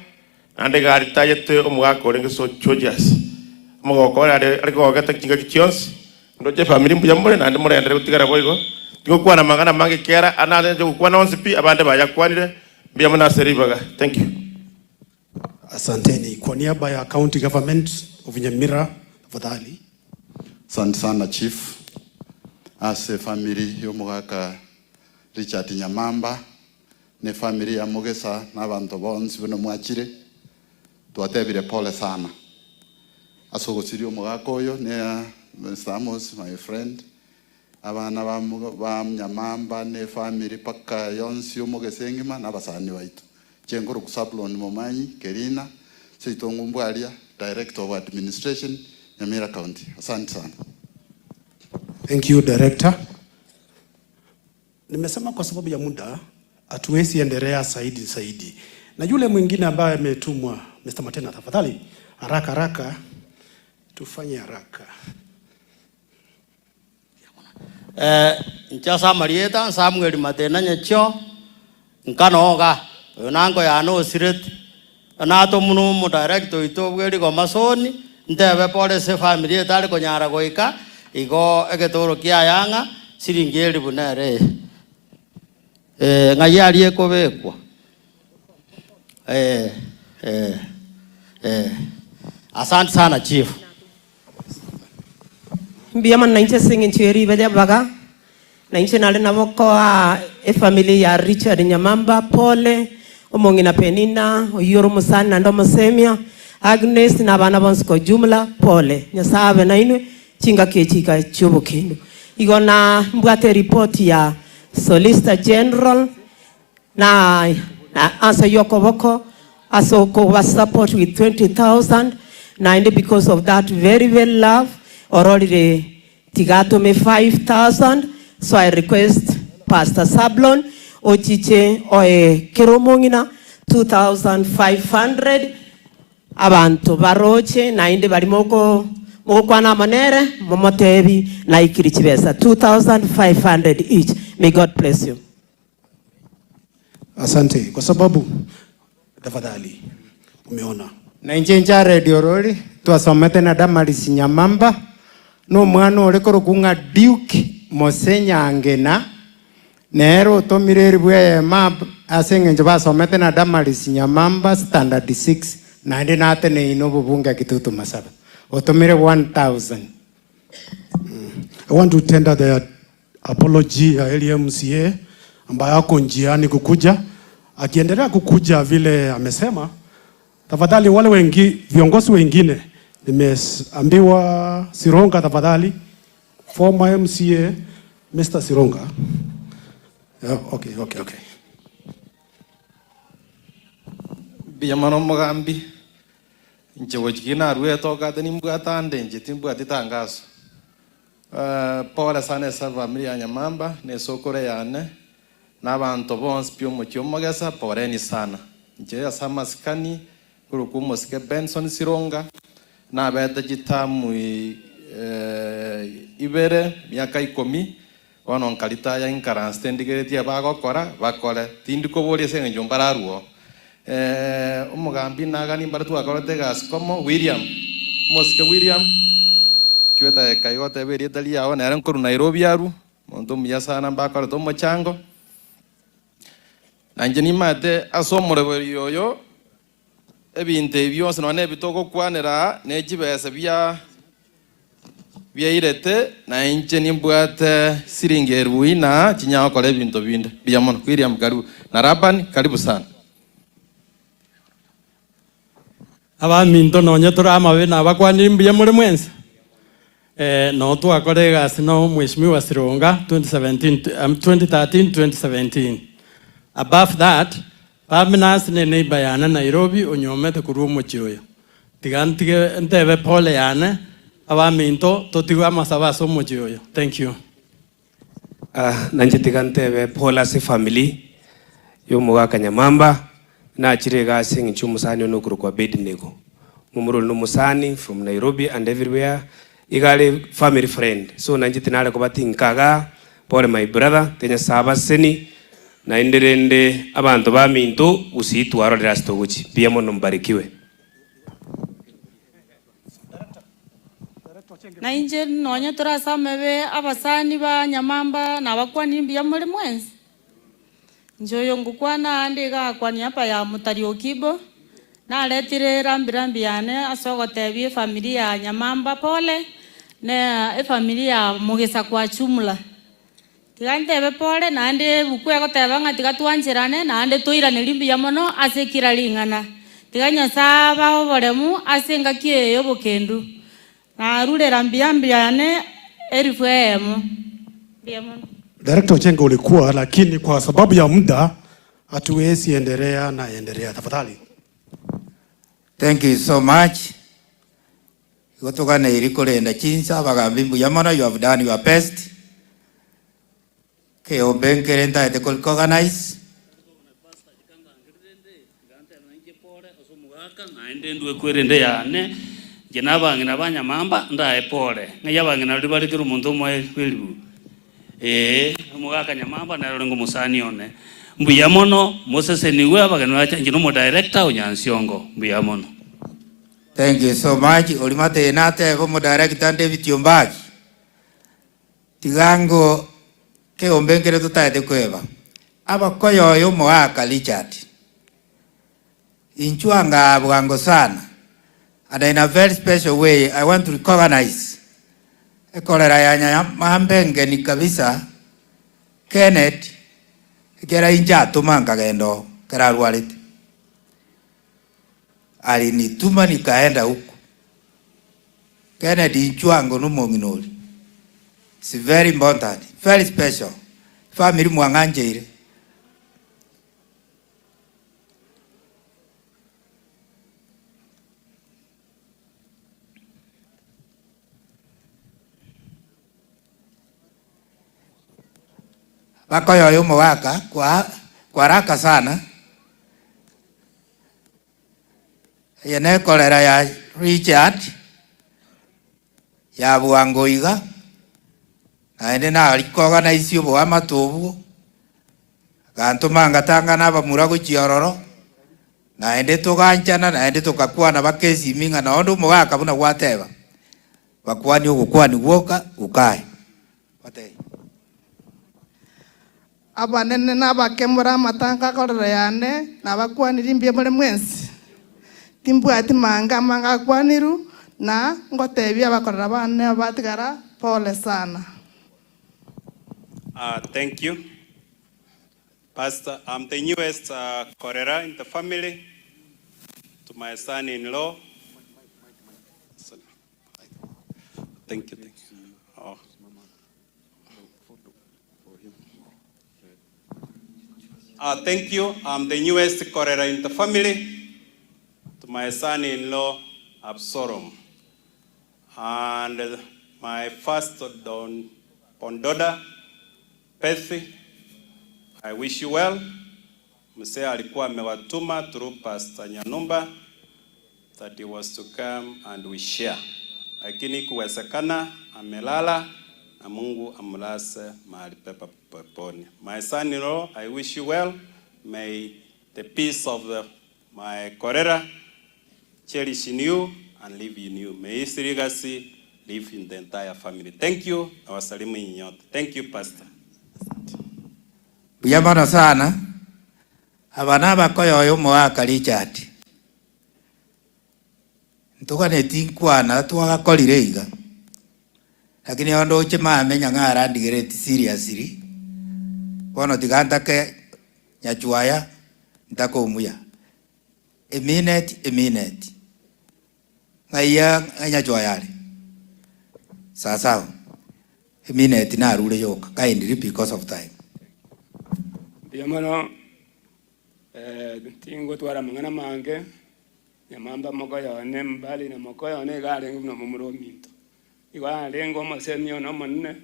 Andega adi tagete mwako renge so chojas. Mwako kore adi kogeta kinga kichionsi. Ndoje family mbuja mbole na andi mwere andere kutigara boigo. Tingo kuwa na mangana mangi kera. Anade njo kuwa na onsipi. Abande baya kuwanire. Thank you. Asanteni. Kwa niaba ya county government of Nyamira, tafadhali. Asante sana chief. As a family yomugaka Richard Nyamamba ne family ya Mogesa n'abantu bonse bino mwachire twatebire pole sana. Asogosiri omugaka oyo ne Mr. Amos, my friend. Abana ba Nyamamba ne family paka yonsi Mogesa engima n'abasani baitu chengoro kusablon Momanyi Kerina Seitongo Mbwalia Director of Administration Nyamira County. Asante sana. Thank you director. Nimesema kwa sababu ya muda hatuwezi endelea zaidi. Na yule mwingine ambaye ametumwa Mr. Matena, tafadhali haraka tufanye haraka. Nchasa Marieta Samuel Matena nyecho nkanoga nango ya no siret na to munu mu director ito bweri ko masoni ndebe police family etale ko nyara goika igo egetoro kia yanga siringeli bunere ngayali eko bekwa asante sana chief. Biyama na inche singing cheri baja baga. Na inche nale na woko family ya Richard Nyamamba, Pole, Omongina Penina, Oyoro Musani na Ndomo Semia, Agnes na bana bonsi kwa jumla, Pole. Nyasabe na inu, chinga kechika chubo kendo. Igo na mbwate report ya Solicitor General na answer yoko woko, aso ko support with 20,000, na inde because of that very love, already tigato me 5,000. So I request Pastor Sablon, Ochiche, Oe Kiromongina, 2,500. Abantu baroche, na inde barimoko, mokwana manere, momotebi, na ikirichibesa, 2,500 each. May God bless you. Asante, kwa sababu, tafadhali, umeona. Na injenja radio roli, tuwasomete na Damarisi Nyamamba, no mwano olekoro kunga Duke, Mosenya angena nero tomireri bwe map asenge njoba somete na Damarisi Nyamamba standard 6 na ndi nate ne inobo bunga kitutu masaba otomire 1,000. I want to tender the apology ya L.E MCA ambaye ako njiani kukuja, akiendelea kukuja vile amesema. Tafadhali wale viongozi wengine nimeambiwa Sironga, tafadhali former MCA Mr. Sironga. Yeah, okay. Biyamano Mogambi. Nche wajikina ruwe toka tani mbwatande nche timbwati tangazo. Pole sana esa familia ya Nyamamba ne sokore yane. Na bantu bonse pio mochio Mogesa poreni sana. Nche ya sama skani kurukumo sike Benson Sironga. Na beta jitamu ibere miaka 10 ono nkalita ya inkaran stendigeti ya bagokora bakore tindiko boli senge njombara ruo umugambi nagani baratu akorete gas como William Moske William chweta kayote beri dali ya ona ran Nairobi aru mondo miyasana bakore to mochango nanjeni mate asomore beri yoyo ebinte byose none bitoko kwanera nejibese bya irete na inche nimbwate siringerui na chinyao kole binto binde biyamono William karibu na Rabani karibu sana aba minto no nyetora amabe na bakwani mbiyamore mwense no tu akorega sino mheshimiwa Sironga 2013-2017. Above that Paminas ne bayana Nairobi onyomete kurumo chioyo tigantige ntebe pole yane abaminto totiwa masaba somo chioyo. Thank you. Nanjitigantebe pola si family yo muga Nyamamba na chirega sing chumusani no kuru kwa Obed nego mumuro no musani from Nairobi and everywhere igale family friend so nanjitinale ko batinkaga pole my brother tenya saba seni na inderende abantu baminto usitu aro rasto guchi pia mono mbarikiwe. Na inje nonya turasa mebe abasani ba Nyamamba na bakwani mbia muri mwenzi njoyo ngukwana andega kwani hapa ya mutari okibo na letire rambirambi yane asogotebie familia ya Nyamamba pole na familia ya Mogesa kwa chumla tigantebe pole na ande bukwe goteba ngati gatwanjirane na ande toirane limbi mono asekira lingana tiganya saba oboremu asenga kieyo bokendu na rule rambiambi yane erifwemo biamono. Director Chengo ulikuwa, lakini kwa sababu ya muda hatuwezi endelea tafadhali. Thank you so much. Kutoka na iriko lenda chinsa bagambi mbuyamana, you have done your best. Keo benkere nta ete organize. Naende ndwe kwerende yane jena bangi na Nyamamba ndae pole ngaya bangi na libali kiru muntu mwe kwelibu mugaka Nyamamba na rengo musani one mbuyamono Moses niwe abagano acha ngino mo director onyansiongo mbuyamono. Thank you so much. Olimate nate como director David Yombaki tigango ke ombengere tutaete kweba abakoyo yo mugaka Richard inchuanga bwango sana. And in a very special way, I want to recognize Kolera ya Nyamamba ngeni kabisa Kenneth kera inja tumanga gendo kera rwalit alinituma nikaenda huko. Kenneth inchwango numonginoli. It's very important, very special. Family mwanganjeire. Wako yoyo mwaka kwa haraka sana. Yene kolera ya Richard ya Buangoiga aende na alikoga na isio bo amatobu kanto manga tanga na bamura go chiororo na ende to ganchana na ende to kakwana bakesi minga na ondo mwaka buna gwateba bakwani ugukwani woka ukai wate abanene n'abakemura amatanga korera yane n'abakwanirie mbia muri mwensi timbwati manga kwaniru na ngotebia abakorera bane abatigara pole sana. Thank you, Pastor. I'm the newest Korera in the family. To my son-in-law. Thank you. Oh. Thank you. I'm the newest Korera in the family. To my son-in-law, Absalom. And my first daughter, Pethy, I wish you well. Msee alikuwa amewatuma through Pastor Nyanumba that he was to come and we share. Lakini kuwezekana amelala na Mungu amlase mahali peponi. My son-in-law, I wish you well. May the peace of my Korera cherish in you and live in you. May his legacy live in the entire family. Thank you. Nawasalimu nyote. Thank you, Pastor. Buyamana sana. Abana bakoyo mwaka Richard. Ntuka netinkwana twagakorire iga. Lakini ondo chema amenya ngara ndigireti seriously. Bono tiganda ke nyachuaya ntako umuya. A minute. Ngaya nyachuaya. Sasa. A minute na rule yoka kindly because of time. Yamano tingo twara mangana mange Nyamamba mokoyo ne mbali na mokoyo ne gare ngumno mumuro minto iwa lengo masenyo no monne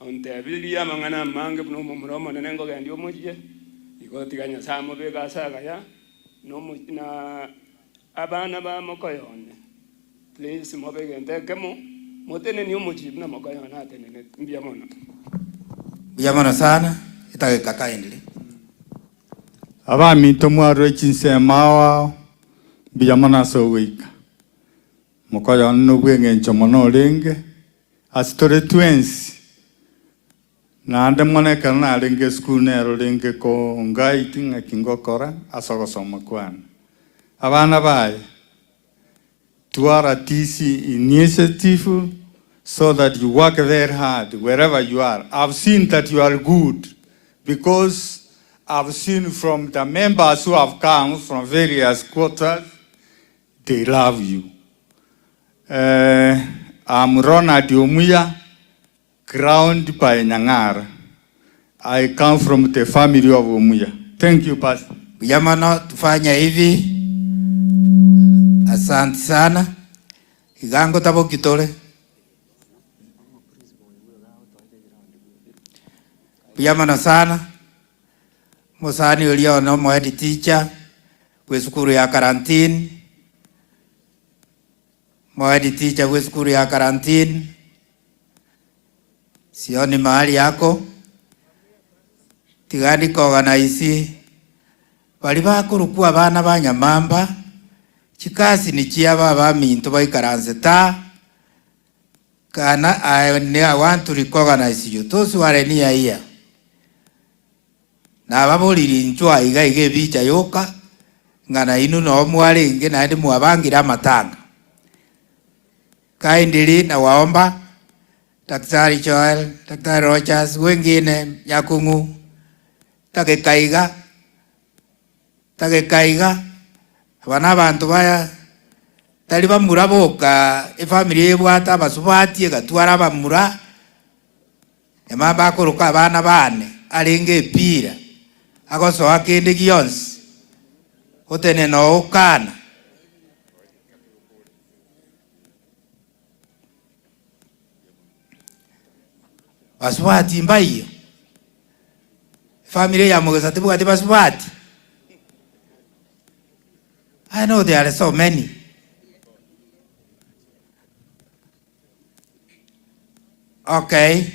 onte bilia mangana mange no mumuro monne ngo gandi omuje iko tiganya samo be gasaga ya no na abana ba mokoyo ne please mobe gende kemo motene ni omuji na mokoyo na tene mbiyamona sana itake kakaendele abami tomwaro chinsemawa biyamana sowika mokoyo no bwenge nchomono lenge astore twins na ande mone kana lenge school nero lenge ko ngai tinga kingokora asogo soma kwana abana bae tuara tisi initiative so that you work very hard wherever you are. I've seen that you are good because I've seen from the members who have come from various quarters, they love you. I'm Ronald Omuya, crowned by Nyang'ara. I come from the family of Omuya. Thank you, Pastor. Yamano tufanya hivi. Asante sana. Igango tabo kitole. Yamano sana. Musani ulio no mwedi teacher. Kwe skuru ya karantini. Mwedi teacher kwe skuru ya karantini. Sioni mahali yako. Tigani koga na isi. Waliba kurukua bana ba Nyamamba. Chikasi ni chiaba ba minto ba ikaranze ta. Kana I want to recognize you. Those who are near here. Na babuliri nchwa iga bicha yoka. Ngana inu no mwale inge na edi mwabangira matanga. Kaindili na waomba. Daktari Joel, Daktari Rogers, wengine Nyakungu, Takekaiga, abana abantu baya tali bamura boka efamily ebwata basubati egatwara bamura Nyamamba akoroka abana bane alenge epira agosoa kende gionsi otene no ukana basubati mbayo family ya Mogesa tibwati basubati. I know there are so many. Okay.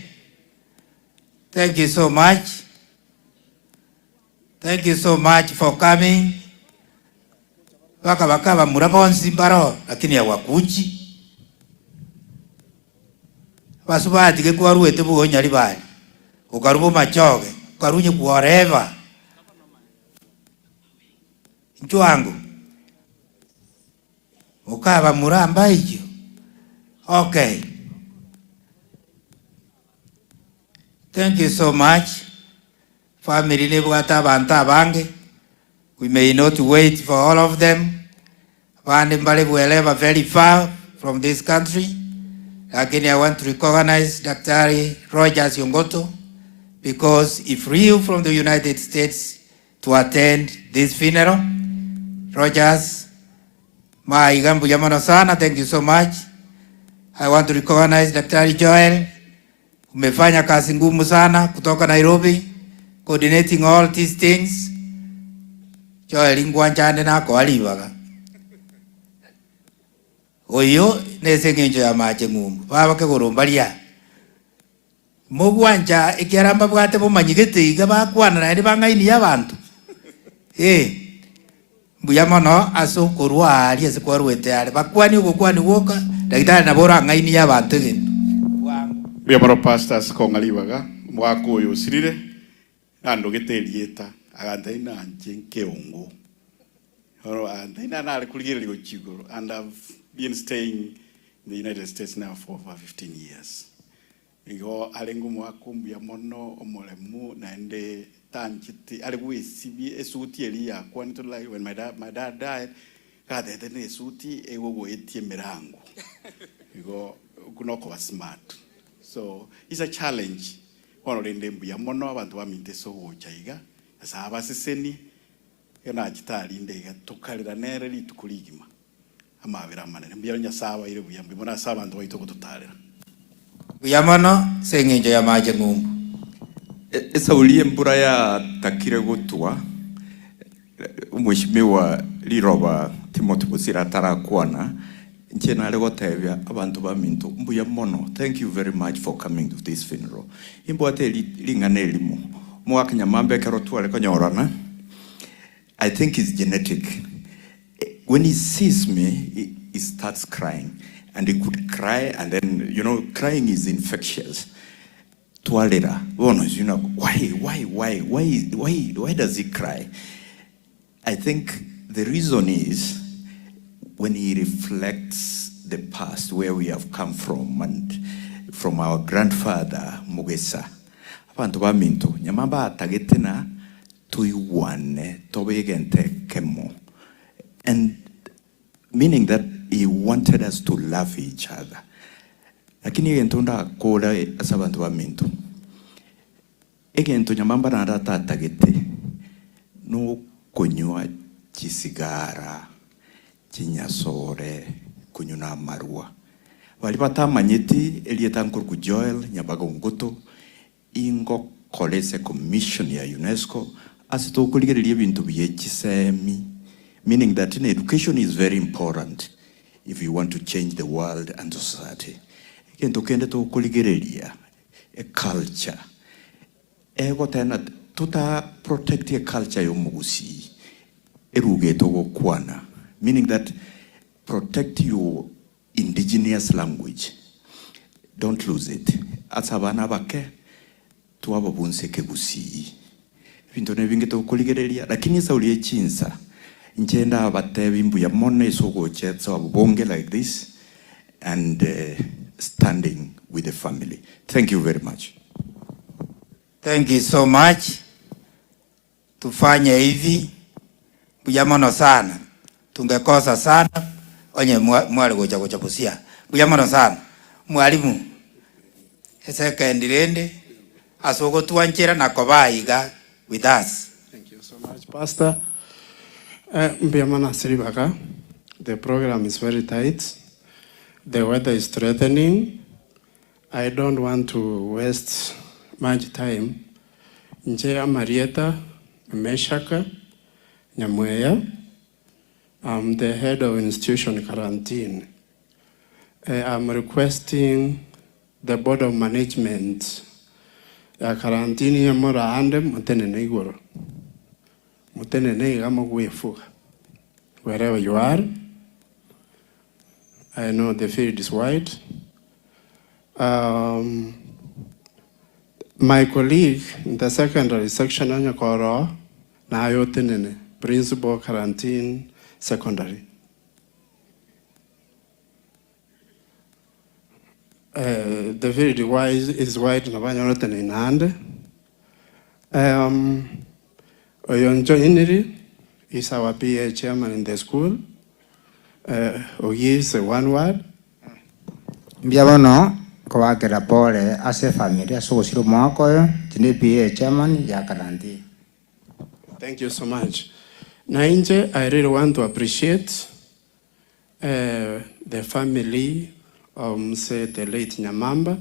Thank you so much. Thank you so much for coming. Wakabakaba murabonsi mbaro lakini ya wakuchi. Basubati ke kwa ruete bugo nyali bali. Ukarubo machoge, ukarunye kuoreva. Nchuangu. Ukaba muramba hiyo. Okay. Thank you so much. Family nebwata banta bange. We may not wait for all of them. Bande mbale wherever very far from this country. Lakini I want to recognize Dr. Rogers Yongoto because he flew from the United States to attend this funeral. Rogers, Maigambu Yamano sana, thank you so much. I want to recognize Dr. Joel. Umefanya kazi ngumu sana kutoka Nairobi, coordinating all these things. Joel ngwanjane nako alibaga. Oyo nesengenjo ya mache ngumu. Baba ke gorombalia. Mogwanja ekiramba bwate bomanyigete iga bakwana na bangaini yabantu. Mbuyamano aso korwa ali esikwarwete ali bakwani ugokwani woka dagitari nabora ngaini yabantu gino. Mbuyamano pastors kongalibaga mwako uyu sirire nando geterieta agandaina njenke ongo. Oro andaina na kuligiriro chigoro and I've been staying in the United States now for over 15 years. Igo alengu mwako mbuyamano omolemu naende tanchiti alikuisibi esuti elia kwani to like when my dad died kada tene esuti ewo etie mirango igo kunoko was smart, so it's a challenge ono rende mbuya mono abantu baminte so chaiga asaba seseni yana chitali ndega tukalira nere litukuligima amabira manene mbuya nya saba ile buya mbi mona saba ndo waito kututalira buya mono sengenjo ya maje ngumbu. Esa ulie mbura ya takire gutua umweshimiwa liroba Timothy Busira tarakwana nchena lego tebya abantu baminto mbuya mono. Thank you very much for coming to this funeral. Imbo ate lingane limo mwaka Nyamamba kerotwa leko nyorana. I think it's genetic. When he sees me he starts crying and he could cry and then you know crying is infectious. Tualera, you know, why does he cry? I think the reason is when he reflects the past, where we have come from, and from our grandfather Mogesa. Abantu baminto Nyamamba atagetena tuiwane tobegente kemo, and meaning that he wanted us to love each other. Lakini entonda kola asabantu baminto egento Nyamamba na tatagete no kunywa chisigara chinyasore kunyuna marua wali batamanyeti elieta nkurku Joel Nyabaga Ngoto ingo kolese commission ya UNESCO asito kuligerelie bintu byechisemi, meaning that in education is very important if you want to change the world and society. Kento kende to kuligerelia a culture ego tena tuta protect a culture yomugusi eruge to kwana, meaning that protect your indigenous language, don't lose it. Atsabana bake tuaba bunse kegusi bintu nebinge to kuligerelia lakini saulie chinsa nchenda abatebi mbuya mone isogo chetsa bonge like this and standing with the family. Thank you very much. Thank you so much. Tufanye hivi. Buyamono sana. Tungekosa sana. Onye mwali gocha busia. Buyamono sana. Mwalimu. Second rende. Asoko tuanchera na kobaiga with us. Thank you so much, Pastor. Mbiyamana Siribaka. The program is very tight. The weather is threatening. I don't want to waste much time. Njea Marieta Meshaka Nyamweya. I'm the head of institution quarantine. I'm requesting the board of management quarantine yamora ande mutene neigoro. Mutene neigamo wefuga. Wherever you are. I know the field is wide. My colleague in the secondary section, Anyakoro, Nayotenene, principal quarantine secondary. The field is wide, Nabanyoten in hand. Oyonjo Iniri is our PA chairman in the school. Ogi is one word. Mbiabono kwakera pole ase familia so siro mwako tine PA chairman ya quarantine. Thank you so much. Nainje, I really want to appreciate the family of say the late Nyamamba.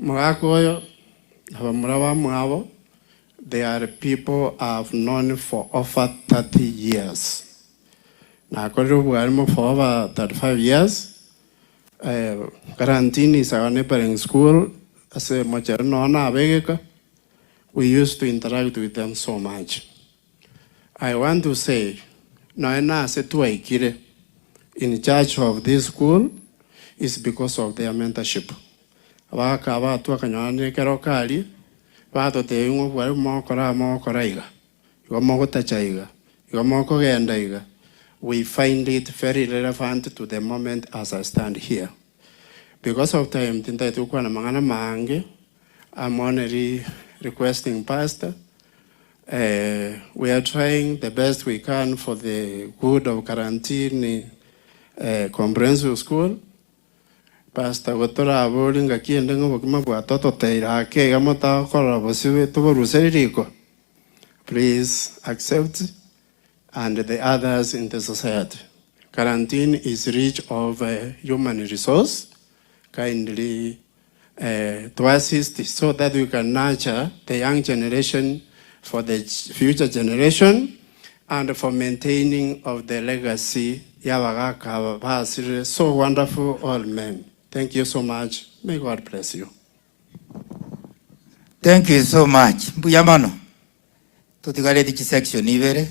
Mwako Murawa Mwavo, they are people I've known for over 30 years. Now, for over 35 years. Quarantine is our neighboring school. As a we used to interact with them so much. I want to say, in charge of this school is because of their mentorship. We find it very relevant to the moment as I stand here. Because of time, I'm only requesting Pastor. We are trying the best we can for the good of quarantine comprehensive school. Pastor Gotora avoiding a key and then Toto Teira, Gamota, Korabosiwe, please accept and the others in the society. Quarantine is rich of human resource, kindly to assist so that we can nurture the young generation for the future generation and for maintaining of the legacy. So wonderful all men. Thank you so much. May God bless you. Thank you so much. Buyamano. Tutigale dichi section ivere.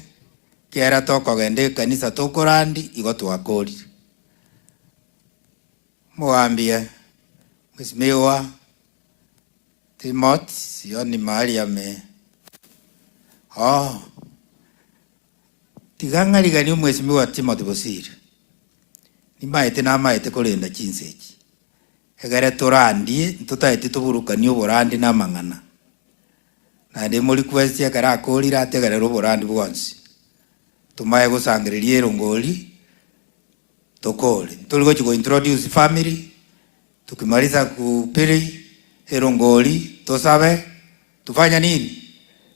Kiara toko gende kanisa toko randi igotu wakoli. Mwambia. Mwismiwa. Timothy. Sioni mahali yame. Tiganga ligani mwismiwa Timothy Bosiri. Ni maete na maete kolenda chinseji. Egare torandi. Ntutaete tuburuka niyo borandi na mangana. Na demoli kwesti akara akoli rate gare roborandi bwansi. Tumaye gusangiririe rongoli tokole tuligo chiko introduce family tukimaliza kupili rongoli tosabe tufanya nini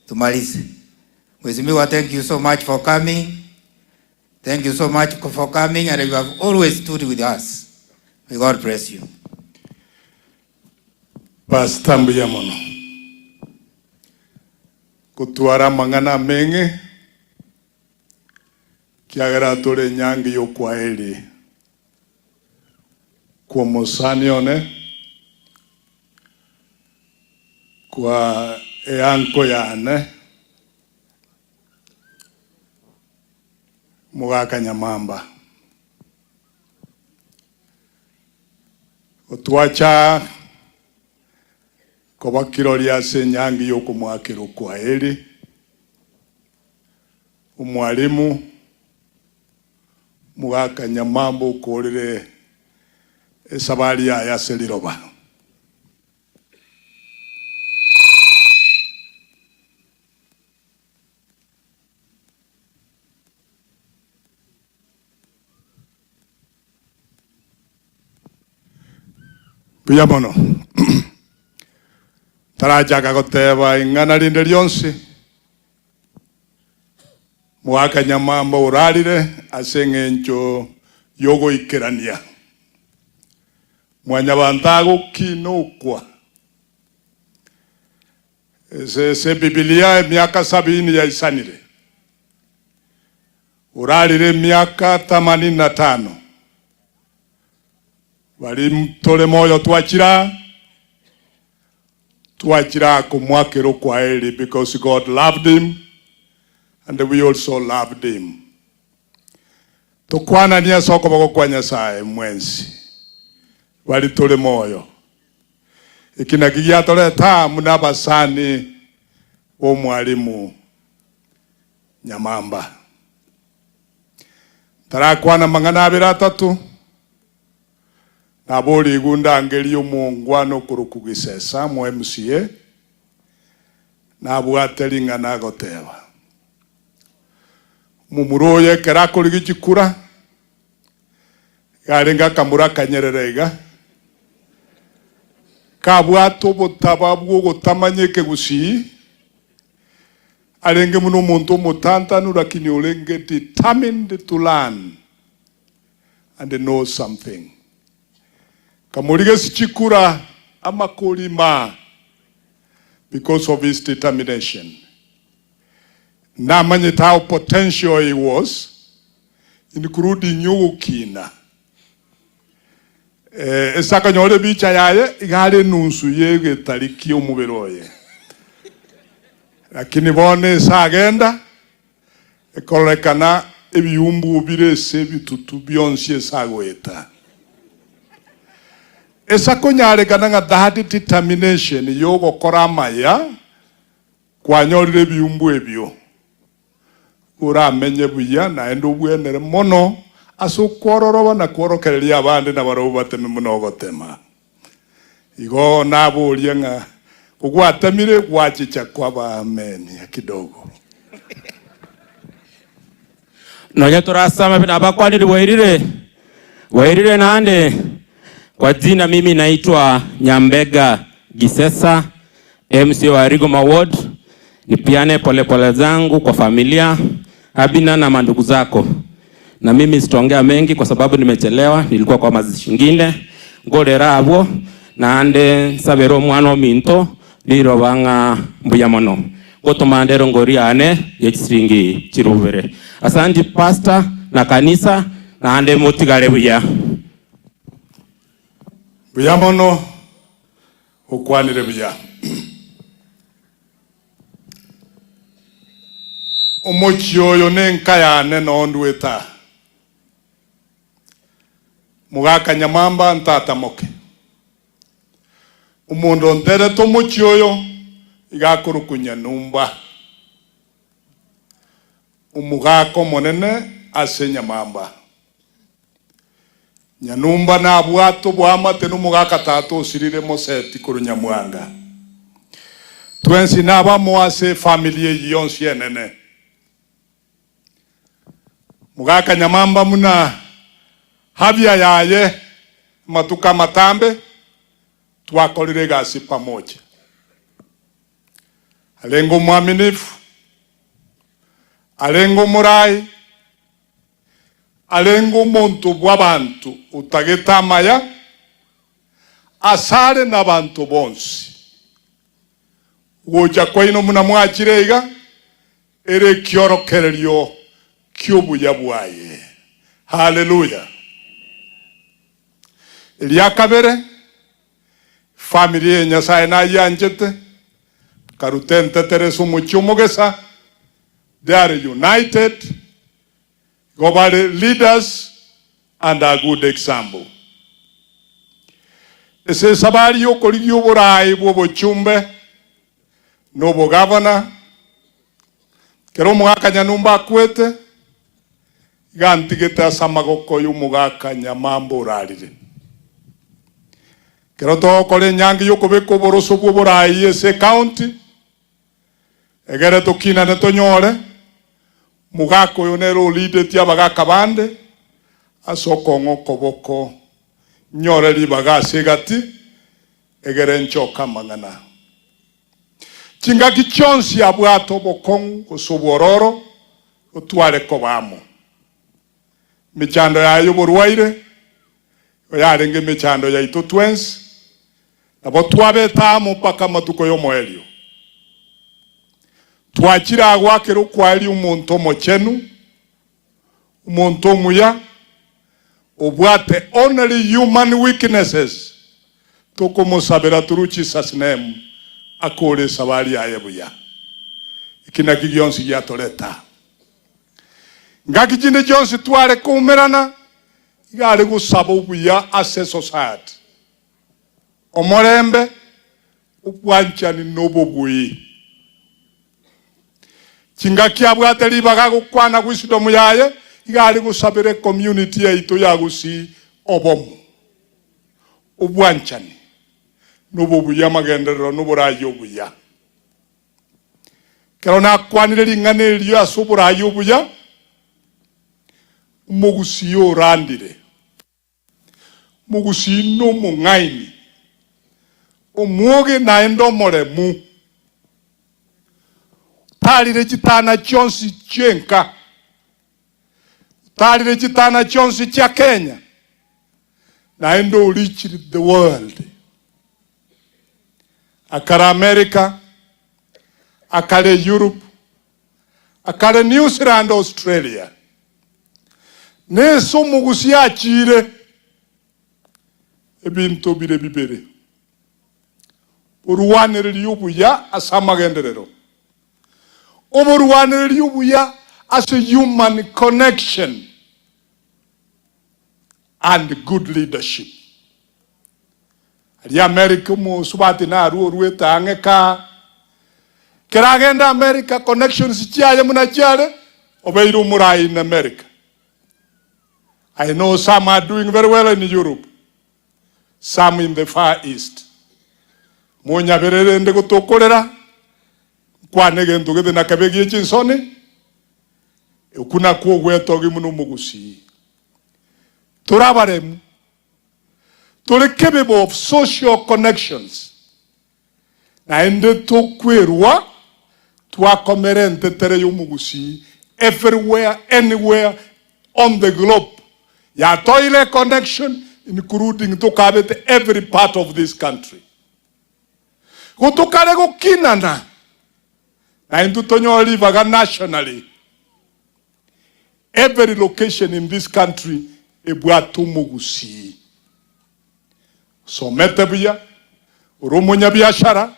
tumalize. Mheshimiwa, thank you so much for coming. Thank you so much for coming, and you have always stood with us. May God bless you. Pastor Mbuyamono kutuara mangana menge kiagera tole nyangi yo kwa eli kwa mosani one kwa eanko yane mugaka Nyamamba otwacha kwa kiroria se nyangi yo kumwakiro kwa eli umwalimu mugaka Nyamamba ukorere esabari ya seliroba. Buyamono. Tarajaga goteba ingana rinde lyonse. Mwaka Nyamamba urarire asengencho yogo ikerania. Mwanyabantago kinokwa. Se Biblia miaka 70 ya isanire. Urarire miaka 85. Wali mtole moyo tuachira kumwakero kwa Eli because God loved him and we also loved him. Tukwana niya soko bako kwa Nyasaye mwensi. Wali tole moyo. Ikinagigia tole taa munabasani wo mwalimu Nyamamba. Tarakwana mangana abiri atatu. Naboli igunda angeli omungwano kurukugisesa mu MCA. Nabwatelinga nagoteba. Mumuroye kerakoli gikura. Garenga kamura kanyererega. Kabwato botaba bwo gotamanyeke gusi. Alenge muno muntu mutanta lakini olenge determined to learn and know something. Kamurige sichikura amakolima because of his determination. Namanyita how potential he was in kurudi nyukina. Esaka nyole bicha yaye igale nunsu yege tariki omuberoye. Lakini bone sagenda ekolekana ebiyumbu birese bitutu byonse sagweta. Esa konyare kananga that determination yogo koramaya kwa nyorire biyumbu ebyo. Ura menye buya na endo bwenere mono aso kororoba na korokereria abandi na baro bateme muno gotema. Igo nabo lienga kugwatamire gwachicha kwa ba amen ya kidogo. Nonya turasama bina bakwani wairire nande. Kwa jina mimi naitwa Nyambega Gisesa, MC wa Rigoma Ward. Nipiane pole zangu kwa familia, Abina na mandugu zako. Na mimi sitaongea mengi kwa sababu nimechelewa, nilikuwa kwa mazishi ngine. Ngorera abo na ande sabero mwana minto lirobanga mbuyamono. Gotomandero ngoriane yekisiringi chirubere. Asante pastor na kanisa na ande motigare buya. Buyamono ukwanire buya. Omochioyo nenkayane nondweta. Mugaka Nyamamba ntata moke. Umundo ntere tomochioyo igakuru kunyanumba. Umugako monene ase Nyamamba. Nyanumba na bwato bwamate n'umugaka tato osirire moseti kuru Nyamwanga. Twensi naba moase familie yonsi yenene. Mugaka Nyamamba muna habia yaye matuka matambe twakolire gasi pamoja. Alengo mwaminifu, alengo murai, alengo muntu bw'abantu utagetamaya asare n'abantu bonsi. Woja kwaino muna mwachirega ere kyorokereryo ky'obuya bwaye. Hallelujah. Eliakabere familia Nyasaye na yanjete karutente tereso mucho Mogesa. They are united, global leaders, and a good example. Ese sabari yo koligyo borai bobo chumbe nobo governor kero mugaka Nyanumba kwete gantigeta samagoko yo mugaka Nyamamba urarire. Kero tokore nyangi yokobeka oboroso bwo borai ase county. Egere tokina ne tonyore. Mugako yonero leader tia bagaka bande. Asoko ngokoboko. Nyore libaga segati. Egere nchoka mangana. Chingaki chonsi abwato bokong kusubororo. Utware kobamo. Michando ya yoborwaire. Oyarenge michando ya ito twins. Nabo twabe tamo paka matuko yo moelio. Twachira agwakero kwali umuntu mochenu. Umuntu muya. Obwate only human weaknesses. Toko mosabera turuchi sasnem. Akore sabali ayebuya. Ikina kigionsi ya toleta. Ngaki jinde jonsi tuare kumerana. Igare gusaba ubuya ase society. Omorembe upwanchani nobo bui. Chingaki abwate libaga gukwana wisdom yaye igare gusabire community yaitu yagusi obomu. Upwanchani nobo buya magendero nobo rayo buya. Kerona kwanire lingane liyo asubura rayo buya. Mugusiyo randire. Mugusino mungaini. Omuoge naendo moremu. Talire chitana chonsi chenka. Talire chitana chonsi cha Kenya. Naendo reach the world. Akara America. Akare Europe. Akare New Zealand, Australia. Neso mugusia chire. Ebinto bire bibere. Uruwane riliubuya asamagenderero. Uruwane riliubuya as a human connection and good leadership. Ali America mo subati na rueta angeka. Keragenda America connections chiaye muna chiare. Obeiru murai in America. I know some are doing very well in Europe. Some in the Far East. Monya berere ndego tokolera. Kwa nege ntugede na kabegi chinsoni. Ukuna kuo gwetogi munu mugusi. Turabaremu. Tore capable of social connections. Na ende tokwerwa. Tuakomerente tere yumugusi. Everywhere, anywhere on the globe. Ya toilet connection including to kabete every part of this country. Kutukare go kinana. Na intu tonyo livaga nationally. Every location in this country ebuatu mugusi. So metebuya, urumunya biashara,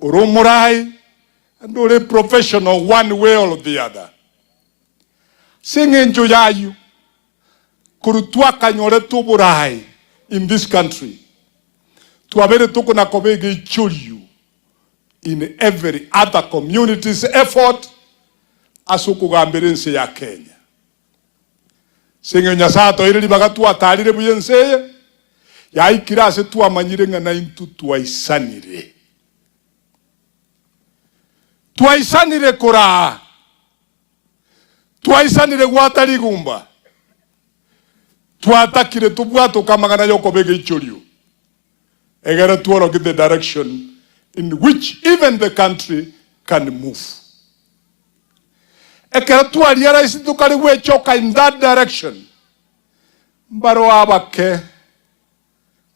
urumurai, and ure professional one way or the other. Sing enjoy you. Kurutua kanyore tuburai in this country. Tuabere tuko na kobege chulyu in every other community's effort asukugambire ya Kenya. Singe nyasato ile libagatu atalire buyense ya ikirase tu amanyire ngana intu tuaisanire. Tuaisanire kora. Tuaisanire gwatari gumba. Tuatakire tubwato kamagana yoko bege ichulyu. Egere tuoro get the direction in which even the country can move. Ekere tuariara isi tukari wechoka in that direction. Mbaro abake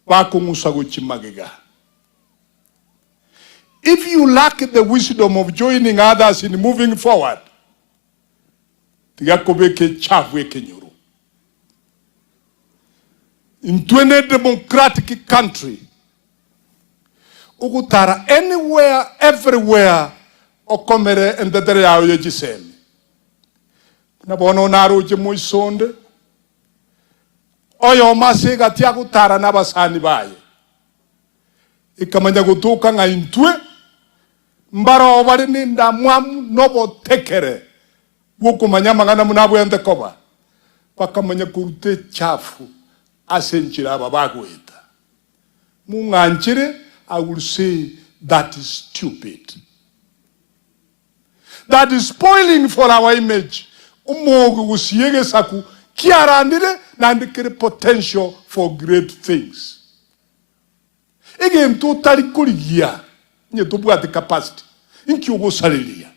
bako musaguchi magiga. If you lack the wisdom of joining others in moving forward, tigakobeke chavwe kenyuru. In a democratic country, ukutara anywhere, everywhere, okomere endedere yao yejisemi. Nabono naru jemu isonde. Oyo masi gatia kutara nabasani baye. Ikamanya kutuka nga intue. Mbaro obari ninda mwamu nobo tekere. Wukumanya mangana munabu yente koba. Pakamanya kurute chafu. Asenchira babagweta. munganchire, I will say that is stupid. That is spoiling for our image. Umogu usiege saku kiarandire na ndikere potential for great things. Again, totally kurigia. Nye tubuate capacity. Inki ugo salilia.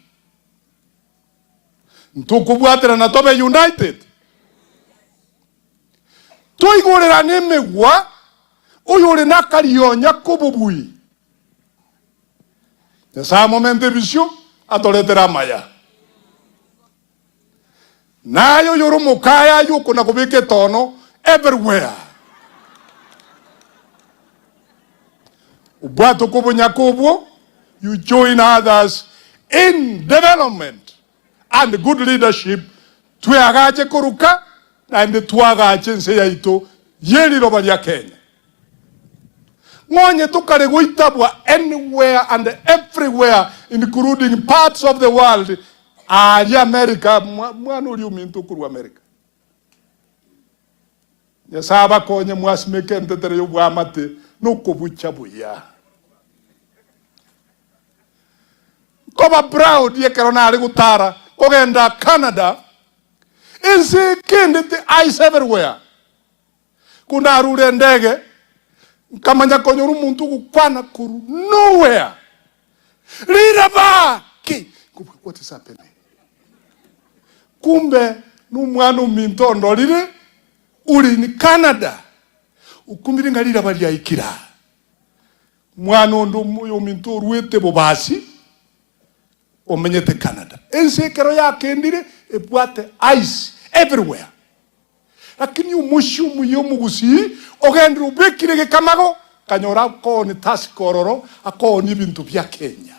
Ntukubuate na tobe united. Toigore na nemegwa. Uyore na karionya kububui. Nesa momente visio. Atoletera maya. Nayo yoro mukaya yuko na kubike tono everywhere. Ubwato kubo nyakubo, you join others in development and good leadership. Tuagache kuruka and tuagache nseya ito yeli roba ya Kenya. Ngonye tukare guitabwa anywhere and everywhere, including parts of the world. Ari America, mwana uli umintu kuru America. Ya saba konye mwasmeke ntetere yubu amate, nuko buchabu ya. Koba proud ye keronari gutara, kogenda Canada, insi kindi the ice everywhere. Kuna arure ndege, kamanya konyuru muntu kukwana kuru, nowhere. Riraba! What is happening? Kumbe numwana uminto ndolire uli ni Canada. Ukumbiri ngalira bali ya ikira. Mwana ndo uminto ruete bobasi omenyete Canada. Ensekero yake ndire ebwate ice everywhere. Lakini umushu muyo mugusi ogenda ubekirege kamago kanyora ko ni tasikororo ako ni bintu bya Kenya.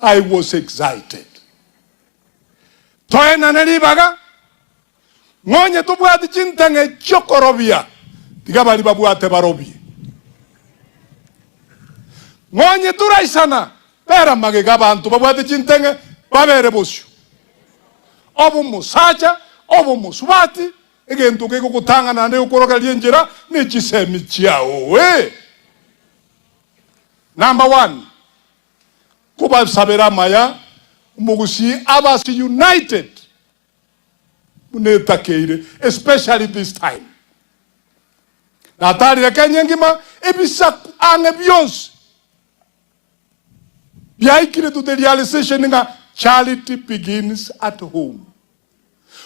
I was excited. Toena nelibaga ngonye tubwate chintenge chokorobia tigabali babwate barobi ngonye turaisana pera magega bantu babwate chintenge babere bosyo obo musacha obo musubati egento keko kutangana ne ukoroka lienjera ne chisemi chiao we. Number 1, kuba sabera maya umugusi abasi united muneta keire, especially this time. Natali ya Kenya ngima ebisa ange biyonsi biyaikire to the realization nga charity begins at home.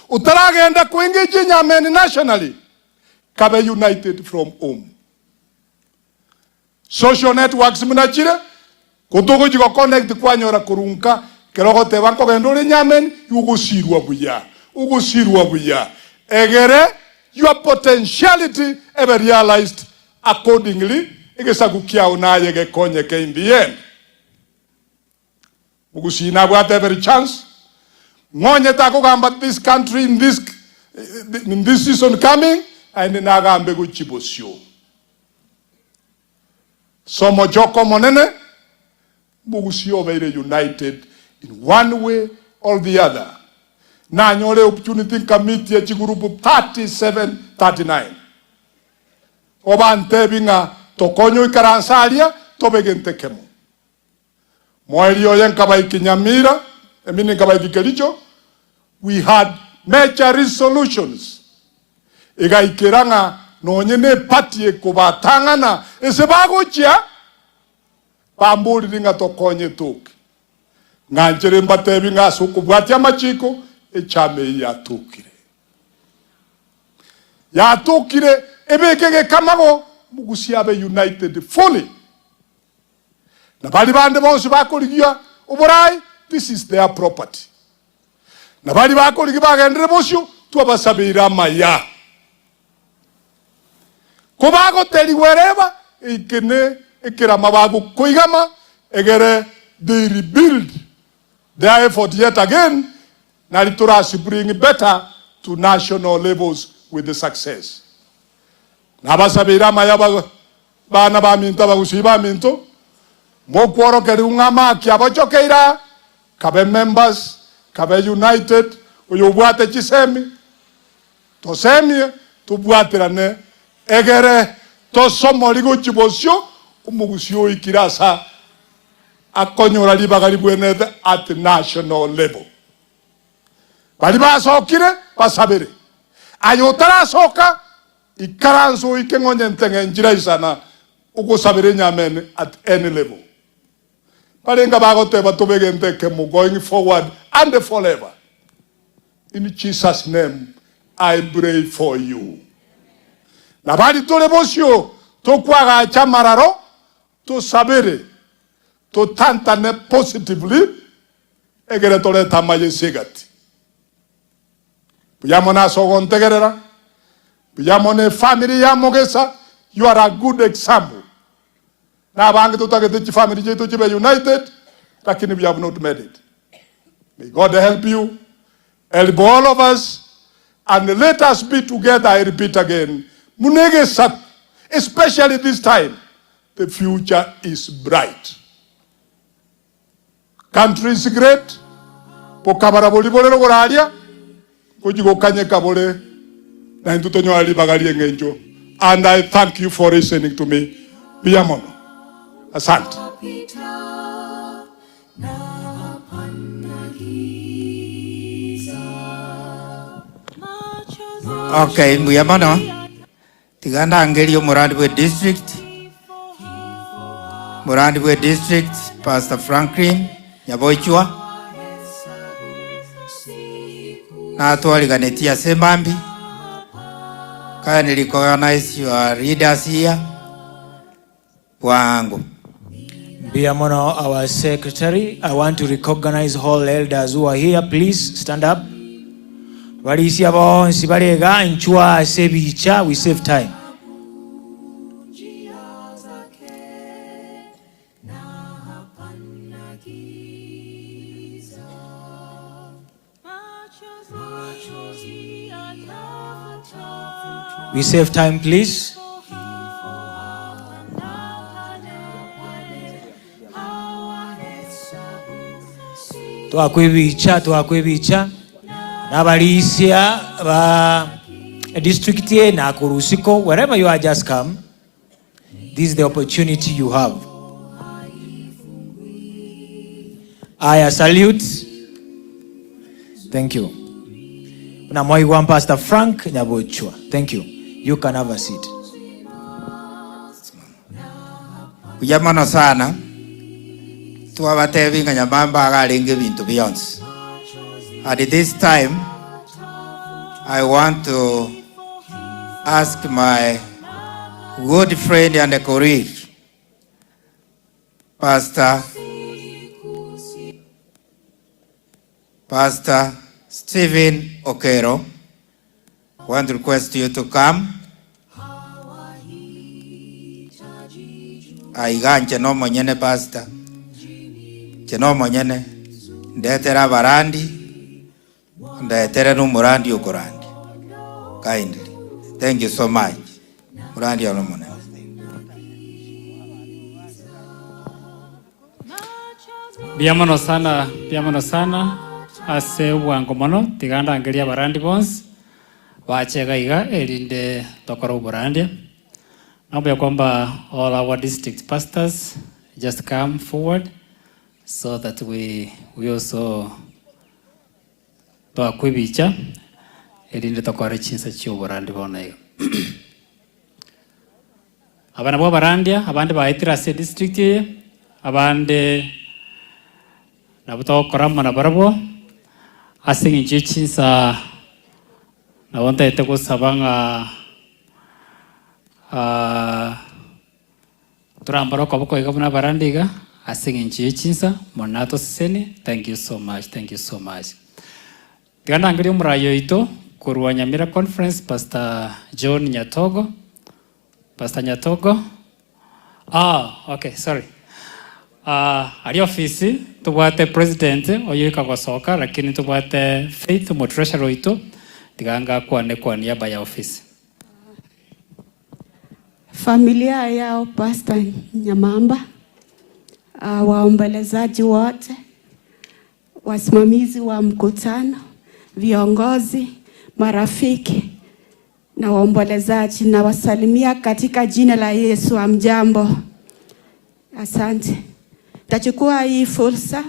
Utaragenda kuengage nyameni nationally kabe united from home. Social networks munachire kutogo jiko connect kwa nyora kurunka kerogo te banko gendole nyamen yugusirwa buya egere your potentiality ever realized accordingly egesa kukia unaye ge konye ke in the end ugusina bwate every chance ngonye tako gamba this country in this season coming and nagambe guchibosyo somo joko monene Bugusio very united in one way or the other. Na nyole opportunity committee ya chigurupu 37-39. Obante binga tokonyo ikaransalia tobegente kemo. Moelio yen kabaiki Nyamira, emini kabaiki Kelicho. We had major resolutions. Ega ikiranga no nyene pati kubatangana esebago chia pamburi ringa tokonye tuki. Nganchere mbatebi nga sukubwati ya machiko, echame ya tukire. Ya tukire, ebekege kamago, mugusiabe united fully. Na bali bande bonsu bako ligia, uborai, this is their property. Na bali bako ligia bagendere bonsu, tuwabasabe irama ya. Kubago teli wherever, ikene, ikirama bago kuigama, egere, they rebuild their effort yet again, Naliturasi bring better to national levels with the success. Nabasabira mayaba bana ba minta ba usiba minto, mokworo keri ungama kiabachokeira, kabe members, kabe united, uyubwate chisemi, tosemi, tubwatirane, egere, to somoli go chibosyo umugusyo ikirasa akonyora libagari bwenete at national level. Bali basokire basabere. Ayo tarasoka ikaranzo ikengonye ntenga njira isana ugusabere nyamene at any level. Balenga bagote batobege nteke mu going forward and forever. In Jesus' name, I pray for you. Na bali tole bosyo to kwaga chamararo to sabere to tantane positively egere tole tamaye segati. Buyamona sogontegerera. Buyamone family ya Mogesa, you are a good example. Na bangi to target family to be united, lakini we have not made it. May God help you, help all of us, and let us be together. I repeat again, Mogesa, especially this time, the future is bright. Country is great. Pokabara boli bole logoralia, kujigo kanye kabole, na intutonyo ali bagali engenjo. And I thank you for listening to me. Biyamono. Asante. Okay, Biyamono. Tiganda Angelio Morandwe District. Morandwe District, Pastor Franklin Nyaboichua. Na atuali ganetia Sembambi. Can recognize your leaders here. Wangu. Biamono, our secretary, I want to recognize all elders who are here. Please stand up. We save time. We save time, please. Twakwebicha nabalisia ba district ye na kurusiko, wherever you are, just come. This is the opportunity you have. I salute. Thank you. Unamwaiwa Pastor Frank Nyabochua. Thank you. You can have a seat. Kuyamano sana. Tuwabatevi Nyamamba agalinge bintu beyonce. At this time, I want to ask my good friend and colleague, Pastor Stephen Okero. I want to request you to come. Aiganje no monyene pastor. Cheno monyene. Ndetera barandi. Ndetera no murandi ukorandi. Kindly. Thank you so much. Murandi olomone. Biamono sana. Ase wango mono tiganda angelia barandi bons. Wachega iga elinde tokoro barandi. Naomba kwamba all our district pastors just come forward so that we also twakwibicha elinde tokore chinsa chyo barandi bona iga. Abana bo barandia abande baitira se district ye abande nabutokora mana barabo asing chinsa na wanta ite ko sabanga turambaro ko igabuna barandiga asing chinsa monato seni. Thank you so much. Tiganda ngiri umrayo ito kurwa Nyamira conference Pastor John Nyatogo. Pastor Nyatogo. Okay, sorry. Ali ofisi tubwate president oyeka kwasoka lakini tubwate Faith mo treasurer ito tiganga kwa niaba ya ofisi. Familia yao Pastor Nyamamba, waombolezaji wote, wasimamizi wa mkutano, viongozi, marafiki, na waombolezaji na wasalimia katika jina la Yesu. Hamjambo? Asante. Tachukua hii fursa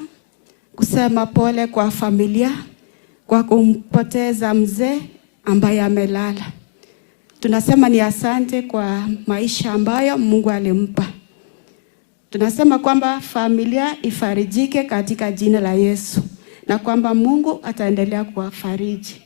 kusema pole kwa familia kwa kumpoteza mzee ambaye amelala. Tunasema ni asante kwa maisha ambayo Mungu alimpa. Tunasema kwamba familia ifarijike katika jina la Yesu na kwamba Mungu ataendelea kuwafariji.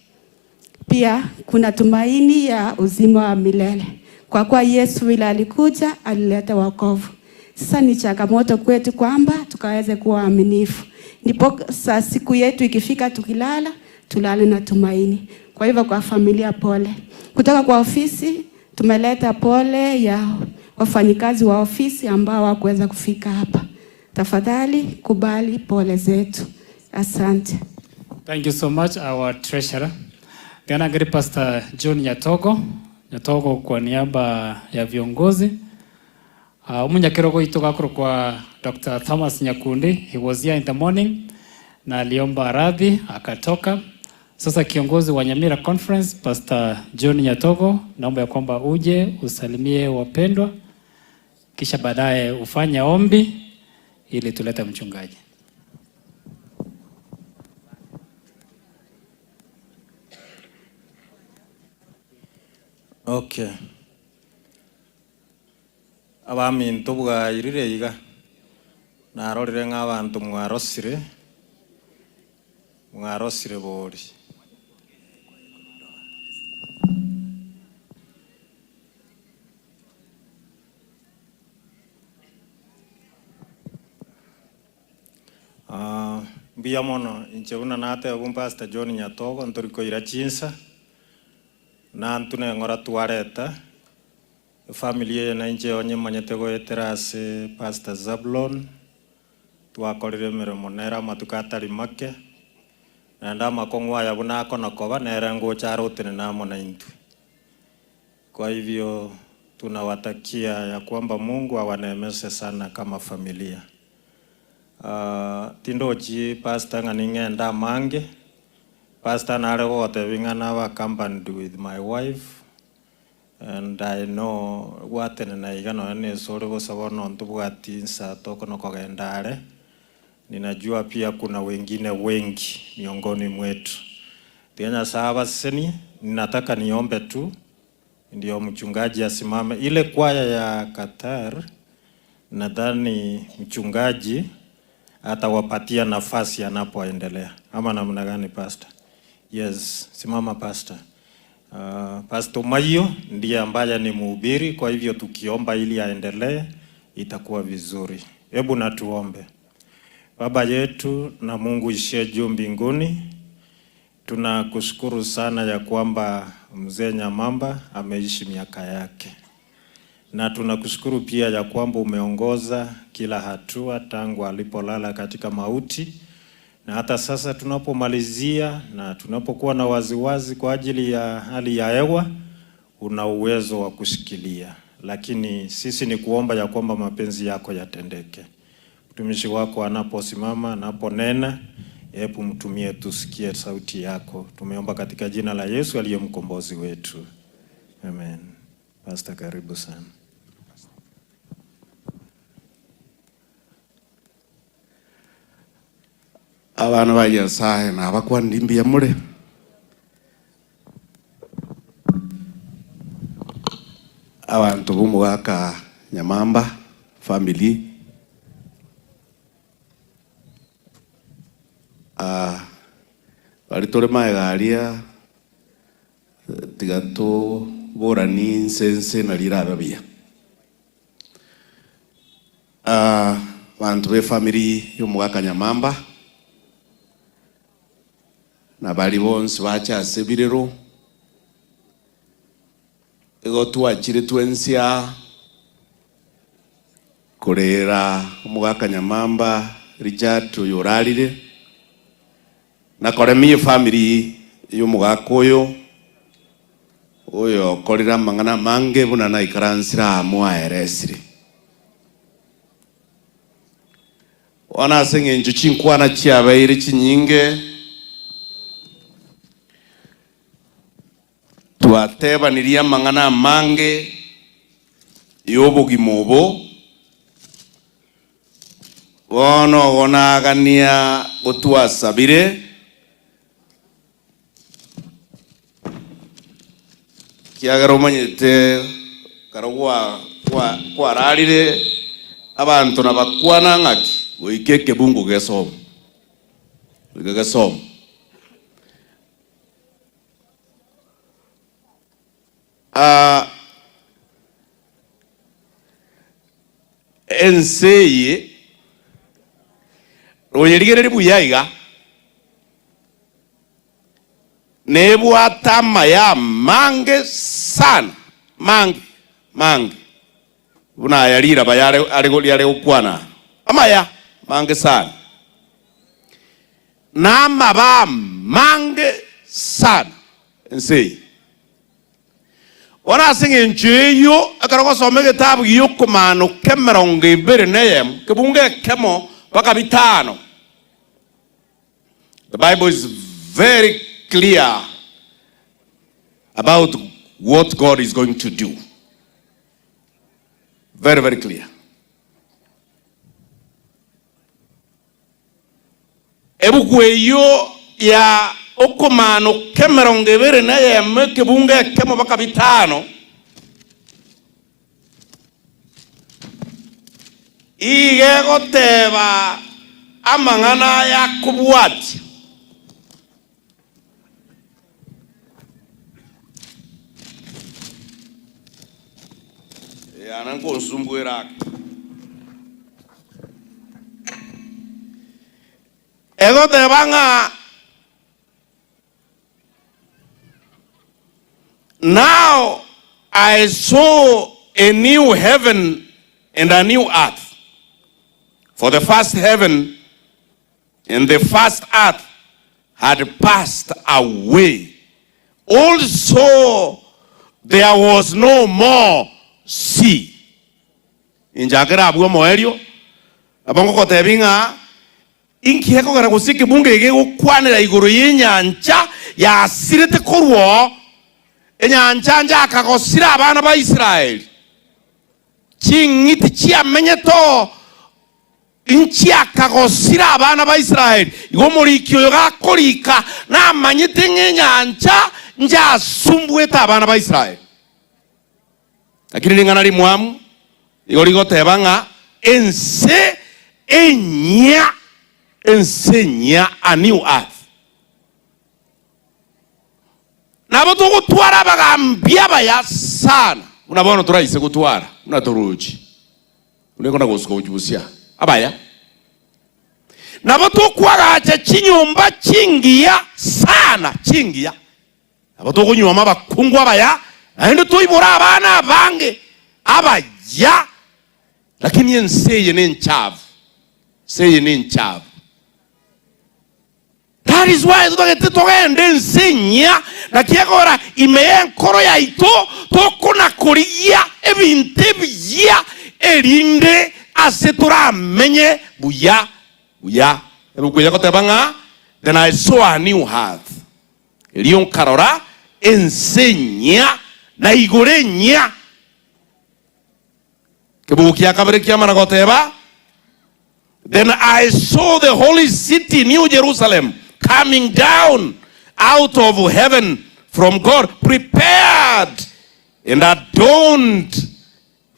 Pia kuna tumaini ya uzima wa milele. Kwa kuwa Yesu vile alikuja alileta wokovu. Sasa ni changamoto kwetu kwamba tukaweze kuwa waaminifu. Ndipo saa siku yetu ikifika tukilala, tulale na tumaini. Kwa hivyo kwa familia pole. Kutoka kwa ofisi tumeleta pole ya wafanyikazi wa ofisi ambao hawakuweza kufika hapa. Tafadhali kubali pole zetu. Asante. Thank you so much, our treasurer. Tena ngari Pastor John Nyatogo kwa niaba ya viongozi. Umunyakiro itoka kwa Dr. Thomas Nyakundi. He was here in the morning na aliomba radhi akatoka. Sasa kiongozi wa Nyamira Conference Pastor John Nyatogo, naomba ya kwamba uje usalimie wapendwa kisha baadaye ufanye ombi ili tulete mchungaji. Okay. Abaminto bwa irire iga narorire ng'abantu mwarosire bori. Mbia mono inche una nate abun Pastor John Nyatogo ntoriko ira chinsa na ntune ngora tuareta familia na inche onye manyete goeterase Pastor Zablon twakorire mirimo nera matukatari make na ndama kongwa ya buna kona koba nera ngo charotene namo na intu. Kwa hivyo tunawatakia ya kwamba Mungu awaneemeshe sana kama familia. Tindochi Pastor Nganingenda Mange. Pastor Narewote Vingana wa accompanied with my wife. And I know what and I gonna sort of sabono ntubuati sa toko no kogendare. Ninajua pia kuna wengine wengi miongoni mwetu. Tianya sahaba seni ninataka niombe tu ndio mchungaji asimame. Ile kwaya ya Qatar nadhani mchungaji atawapatia nafasi anapoendelea. Ama namna gani Pastor? Yes, simama Pastor. Pastor Mayo ndiye ambaye ni mhubiri, kwa hivyo tukiomba ili aendelee itakuwa vizuri. Hebu na tuombe. Baba yetu na Mungu ishie juu mbinguni, tunakushukuru sana ya kwamba mzee Nyamamba ameishi miaka yake. Na tunakushukuru pia ya kwamba umeongoza kila hatua tangu alipolala katika mauti. Na hata sasa tunapomalizia na tunapokuwa na waziwazi kwa ajili ya hali ya hewa, una uwezo wa kushikilia. Lakini sisi ni kuomba ya kwamba mapenzi yako yatendeke. Mtumishi wako anaposimama, anaponena, hebu mtumie tusikie sauti yako. Tumeomba katika jina la Yesu aliye mkombozi wetu. Amen. Pastor, karibu sana. Abana ba Nyasaye na abakwandi mbia muri abantu b'umwaka Nyamamba family bari tore maegaria tigato borani sense na lirarabia abantu be family y'umwaka Nyamamba na bali bonse bacha sebirero ego tuachire twensia korera umwaka Nyamamba Richard yorarire na koremie family y'umwaka oyo korera mangana mange buna na ikaransira amwa eresiri wana senge njuchinkwana chiabaire chinyinge twatebaniria mang'ana mange y'obogima obo bono gonagania gotwasabire kiagera omanyete karo kwararire abantu nabakwana ng'aki goike ekebungu gesomo gesomo enseye royerigere buyaiga nebwata maya mange sana mange buna yarira bayare ari okwana amaya mange sana nama ba mange sana enseye ona singe ncheyo akaroko some gitabu yokomano kemerongo ibere neyem kebunge kemo baka bitano. The Bible is very clear about what God is going to do. Very, very clear. Ebukweyo ya okomano kemerongo ibere neyem kebunge kemo baka bitano. Ige goteba amang'ana ya kubwati yana nkonsumbuira egoteba ng'a now I saw a new heaven and a new earth. For the first heaven and the first earth had passed away. Also, there was no more sea. Injakera abuwa moerio. Abongo kotebinga. Inkieko gara kusiki bunge ige ukwanira iguru y'inyancha ya asirete korwo. Inyancha njaka kosira abana ba Israeli. Chingiti chia menyeto. Inchi akagosira abana ba Israeli igomurikyo yogakorika namanyite nk'enyancha njasumbweta abana ba Israeli lakini lingana limwamu igorigoteba ng'a ensenya a new earth nabo tugutwara bagambia baya sana unabona turahise gutwara unaturuji unekona gusiko ujusia abaya nabo tukwagacha chinyumba chingia sana chingia nabo tukunyuma abakungu abaya ende tuyibura abana bange abaya lakini enseye nenchavu seye nenchavu. That is why tugende ensenya na kiagora imeye nkoro yaito tokuna kuriya ebintu ebiya erinde asetura menye buya ebukuya kotebanga. Then I saw a new heart elion karora ensenya na igorenya kebukia kabere kiama na koteba. Then I saw the holy city New Jerusalem coming down out of heaven from God, prepared and adorned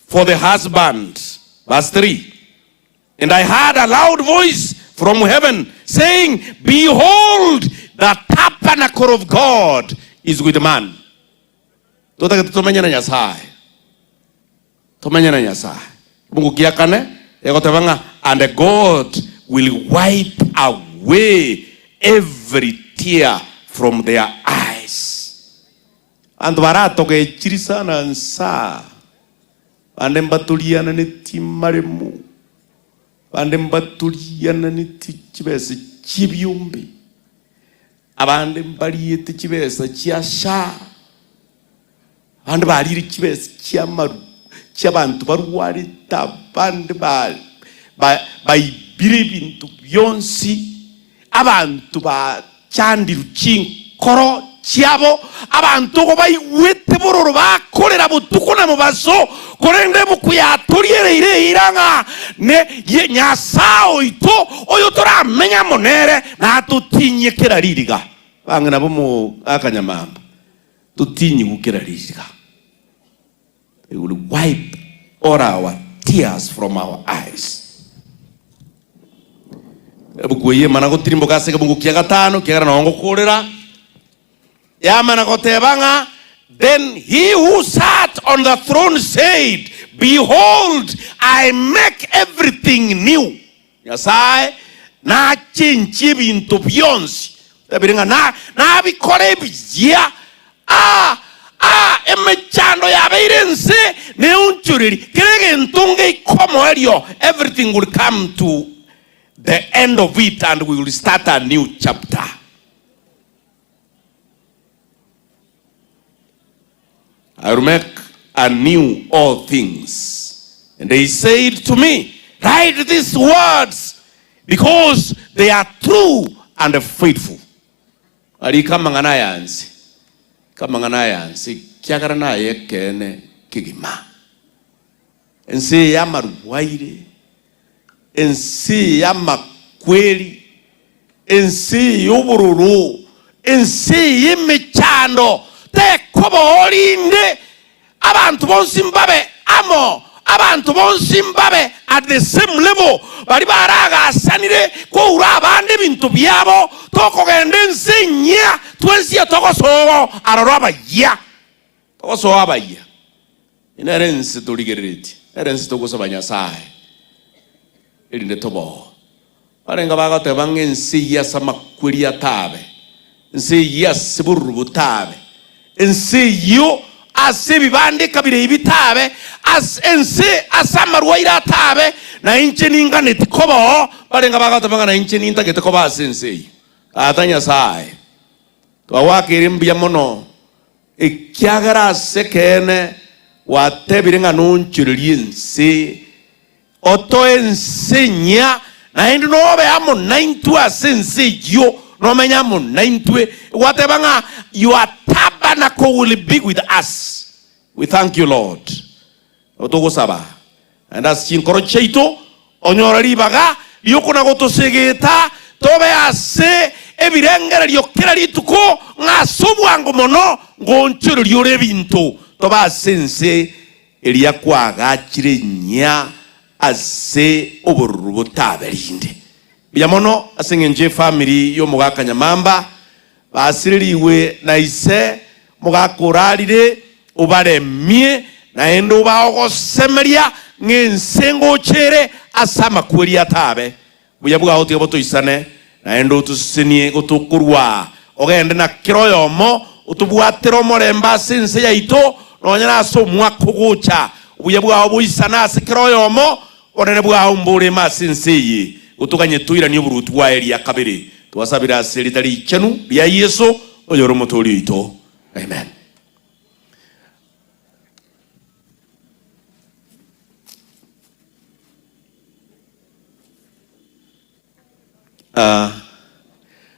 for the husband. Verse 3. And I heard a loud voice from heaven saying, behold, the tabernacle of God is with man. Tomenya na Nyasaye. Tomenya na Nyasaye. Mungu kiakane, egotebanga, and God will wipe away every tear from their eyes. And barato ke chirisa na nsa. Andem batuliana neti maremu. Andem batuliana neti chibese chibyumbi. Abandem bariete chibese chiasha. Ande bariri chibese chiamaru. Chiabantu baruari tabande baibiri bintu byonsi. Abantu ba chandi ruching koro chiabo abantu go baigwete bororo bakorera butuko na mubaso korende bukuya toriere iranga ne nyasao ito oyo toramenya monere na tutinye kera ririga bangana bo mu akanyamamba tutinye gukera ririga. It will wipe all our tears from our eyes. Ebukuye manago tirimbo kaseke bungu kia gatano kia na ongo korera ya manago tebanga. Then he who sat on the throne said, behold, I make everything new. Yasai na chinchi bintu byonsi tabiringa na bikore bijia emechando ya beirense ne unchuriri kirege ntunge ikomo elio. Everything will come to the end of it and we will start a new chapter. I will make anew all things. And they said to me, write these words because they are true and faithful. Ali kamangana yansi. Kamangana yansi. Kiagarana yekene kigima. Ensi ya maruwaire. Ensi ya makweli. Ensi yobururu. Ensi yimechando. Te kobo olinde. Abantu bonsimbabe amo. Abantu bonsimbabe at the same level. Bari baraga asanire ko urabande bintu byabo toko gende nsinya twensia toko so araraba ya. Toko so abaya. Inerensi toligereti. Erensi toko so banyasai. Elinde tobo. Barenga baga te bangensi ya sama kweli atabe. Nsi ya siburubu tabe. Nsi yo asibi bande kabire ibitabe as ense asamarwa ira tabe na inche ninga netikobo barenga bagata banga na inche ninta getikoba asense atanya sai to awakire mbya mono ekyagara sekene watebirenga nunchiriense oto ensenya na indu no be amo 9 asense yo no menya mo 9 watebanga your tabernacle will be with us. We thank you, Lord. Otogo saba. And as chinkoro cheito onyorari baga yokuna goto segeta tobe ase ebirengera lyokera lituko ngasubu mono ngonchero lyore bintu toba sense eliakwaga chirenya ase oborubo taberinde. Biyamono asengenje family yo mugaka Nyamamba basiririwe na ise mugakorarire ubaremie na endo baogo semeria ngensengo chere asama kweli atabe buyabuga hoti boto isane na endo tusinie gotukurwa ogende na kiroyomo utubwatero moremba sense yaito nonyana so mwakugucha buyabuga obuyisana asikiroyomo onene bwa umbure masense yi utuganye tuira ni burutu wa eri yakabere twasabira seritari chenu bya Yesu oyoro motori ito. Amen.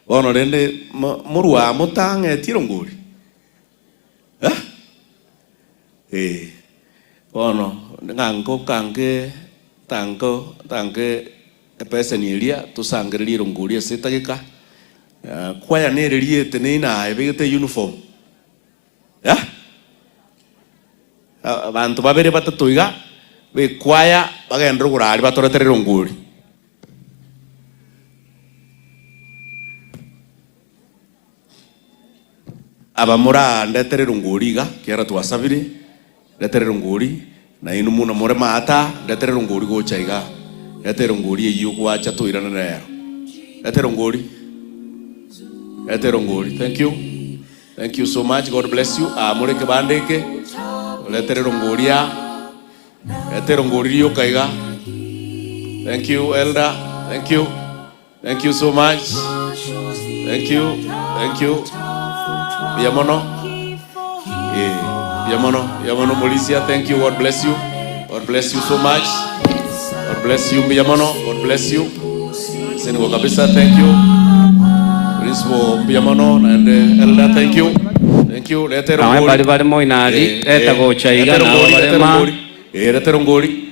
Bono rende murwa mutange tironguri. Bono ngango kange tange pesa ni elia tusangiririe ronguri setagika kwaya nererie tenina ebegete uniform abantu babere batatoiga be kwaya bagendro gurari batoretere ronguri abamura ndetere ronguri ga kera twasabire ndetere ronguri na inu muna more mata ndetere ronguri gochaiga ndetere ronguri iyo kwacha toirana nero ndetere ronguri. Thank you so much. God bless you. Amore ke bandeke ndetere rongoria ndetere ronguri yo kaiga. Thank you elder. Thank you so much. Thank you. Yamono Mauricia, thank you. God bless you. God bless you so much. God bless you Yamono. God bless you. Senigo kabisa, thank you. Principal Biamono and Elder, thank you. Thank you. Bari moinari go chaiga na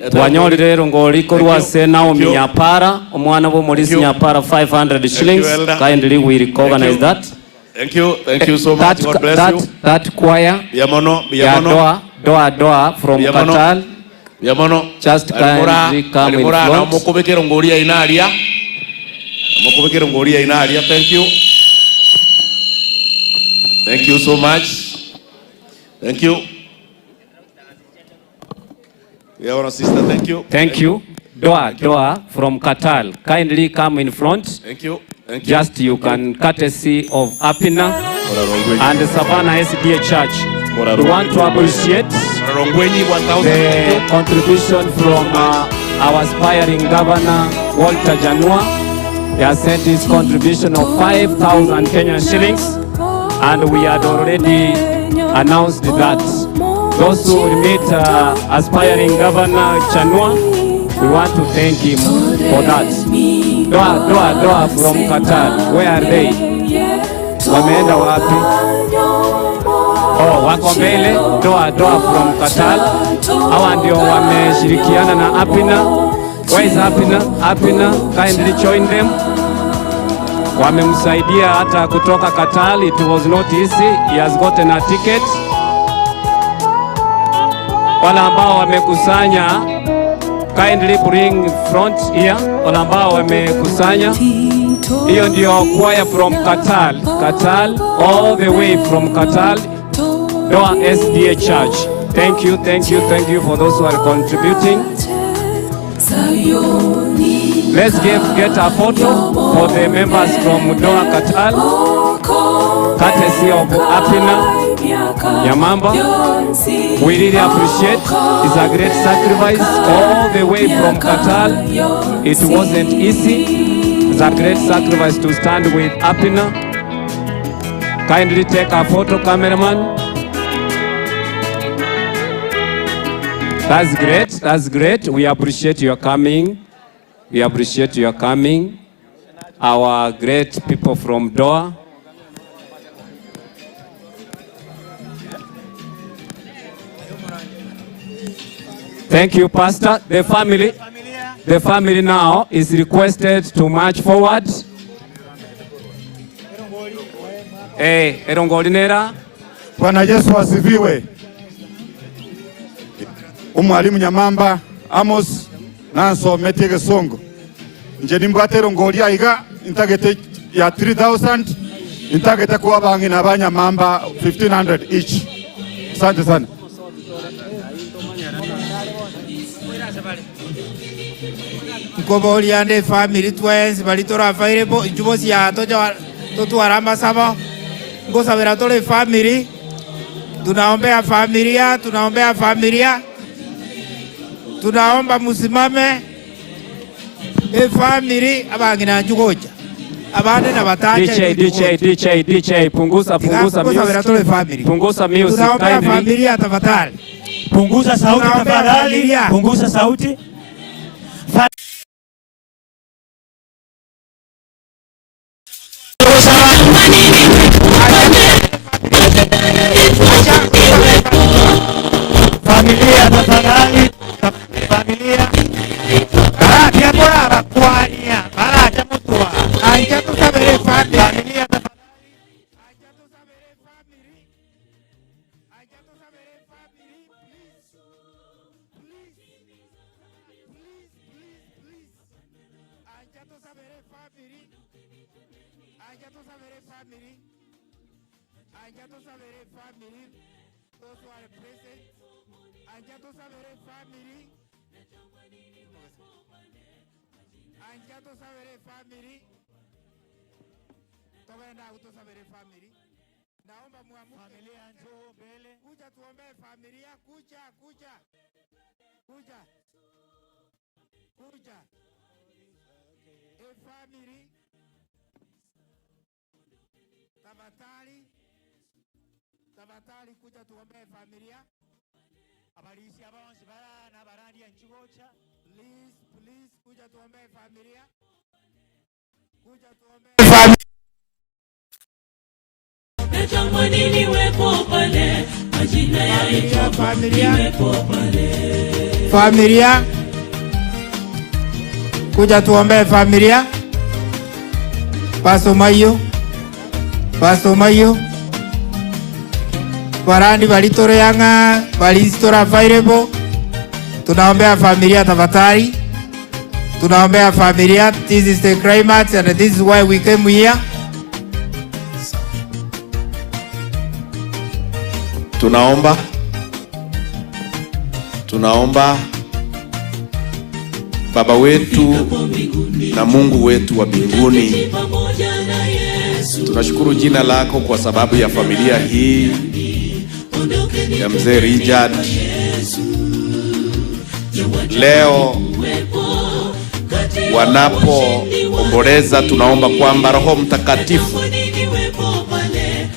Twanyolire rongori korwa se Naomi Nyapara omwana bo Morisi Nyapara 500 shillings. Kindly we recognize that. Thank you so much. God bless you. That choir Biamono Doa from Katal. Biamono just kindly come in front. Mokobekero ngoria inaria. Thank you. Thank you so much. Thank you. Yeah, sister, thank you. Thank you. Doa from Katal. Kindly come in front. Thank you. Just you can courtesy of Apina and the Savannah SDA Church. We want to appreciate the contribution from our aspiring governor, Walter Janua. He has sent his contribution of 5,000 Kenyan shillings, and we had already announced that. Those who will meet aspiring governor Janua, we want to thank him for that. Doa from Qatar. Where are they? Wameenda wapi? Oh, wako mbele. Doa from Qatar. Hawa ndio wameshirikiana na Apina. Where is Apina? Apina, kindly join them. Wamemsaidia hata kutoka Qatar. It was not easy. He has gotten a ticket. Wala ambao wamekusanya, kindly bring front here. Wala ambao wamekusanya, hiyo ndio choir from Qatar, all the way from Qatar, Doa SDA Church. Thank you for those who are contributing. Let's get a photo for the members from Doa Qatar, courtesy of Apina Nyamamba. We really appreciate. It's a great sacrifice all the way from Qatar. It wasn't easy. It's a great sacrifice to stand with Apina. Kindly take a photo, cameraman. That's great. We appreciate your coming. Our great people from Doha. Thank you, Pastor. The family now is requested to march forward. Erongolinera. Bwana Yesu asifiwe. Umwalimu Nyamamba Amos Nanso Metege Songo. Nje nimbate rongolia iga intagete ya 3,000 intagete kwa bangi na Banyamamba 1,500 each. Asante sana. Nkoboliande family twins balitora fairebo jubosi ya totuara masaba ngosabera tole family tunaombea familia tunaomba musimame family abangina njugoja abane na bataje DJ punguza music. Punguza music tunaombea familia tafadhali punguza sauti tafadhali punguza sauti. Familia tafadhali, familia. Baraka bora bakwania, baraka mutwa. Anja tusabere familia tafadhali. Naomba muamuke. Familia njoo mbele. Kuja tuombee familia. Kuja. Family. Tabatali kuja tuombee familia. Abalisi abonsi barana barandi ya nchugocha. Please kuja tuombee familia. Kuja tuombee familia. natamani niwepo pale, majina yaitwa familia, niwepo pale. Familia, kuja tuombe familia. Pastor Mayo, Warandi walitore yanga, walistora available. Tunaombea familia tafadhali. Tunaombea familia. This is the climax and this is why we came here. Tunaomba Baba wetu na Mungu wetu wa mbinguni, tunashukuru jina lako kwa sababu ya familia hii ya mzee Richard. Leo wanapoomboleza, tunaomba kwamba Roho Mtakatifu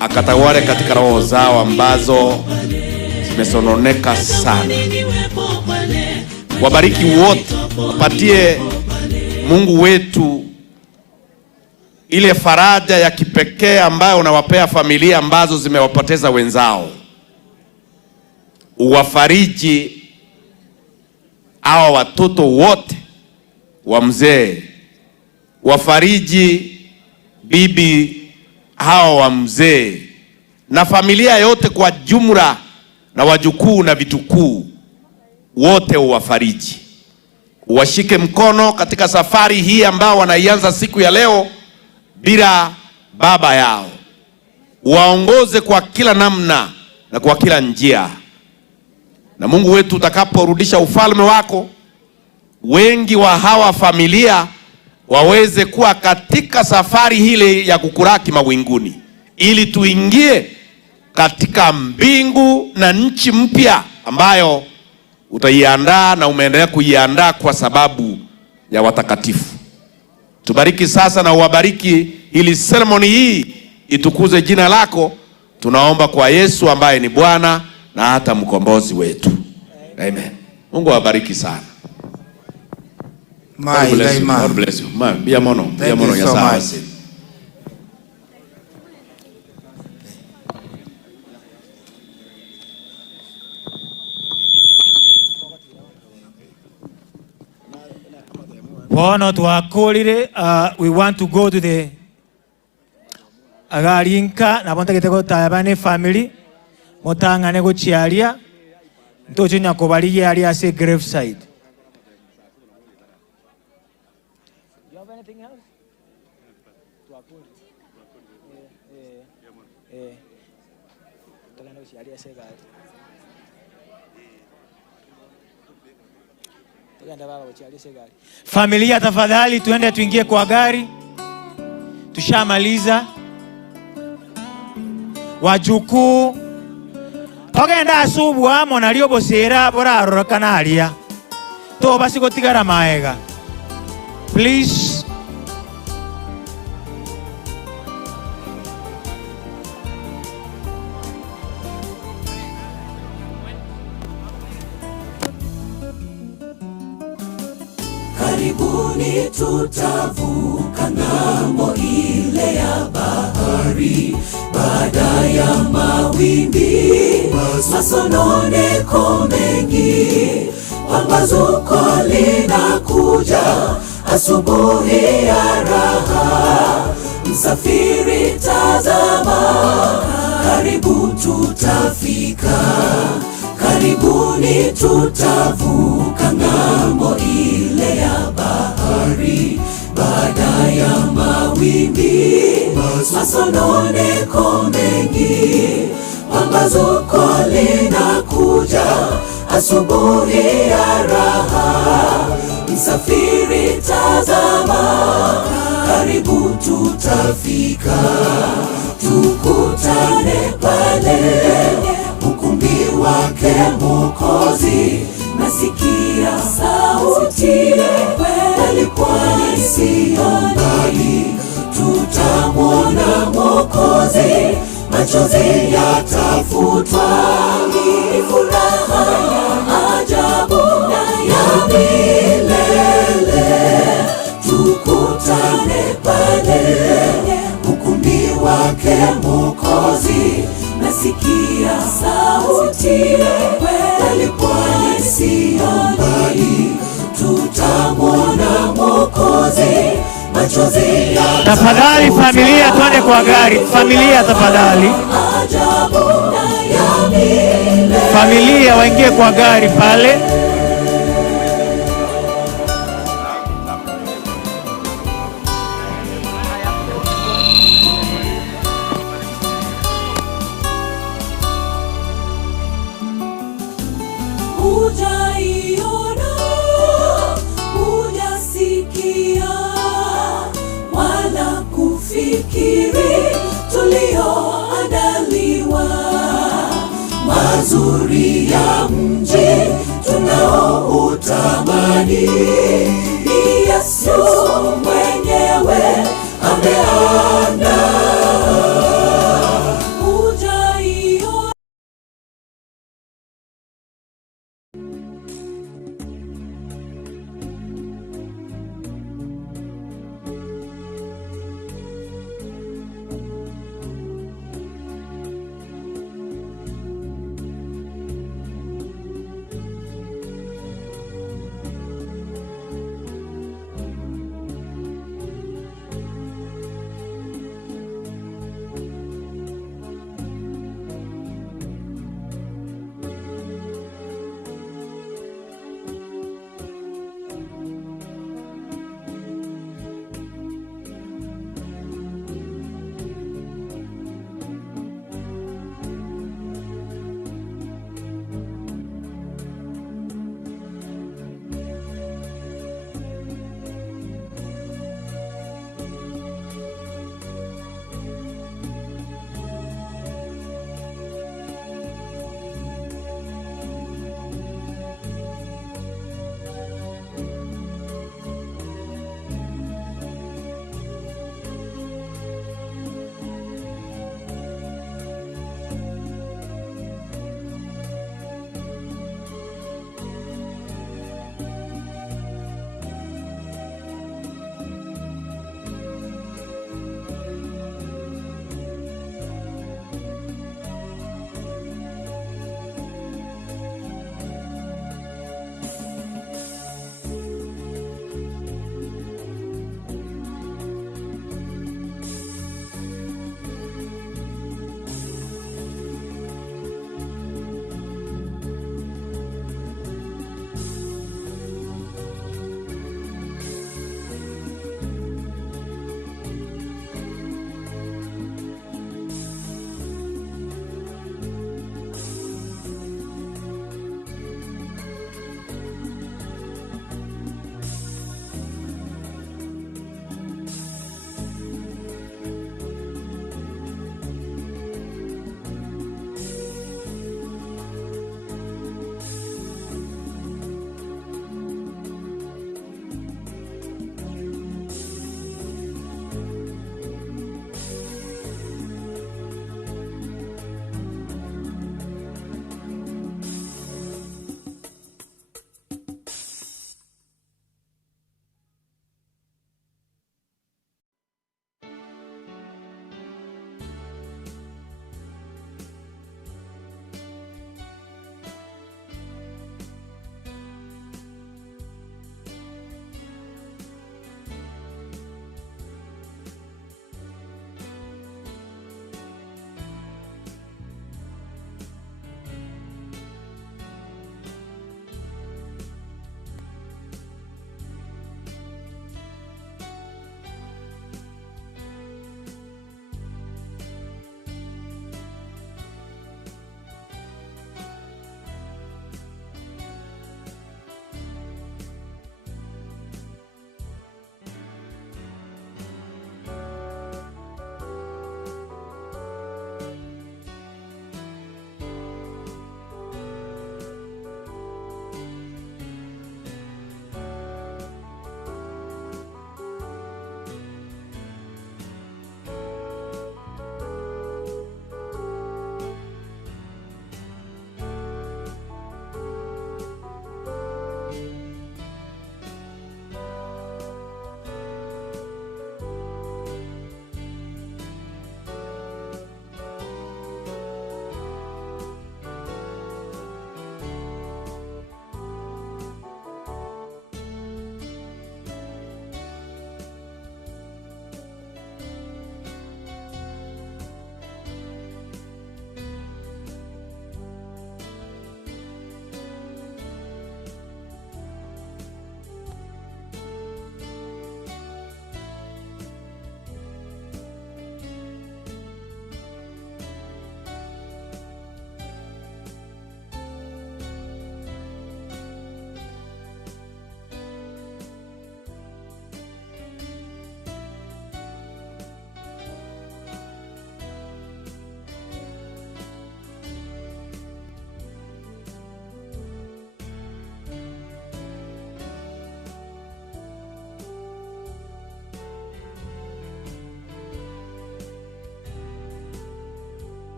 akatawale katika roho zao ambazo zimesononeka sana. Wabariki wote, wapatie Mungu wetu ile faraja ya kipekee ambayo unawapea familia ambazo zimewapoteza wenzao. Uwafariji hawa watoto wote wa mzee, wafariji bibi hawa wa mzee na familia yote kwa jumla, na wajukuu na vitukuu wote uwafariji. Uwashike mkono katika safari hii ambao wanaianza siku ya leo bila baba yao. Waongoze kwa kila namna na kwa kila njia. Na Mungu wetu, utakaporudisha ufalme wako, wengi wa hawa familia waweze kuwa katika safari hile ya kukuraki mawinguni, ili tuingie katika mbingu na nchi mpya ambayo utaiandaa na umeendelea kuiandaa kwa sababu ya watakatifu. Tubariki sasa na uwabariki ili ceremony hii itukuze jina lako. Tunaomba kwa Yesu ambaye ni Bwana na hata mkombozi wetu. Amen. Mungu awabariki sana. God bless you. God bless you. Bia mono ya sawa. We want to go to the agarinka na bonta kitego tayabane family motanga nego chialia ntocho nyakobali yali ase grave side. You have anything else? Familia tafadhali, tuende tuingie kwa gari. Tushamaliza. Wajukuu togenda asubu amo nalio bosera bora arorokana alia to basi gotigara maega. Please. Karibuni tutavuka ng'ambo ile ya bahari, baada ya mawimbi masononeko mengi, pambazuko linakuja, asubuhi ya raha. Msafiri tazama, karibu tutafika. Karibuni tutavuka ng'ambo ile ya bahari, baada ya mawimbi masononeko mengi, pambazuko linakuja, asubuhi ya raha. Msafiri tazama, karibu tutafika. Tukutane pale ukumbi wake Mwokozi, nasikia sauti kweli pwani isiyo mbali. Tutamwona Mwokozi, machozi yatafutwa, ni furaha ya ajabu na ya milele. Tukutane pale ukumbi wake Mwokozi, Tafadhali familia, twende kwa gari. Familia tafadhali, familia waingie kwa gari pale. Hujaiona, hujasikia, wala kufikiri tulioandaliwa, mazuri ya mji tunaoutamani, ni Yesu mwenyewe ameandaa. Hujaiona.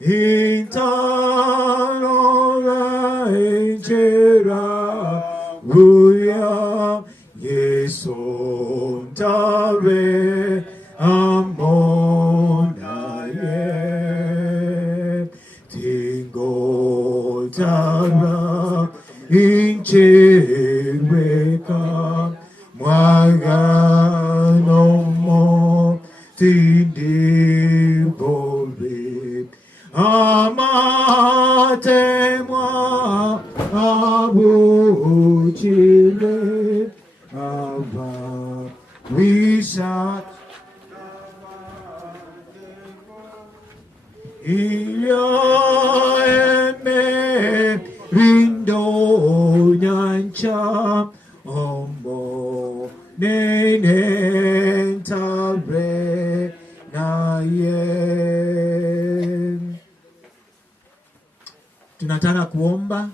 Intanora enchera Ruya Yeso Tare Amona Ye Tingo Tara Incheweka Mwaga no mo Tindi Boli Amate moi Abu Chile Ava Wisat Ilya eme rindo nyancha ombo nene tabre na ye. Tunataka kuomba.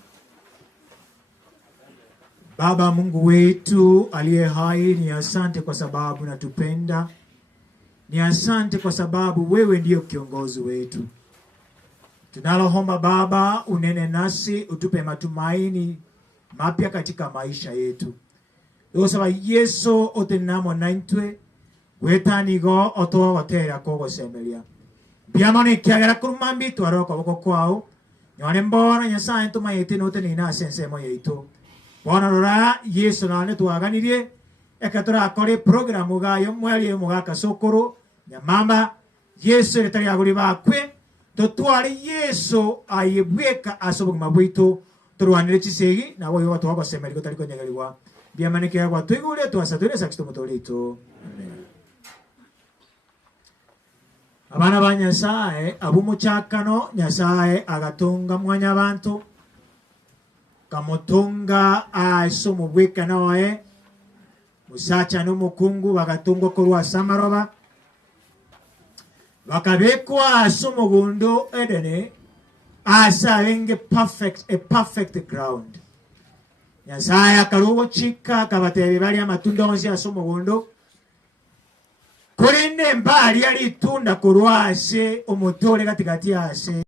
Baba Mungu wetu aliye hai, ni asante kwa sababu natupenda. Ni asante kwa sababu wewe ndio kiongozi wetu. Tunaloomba Baba, unene nasi, utupe matumaini mapya katika maisha yetu. Yosaba Yesu otenamo naintwe wetanigo otoa watera kogo semelia. Biamane kiagera kurumambi tuaroko boko kwao. Nyone mbona nyasaye tumayete note nina sense mo yeito. Bona rora Yesu nane tuaganirie ekatora akore programu gayo mwali mugaka sokoro Nyamamba Yesu retari aguri bakwe totware Yesu ayebweka asobogima bwito turwanire chisegi nabo yo batwa basemeri ko tari konyegerwa biamanike yagwa twigure twasatore sakito mutolito. Amen. Abana ba Nyasaye abumuchakano Nyasaye agatunga mwanya abantu kamutunga asomo bweka nawe musacha no mukungu bagatungwa korwa samaroba bakabekwa asomo gundo edene asarenge a perfect ground. Nyasaye akarugo chika kabatebe bali amatunda onzi asomo gundo kurinde mbali ali tunda kurwase omutole katikati ase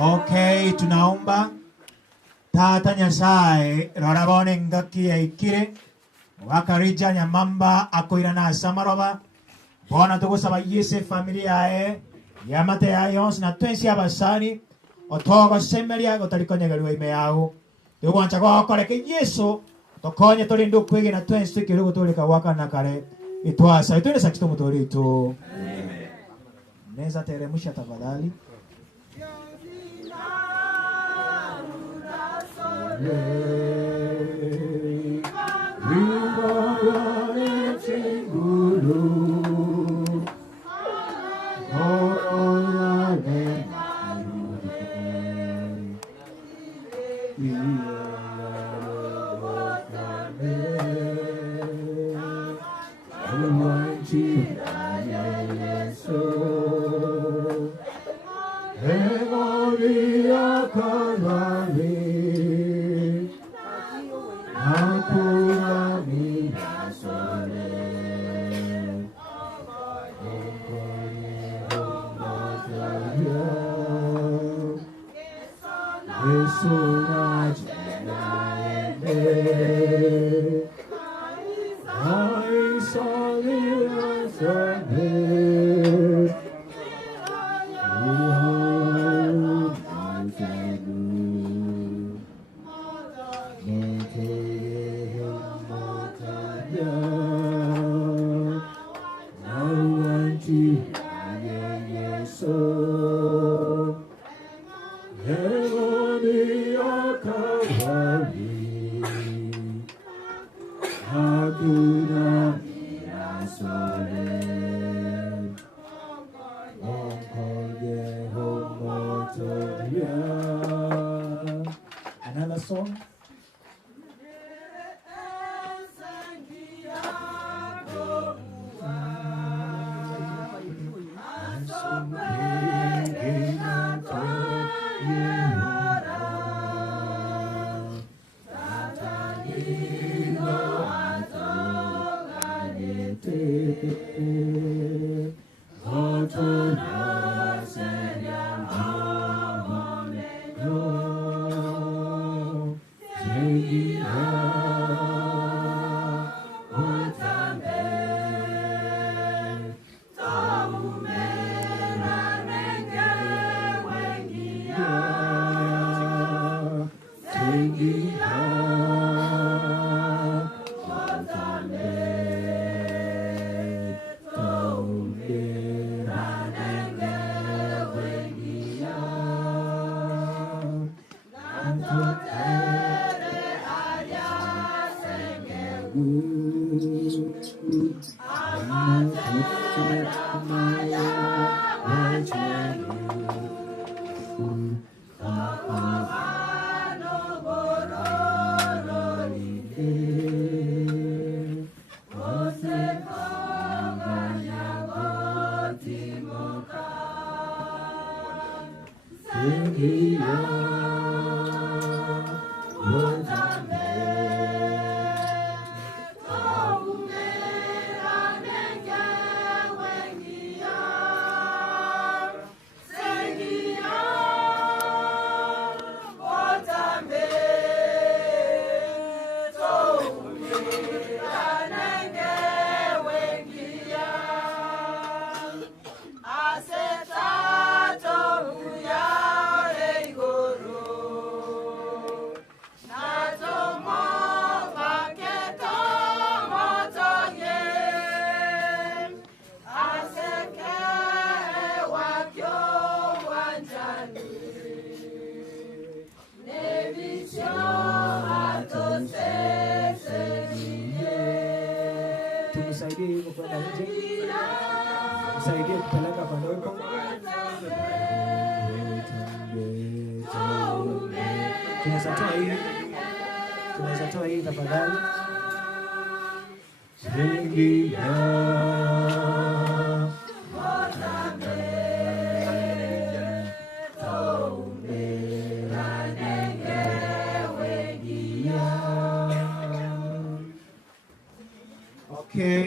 Okay, tunaomba Tata Nyasaye rorabone ngaki ya ikire wakarija Nyamamba akoira na samaroba bona tugusaba yese familia yae yamate yayons na twensi abasani otogo semeria gotarikonyegeriwa ime yago yogwancha kwa koreke Yesu tokonye tolindu kwege na twensi kirugo toleka waka na kare itwasa itwene sakito mutorito amen. Neza teremusha tafadhali. Another song.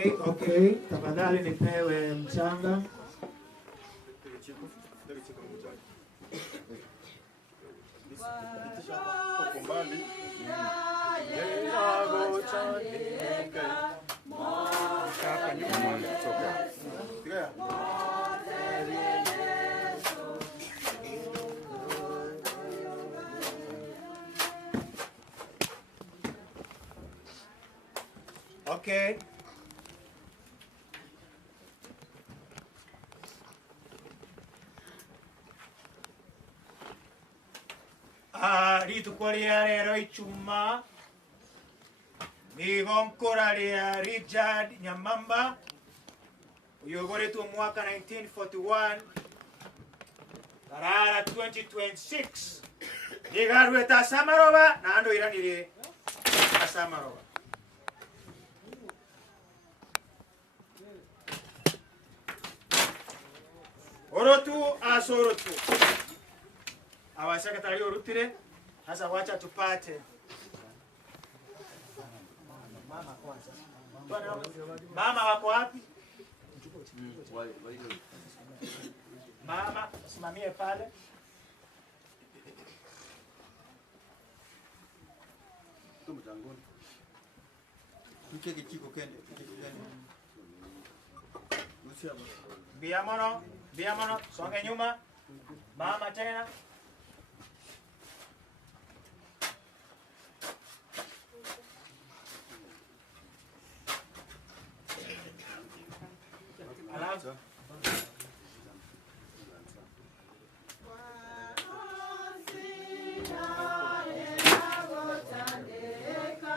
Okay. Tafadhali nipewe mchanga. Okay. Rituko ria rero ichuma nigonkora ria Richard Nyamamba uyogoretwo mwaka 1941 karara 2026 nigarweta Samarova na ando iranire Samarova. Orotu asorotu awashaka tari orutire hasa wacha tupate mama kwanza. Mama wako wapi? Mama simamie pale. Tumjangoni. Mcheke chiko kende. Biamono, songe nyuma. Mama tena. Alafu.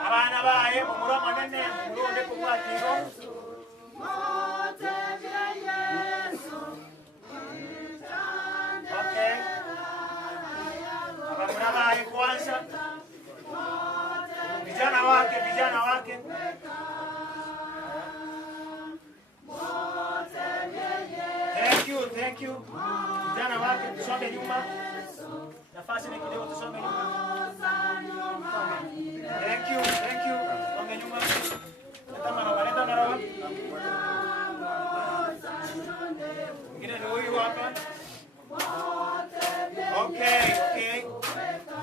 Abana bae mumuro manene mumuro kumwatiro. Okay. Abana bae kwanza. Vijana wake. Thank you. Vijana wake tusonge nyuma. Nafasi ni kidogo tusonge nyuma. Thank you. Songe nyuma. Leta marawa. Mwingine ndio huyu hapa. Okay.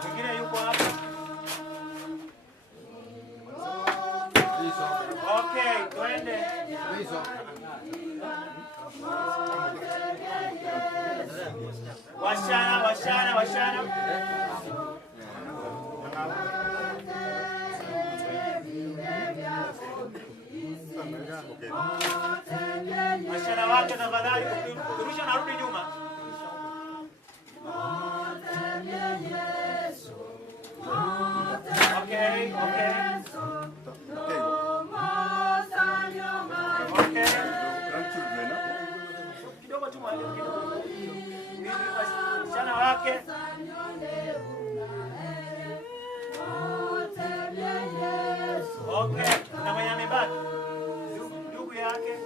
Mwingine yuko hapa. Okay, twende. Washana. Washana wake tafadhali kurusha na rudi nyuma. Okay. Kidogo tu mwalimu. Washana wake. Okay, na mwenye amebaki ndugu yake.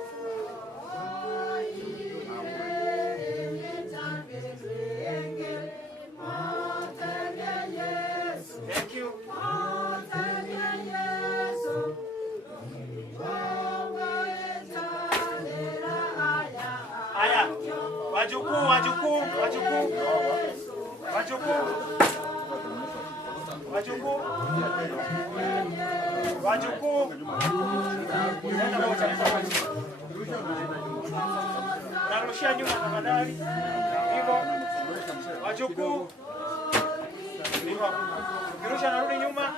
Thank you. Aya, wajukuu. Narushia nyuma tafadhali. Hivyo. Wajukuu. Hivyo. Kirusha narudi nyuma.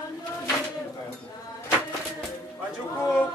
Wajukuu.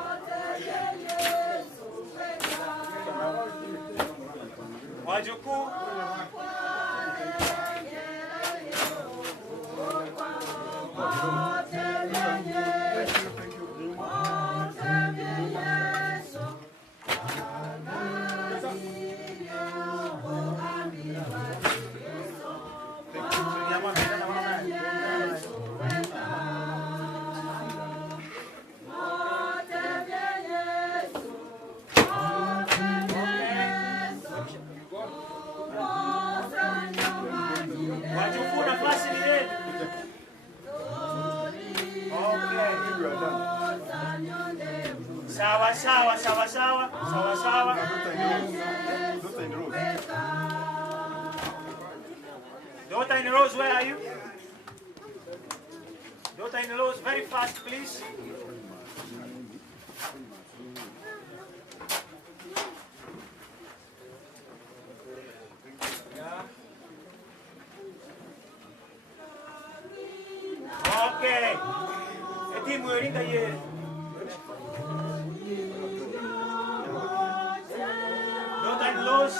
in-laws, where are you? Daughter-in-laws, very fast, please. Okay. Eti mweri kaye. Daughter-in-laws.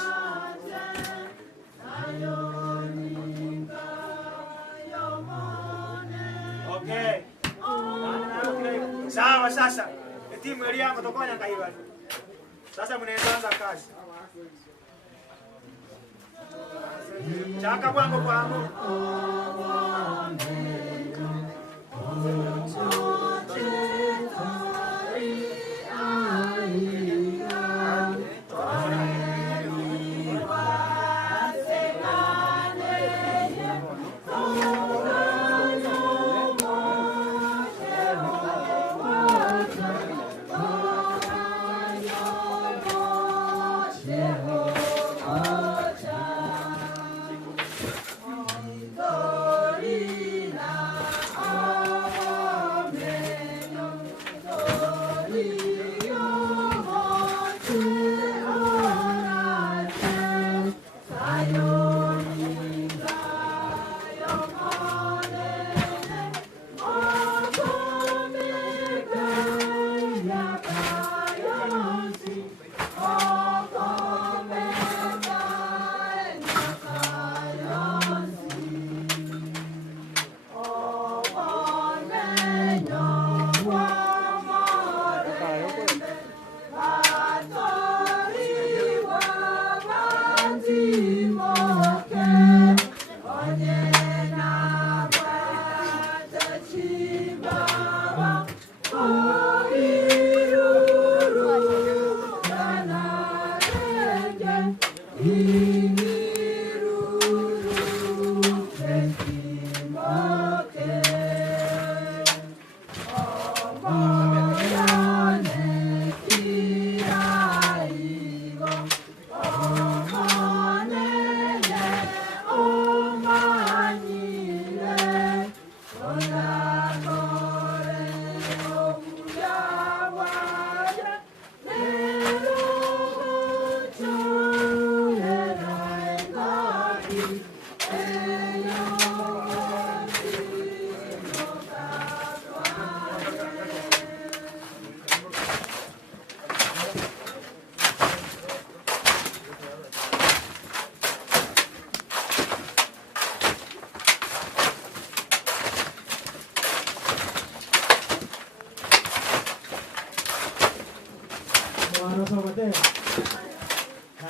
Okay. Sawa sasa. Eti mweri yako tokonya kaiba. Sasa mnaanza kazi. Chaka kwangu kwangu.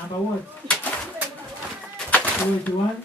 Number one. 21.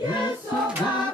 Yes, so God,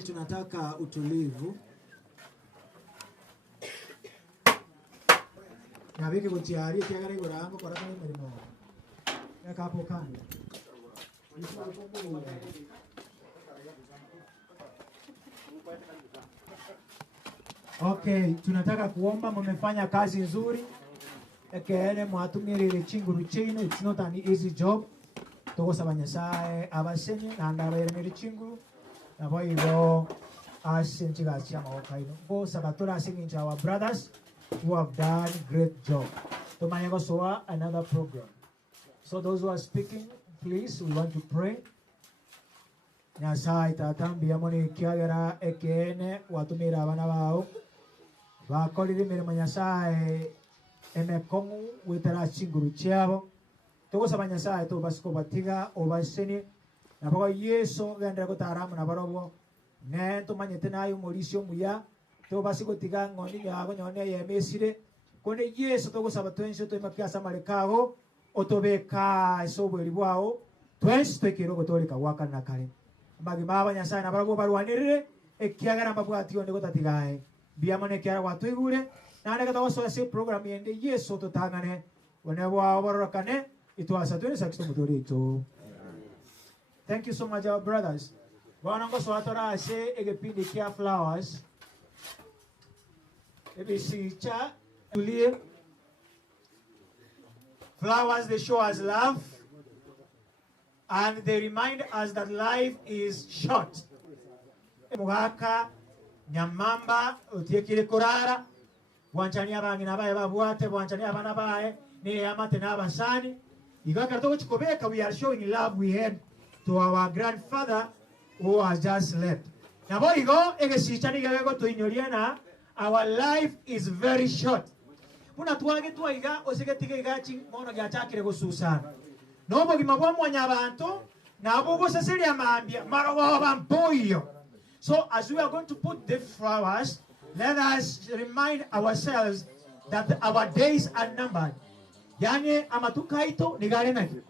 Tafadhali tunataka utulivu. Na wiki kutiari kiagare gorango kwa kama mlimo. Weka hapo kando. Okay, tunataka kuomba, mmefanya kazi nzuri. Ekene mwatumirire chinguru chino, it's not an easy job. Togo sabanyasae abasenye na ndaberemere chinguru. Na boyo asenchiga chama okaino. Go sabatora singing to our brothers who have done great job. To manyago soa another program. So those who are speaking, please, we want to pray. Nyasai tatambi amoni kiagera ekene watumira abana bao. Bakorire mirimo Nyasaye emekongu witara chinguru cyabo. Tugosaba Nyasaye to basiko batiga obaseni nabo Yesu genda gutaramu nabarobo ne tumanyete nayo murisyo muya to basiko tiga ngoni yago nyone yemesire kone Yesu tugosaba twense to makiasa marekago otobeka sobweri bwao twense tekero gutolika waka nakale mbagi baba Nyasaye nabarobo barwanirire ekiagara mabwati onde gotatigae biamone kiara watu igure na nega tawaso ase program yende Yesu totangane whenever aborokane itwasa tuni saksto motorito. Thank you so much our brothers. Wanango swatora ase egepindi kia flowers ebisicha tulie flowers, they show us love and they remind us that life is short. Mugaka Nyamamba utiekile kurara wanchani abangi nabaye babwate wanchani abana baye ni amate nabasani igaka to chikobeka. We are showing love we had to our grandfather who has just left. Nabo igo egesichani gagego to inyoriana. Our life is very short. Muna tuage tuaiga osegetige igachi mono gyachakire gususana nobo gimabwa mwanya abantu nabo goseseri amambia marobo bamboyo. So as we are going to put the flowers, let us remind ourselves that our days are numbered. Yani amatukaito nigare naki.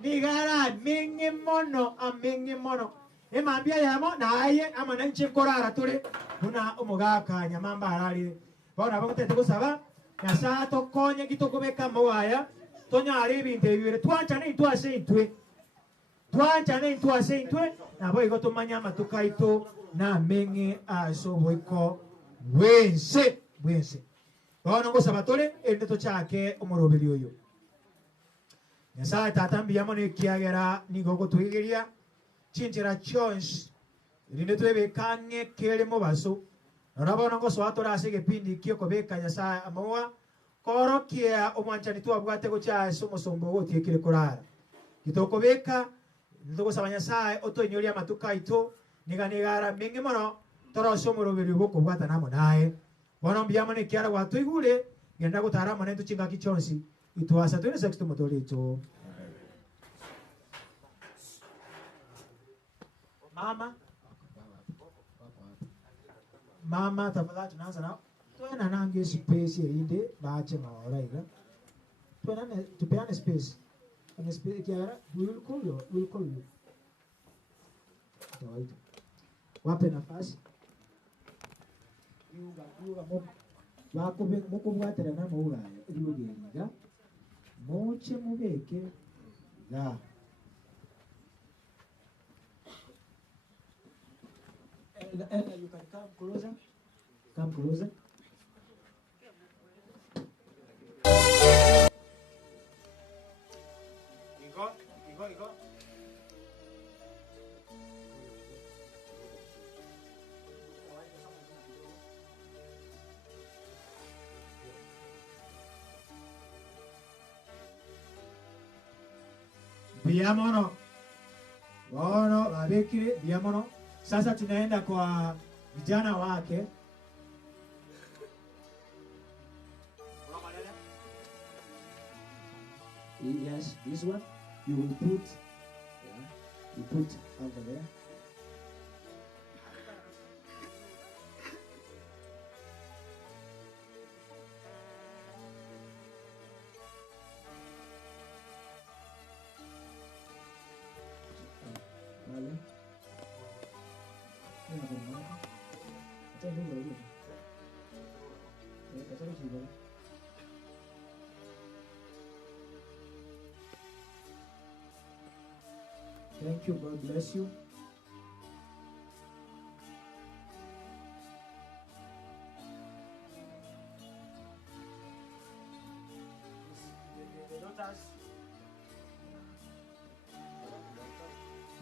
Nigara mingi mono amingi mono. Emambia yamo na aye amananche korara tule. Muna umugaka Nyamamba harali. Bona bamutete gusaba nasa tokonye kitokobeka moaya. Tonya aribi interview twancha ni twase intwe. Twanchane ntwase intwe nabo igoto manyama tukaito na mengi aso boiko wense. Bono ngo sabatole endeto chake omorobeli oyo. Nyasaye tatambi yamone kiagera nigogo tuigiria chinchira chons rindeto ebekange kele mobaso. Nabo ngo swatora asige pindi kioko beka Nyasaye amowa korokia omwanchani twabwate go chaso mosombo gotiekile korara. Kitoko beka Ndogo Nyasaye oto inyoria matuka ito niganigara mingi mono toro somoroberi boko bwata namo nae bono mbiamane kiara watu igure genda gutara mane tuchinga kichonsi itwasa twene sexto motorito. Mama tafadhali tunaanza nao twena nange space inde baache maora iga twena tupeane space. And speak here, we will call you. Wape nafasi. Yuga wako moko bwatera na muura eriga. Moche mubeke ga. Ella, you can come closer. Come closer. Go. Biamono. Bono, babekire, biamono. Sasa tunaenda kwa vijana wake. Yes, this one you will put, you put over there. Vale. Thank you. God bless you.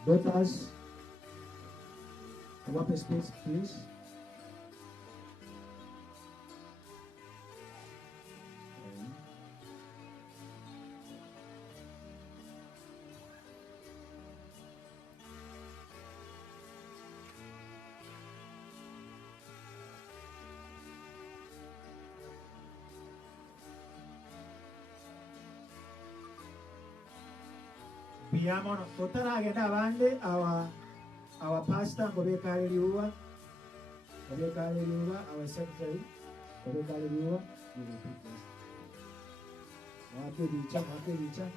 Daughters, come up a space, please. Biamono kotara agenda bande our pastor Obed Liuwa, our secretary Obed Liuwa. Happy Richard.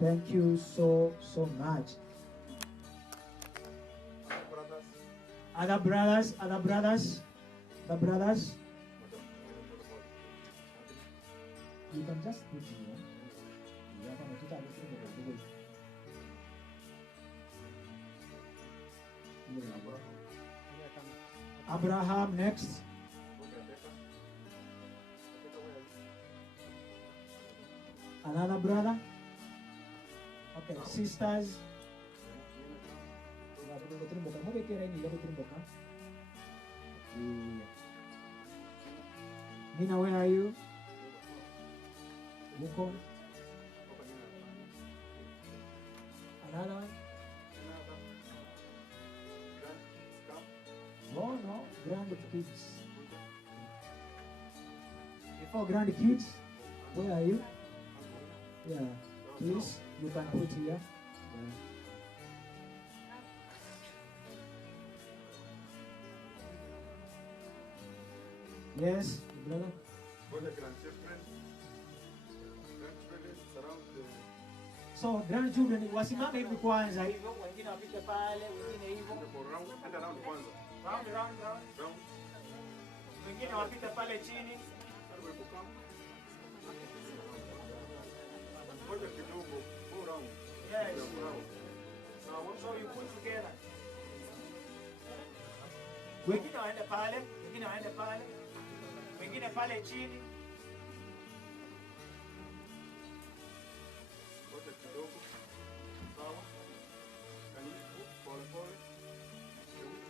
Thank you so much. Other brothers. You can just put here. Abraham next. Another brother. Okay, sisters. Nina, where are you? Mukon. Another one? Oh no, grandkids. Before grandkids, where are you? Yeah, please, you can put here. Yes, brother. So grandchildren wasimame hivi kwanza hivyo, wengine wapite pale, wengine hivyo. Round. Wengine wapite pale chini. Yes. So you put together. Wengine waende pale, wengine pale chini.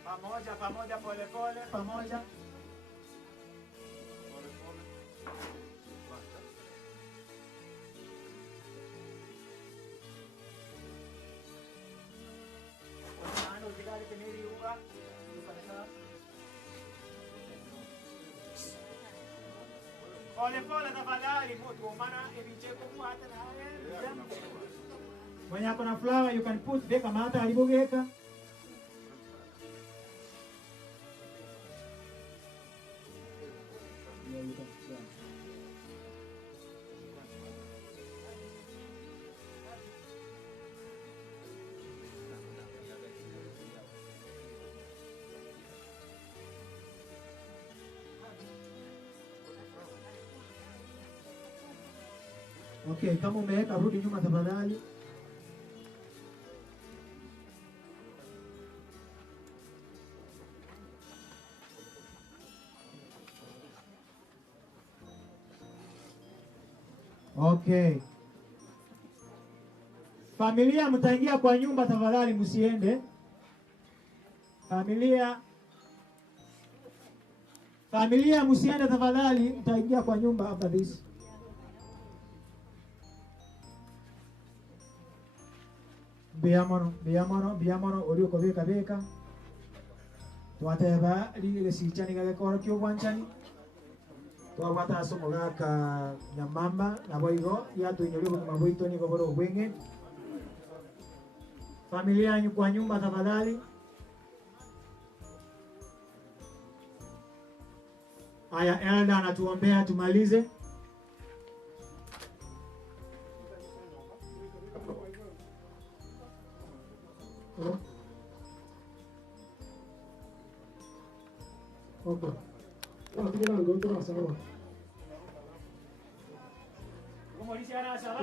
Pamoja, pamoja. Pole tafadhali mtu maana ebicheko hata na wewe. Mwenye ako na flower you can put beka mata alibogeka. Okay, kama umeweka rudi nyuma tafadhali. Okay. Familia mtaingia kwa nyumba tafadhali, msiende. Familia msiende tafadhali, mtaingia kwa nyumba after this. Biamono ulioko beka. Twateba ligere sichani gakora kyo wanchani. Twabata somo gaka Nyamamba na boigo yatu inyoligo kuma boito ni goboro wenge. Familia yanyu kwa nyumba tafadhali. Aya, Elda anatuombea tumalize. Okay.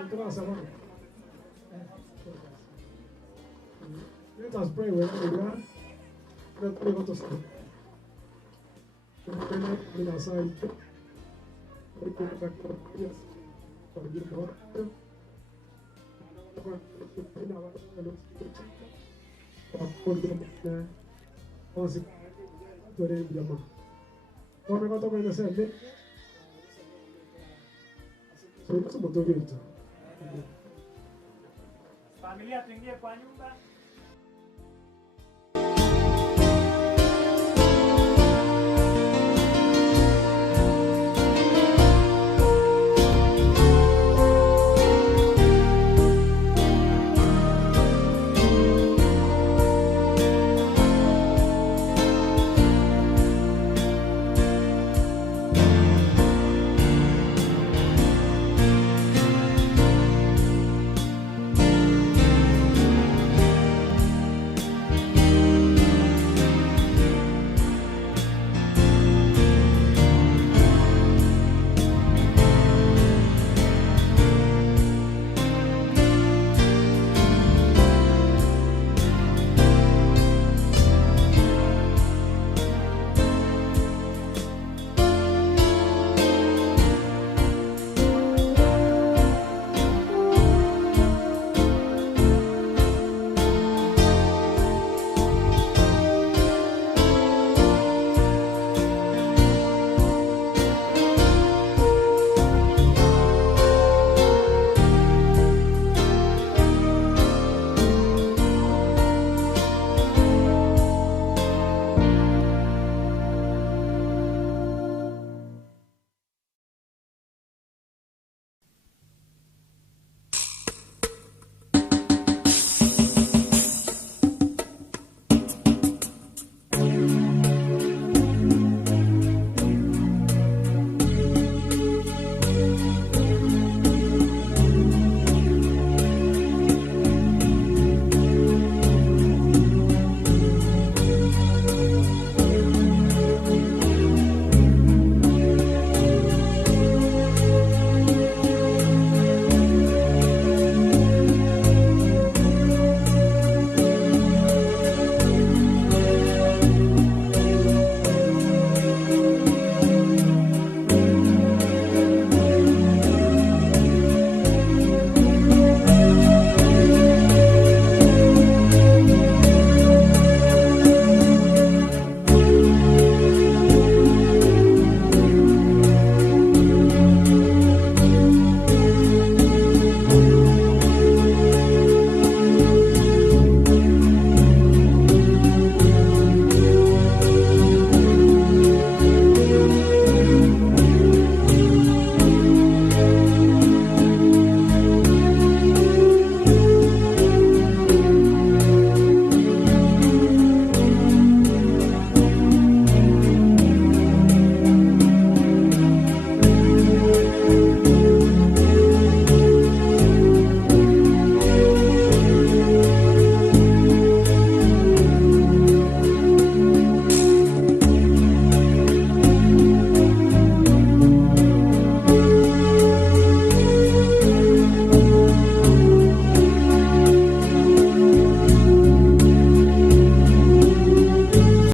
Tinggal sawa. Let us pray wherever we are. Let's pray to start. Familia tuingie kwa nyumba.